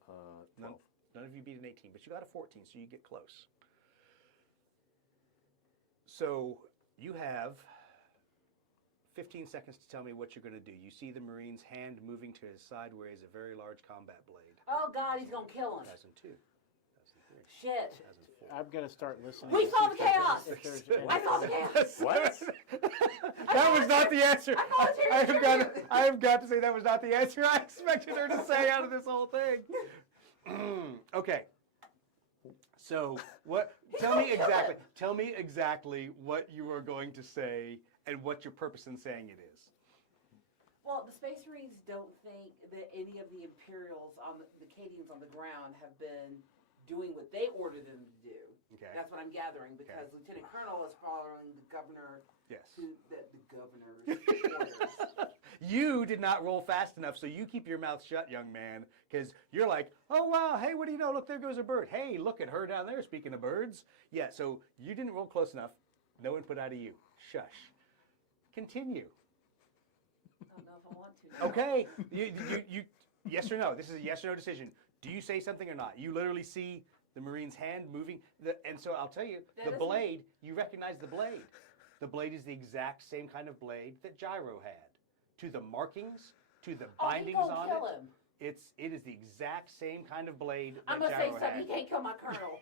14. 12. None of you beat an 18, but you got a 14, so you get close. So you have 15 seconds to tell me what you're going to do. You see the Marine's hand moving to his side where he has a very large combat blade. Oh, God, he's going to kill him. 2002, 2003, Shit. 2004. I'm going to start listening. We to saw see the if there's- chaos! if there's I saw the chaos! What? That was not the answer. volunteered I have got to say that was not the answer I expected her to say out of this whole thing. Okay. So what? Tell me exactly what you are going to say and what your purpose in saying it is. Well, the Space Marines don't think that any of the Imperials on the Cadians on the ground have been doing what they ordered them to do. Okay. That's what I'm gathering because Okay. Lieutenant Colonel is following the governor. Yes. The governor's orders. You did not roll fast enough, so you keep your mouth shut, young man, because you're like, oh, wow, hey, what do you know? Look, there goes a bird. Hey, look at her down there, speaking of birds. Yeah, so you didn't roll close enough. No input out of you. Shush. Continue. I don't know if I want to. Okay. You yes or no? This is a yes or no decision. Do you say something or not? You literally see the Marine's hand moving. And so I'll tell you, the blade, you recognize the blade. The blade is the exact same kind of blade that Gyro had. To the markings, to the bindings on kill it. him. It is the exact same kind of blade that I'm going to say Gyro something. had. He can't kill my colonel.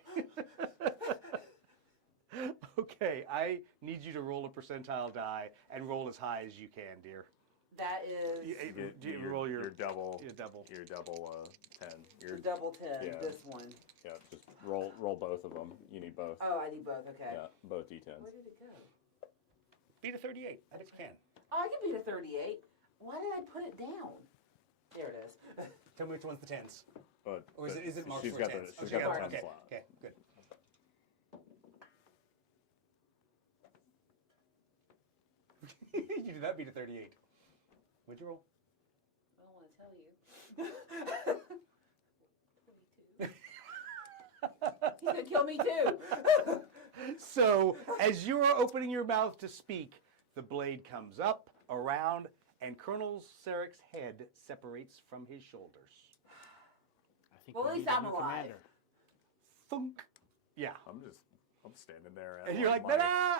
Okay, I need you to roll a percentile die and roll as high as you can, dear. That is Do you roll your double? your double. Your double 10. the double 10, yeah. this one. Yeah, just roll both of them. You need both. Oh, I need both, okay. Yeah, both d10s. Where did it go? Beat a 38. I bet you can. Oh, I can beat a 38. Why did I put it down? There it is. Tell me which one's the 10s. But Or is it marked she's for got 10s? the she's got the 10 okay. slot. Okay, good. You did not beat a 38. What'd you roll? I don't want to tell you. 22. He's going to kill me too. So, as you are opening your mouth to speak, the blade comes up, around, and Colonel Sarek's head separates from his shoulders. I think Well, we at least need a I'm new alive. commander. Thunk. Yeah. I'm standing there. At And you're like, my- nah!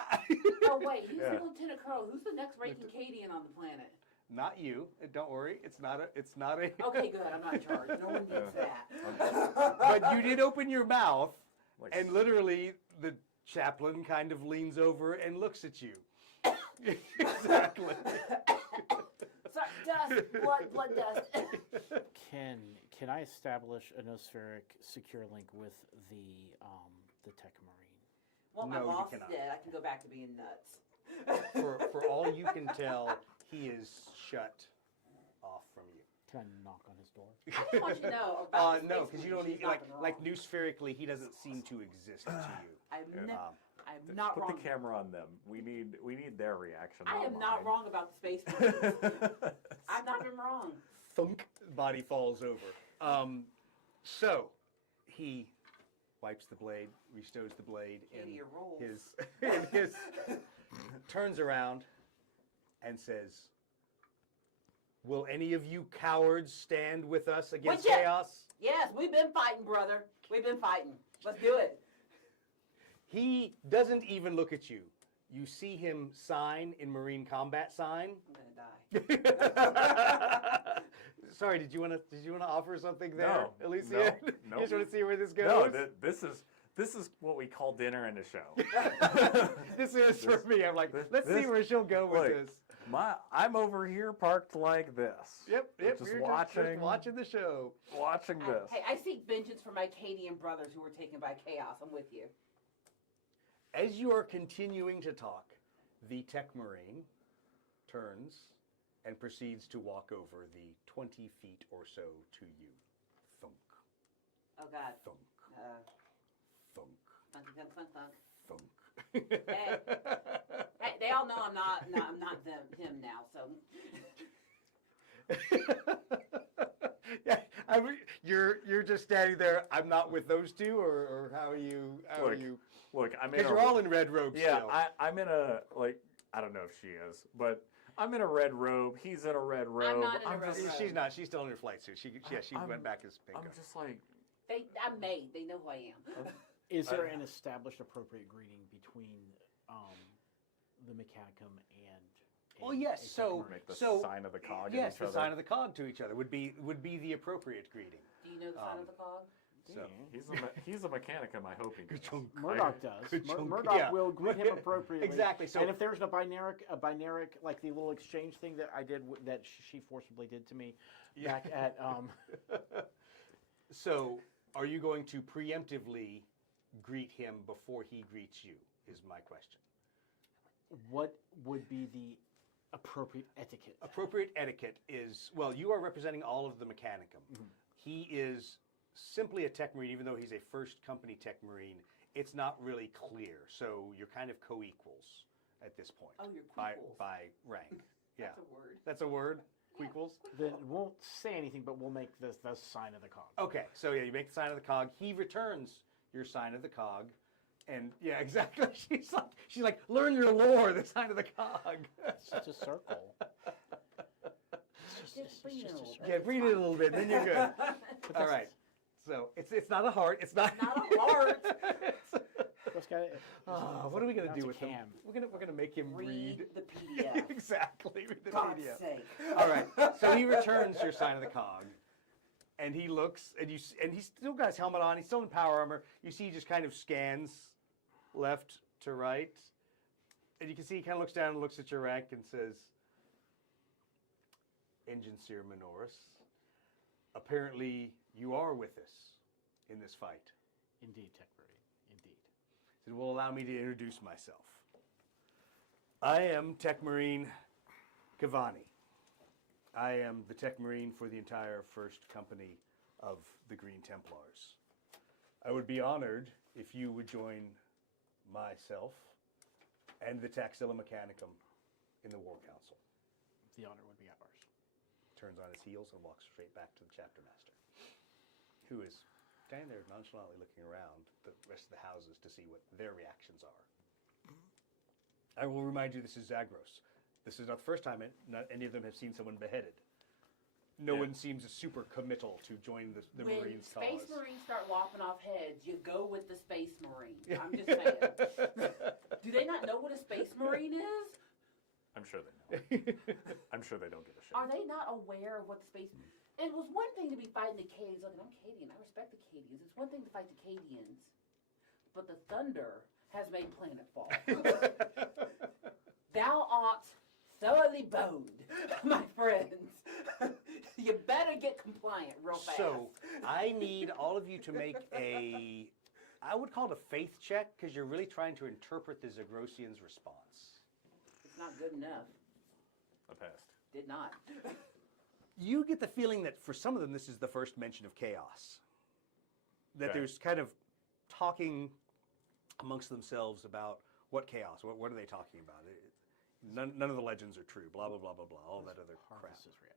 Oh, wait, he's Yeah. the Lieutenant Colonel. Who's the next ranking Cadian on the planet? Not you. Don't worry. It's not a. Okay, good. I'm not in charge. No one needs that. But you did open your mouth, Like- and literally the chaplain kind of leans over and looks at you. Exactly. Sorry, dust, blood dust. Can I establish a nospheric secure link with the tech marine? Well, my No, you boss is cannot. dead. I can go back to being nuts. For all you can tell, he is shut off from you. Can I knock on his door? I just want you to know about the No, space because you don't police. need She's nothing like wrong. noospherically, he doesn't seem to exist to you. I'm Put not wrong. the camera on them. We need their reaction. I am not not mine. wrong about the space police. I've not been wrong. Thunk. Body falls over. So he wipes the blade, bestows the blade in Idiot rolls. his turns around and says, "Will any of you cowards stand with us against Would ya? chaos?" Yes, we've been fighting, brother. We've been fighting. Let's do it. He doesn't even look at you. You see him sign in Marine combat sign. I'm gonna die. Sorry, did you want to offer something there, No, Alicia? no, You just want to see where this No, goes? this is what we call dinner and a show. This is for me. I'm like, let's see where she'll go with Look, this. I'm over here parked like this. Yep, Just you're watching, watching the show. watching this. Hey, I seek vengeance for my Cadian brothers who were taken by chaos. I'm with you. As you are continuing to talk, the tech marine turns and proceeds to walk over the 20 feet or so to you. Thunk, Oh God. thunk, thunk, Thunk, thunk, thunk, thunk. thunk. Hey, hey, they all know I'm not him now. So Yeah, you're just standing there. I'm not with those two, or how are you? How are you? Look, I'm in Because a, you're all in red robes yeah, still. I'm in a, like, I don't know if she is, but I'm in a red robe. He's in a red robe. not in a red just, robe. She's not. She's still in her flight suit. She I'm- went back as pink. I'm just like, I'm made. They know who I am. Is there an established appropriate greeting between the Mechanicum and? Well, yes. a So, make the so sign of the cog. yes, at the each sign other. of the cog to each other would be the appropriate greeting. Do you know the sign of the cog? So, He's a mechanicum. I hope he does. Murdoch does. Good chunk, Murdoch yeah. will greet him appropriately. Exactly, so- and if there's a binaric, like the little exchange thing that I did, that she forcibly did to me back at. So, are you going to preemptively greet him before he greets you? Is my question. What would be the appropriate etiquette? Appropriate etiquette is, well, you are representing all of the Mechanicum. He is simply a tech marine, even though he's a first company tech marine. It's not really clear, so you're kind of co-equals at this point. Oh, you're by quequals. by rank. Yeah, That's a word. That's a word. Yeah. Quequals. Then won't say anything, but we'll make this the sign of the cog. Okay, so yeah, you make the sign of the cog. He returns your sign of the cog, and yeah, exactly. She's like, learn your lore. The sign of the cog. It's just a circle. Just breathe in a little bit. Yeah, breathe it a little bit, then you're good. All right. So it's not a heart. It's not. Not a heart. What's got What are we gonna That's do a with him? cam. We're gonna make him read. Read the PDF. Exactly. Read the God's PDF. sake. All right. So he returns your sign of the cog, and he looks, and he's still got his helmet on. He's still in power armor. You see, he just kind of scans left to right, and you can see he kind of looks down and looks at your rank and says, Engineer Minoris. Apparently, you are with us in this fight. Indeed, Tech Marine. Indeed. It will allow me to introduce myself. I am Tech Marine Cavani. I am the Tech Marine for the entire first company of the Green Templars. I would be honored if you would join myself and the Taxila Mechanicum in the War Council. The honor would be ours. Turns on his heels and walks straight back to the chapter master, who is standing there nonchalantly looking around the rest of the houses to see what their reactions are. I will remind you, this is Zagros. This is not the first time not any of them have seen someone beheaded. No one seems super committal to join the When Marines' Space cause. Marines start lopping off heads, you go with the Space Marine. I'm just saying. Do they not know what a Space Marine is? I'm sure they know. I'm sure they don't give a shit. Are they not aware of what the Space... It was one thing to be fighting the Cadians. Look, I'm Cadian. I respect the Cadians. It's one thing to fight the Cadians. But the Thunder has made planetfall. Thou art thoroughly boned, my friends. You better get compliant real fast. So, I need all of you to make a, I would call it a faith check, because you're really trying to interpret the Zagrosian's response. It's not good enough. I passed. Did not. You get the feeling that for some of them, this is the first mention of chaos. That Okay. there's kind of talking amongst themselves about what chaos, what are they talking about? None of the legends are true, blah, blah, blah, blah, blah, all that other crap. Harvest's reaction.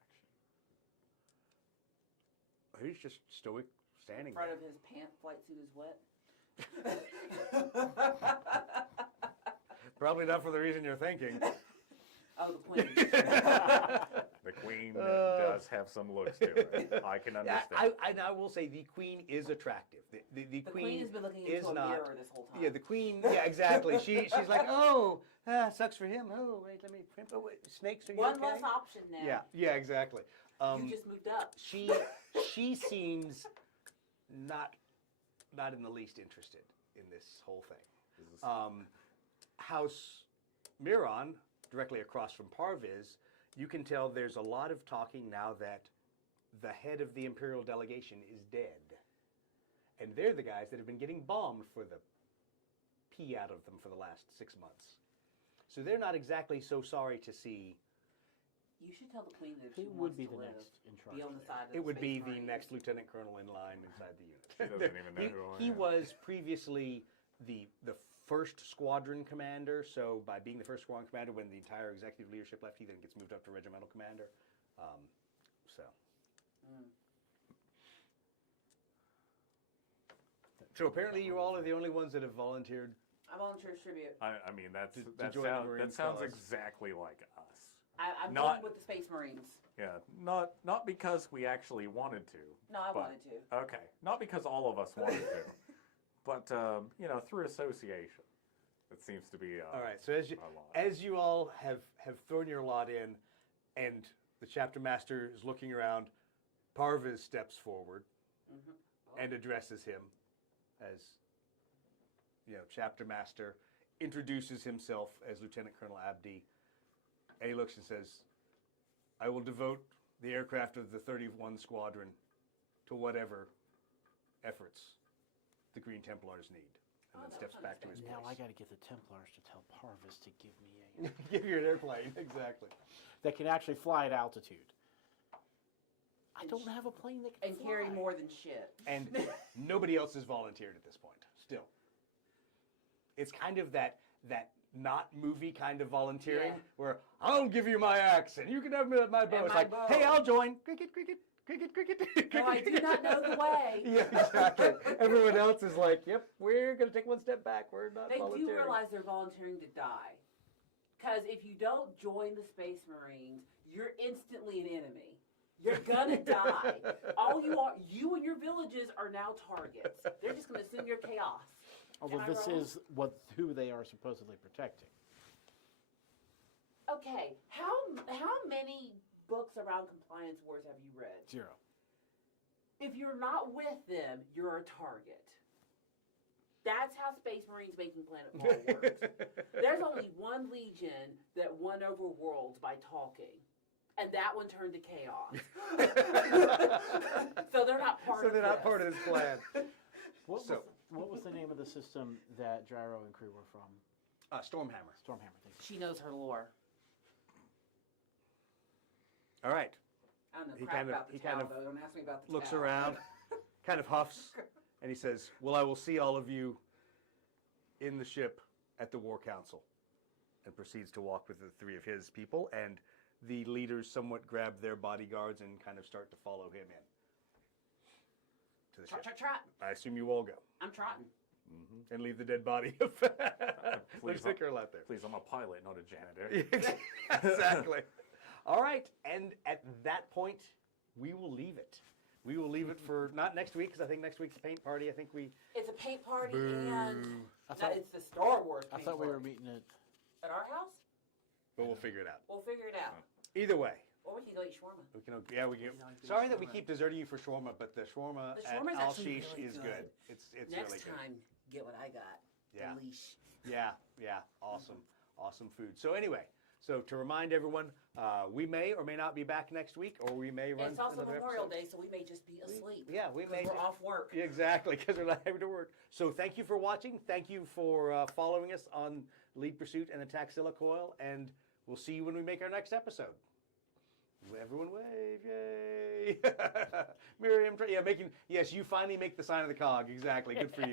He's just stoic, standing Part there. of his pant flight suit is wet. Probably not for the reason you're thinking. Oh, the Queen. The queen does have some looks to it. I can understand. I will say the queen is attractive. The Queen has been looking is into a not, mirror this whole time. Yeah, the queen. Yeah, exactly. She's like, oh, sucks for him. Oh, wait, let me. Oh, wait, snakes are you One okay? less option now. Yeah, exactly. You just moved up. She seems not in the least interested in this whole thing. House Miron, directly across from Parviz, you can tell there's a lot of talking now that the head of the Imperial delegation is dead. And they're the guys that have been getting bombed for the pee out of them for the last 6 months. So they're not exactly so sorry to see. You should tell the Queen that if she Who wants would be to the live, next in charge be on the there? side of It the would be Space the Marines. next lieutenant colonel in line inside the unit. She doesn't even know who I He am. was previously the first squadron commander, so by being the first squadron commander, when the entire executive leadership left, he then gets moved up to regimental commander. So apparently you all are the only ones that have volunteered. I volunteer as tribute. I mean, that join the sounds Marines that sounds cause. exactly like us. I'm Not- going with the Space Marines. Yeah, not because we actually wanted to. No, I but- wanted to. Okay, not because all of us wanted to, but through association. It seems to be. All right, so a lot. as you all have thrown your lot in, and the chapter master is looking around, Parviz steps forward and addresses him as, chapter master, introduces himself as Lieutenant Colonel Abdi, and he looks and says, I will devote the aircraft of the 31 Squadron to whatever efforts the Green Templars need. And then that steps was back to his Now I place. got to get the Templars to tell Parvis to give me a Give you an airplane, exactly. that can actually fly at altitude. I don't have a plane that can And fly. carry more than shit. And nobody else has volunteered at this point, still. It's kind of that not movie kind of volunteering, Yeah. where I'll give you my axe and you can have my bow. And It's my like, bow. hey, I'll join. Cricket, cricket, cricket, cricket. No, I do not know the way. Yeah, exactly. Everyone else is like, yep, we're going to take one step back. We're not They volunteering. do realize they're volunteering to die. Because if you don't join the Space Marines, you're instantly an enemy. You're gonna die. You and your villages are now targets. They're just gonna assume you're chaos. Although Am I this wrong? is who they are supposedly protecting. Okay, how many books around compliance wars have you read? 0. If you're not with them, you're a target. That's how Space Marines making planetfall works. There's only one legion that won over worlds by talking. And that one turned to chaos. So they're not part So of they're not this. part of this plan. What was the name of the system that Gyro and crew were from? Stormhammer. Stormhammer. Thank you. She knows her lore. All right. I don't know He crap kind of- about the he towel, kind of though. Don't ask me about the Looks towel. around, kind of huffs, and he says, "Well, I will see all of you in the ship at the War Council," and proceeds to walk with the three of his people, and the leaders somewhat grab their bodyguards and kind of start to follow him in to the Trot, ship. trot, trot. I assume you all go I'm trotting. and leave the dead body of Lieutenant Colonel out there. Please, I'm a pilot, not a janitor. Exactly. All right, and at that point, we will leave it. We will leave it for not next week, because I think next week's paint party. I think we. It's a paint party and thought- it's the Star Wars I paint thought we were party. meeting at At our house? But we'll figure it out. We'll figure it out. Either way, Or we can go eat shawarma. we can. Yeah, we can. Sorry that we keep deserting you for shawarma, but the shawarma The at shawarma's Al actually Shish really is good. It's Next really good. time, get what I got. Yeah. The leash. Yeah, awesome, awesome food. So anyway, so to remind everyone, we may or may not be back next week, or we may run It's also another Memorial episode. Day, so we may just be asleep. Yeah, we 'cause may. We're off work. Exactly, because we're not having to work. So thank you for watching. Thank you for following us on Lead Pursuit and the Taxila Coil, and we'll see you when we make our next episode. Everyone wave, yay! Miriam, yeah, yes, you finally make the sign of the cog. Exactly, good for you.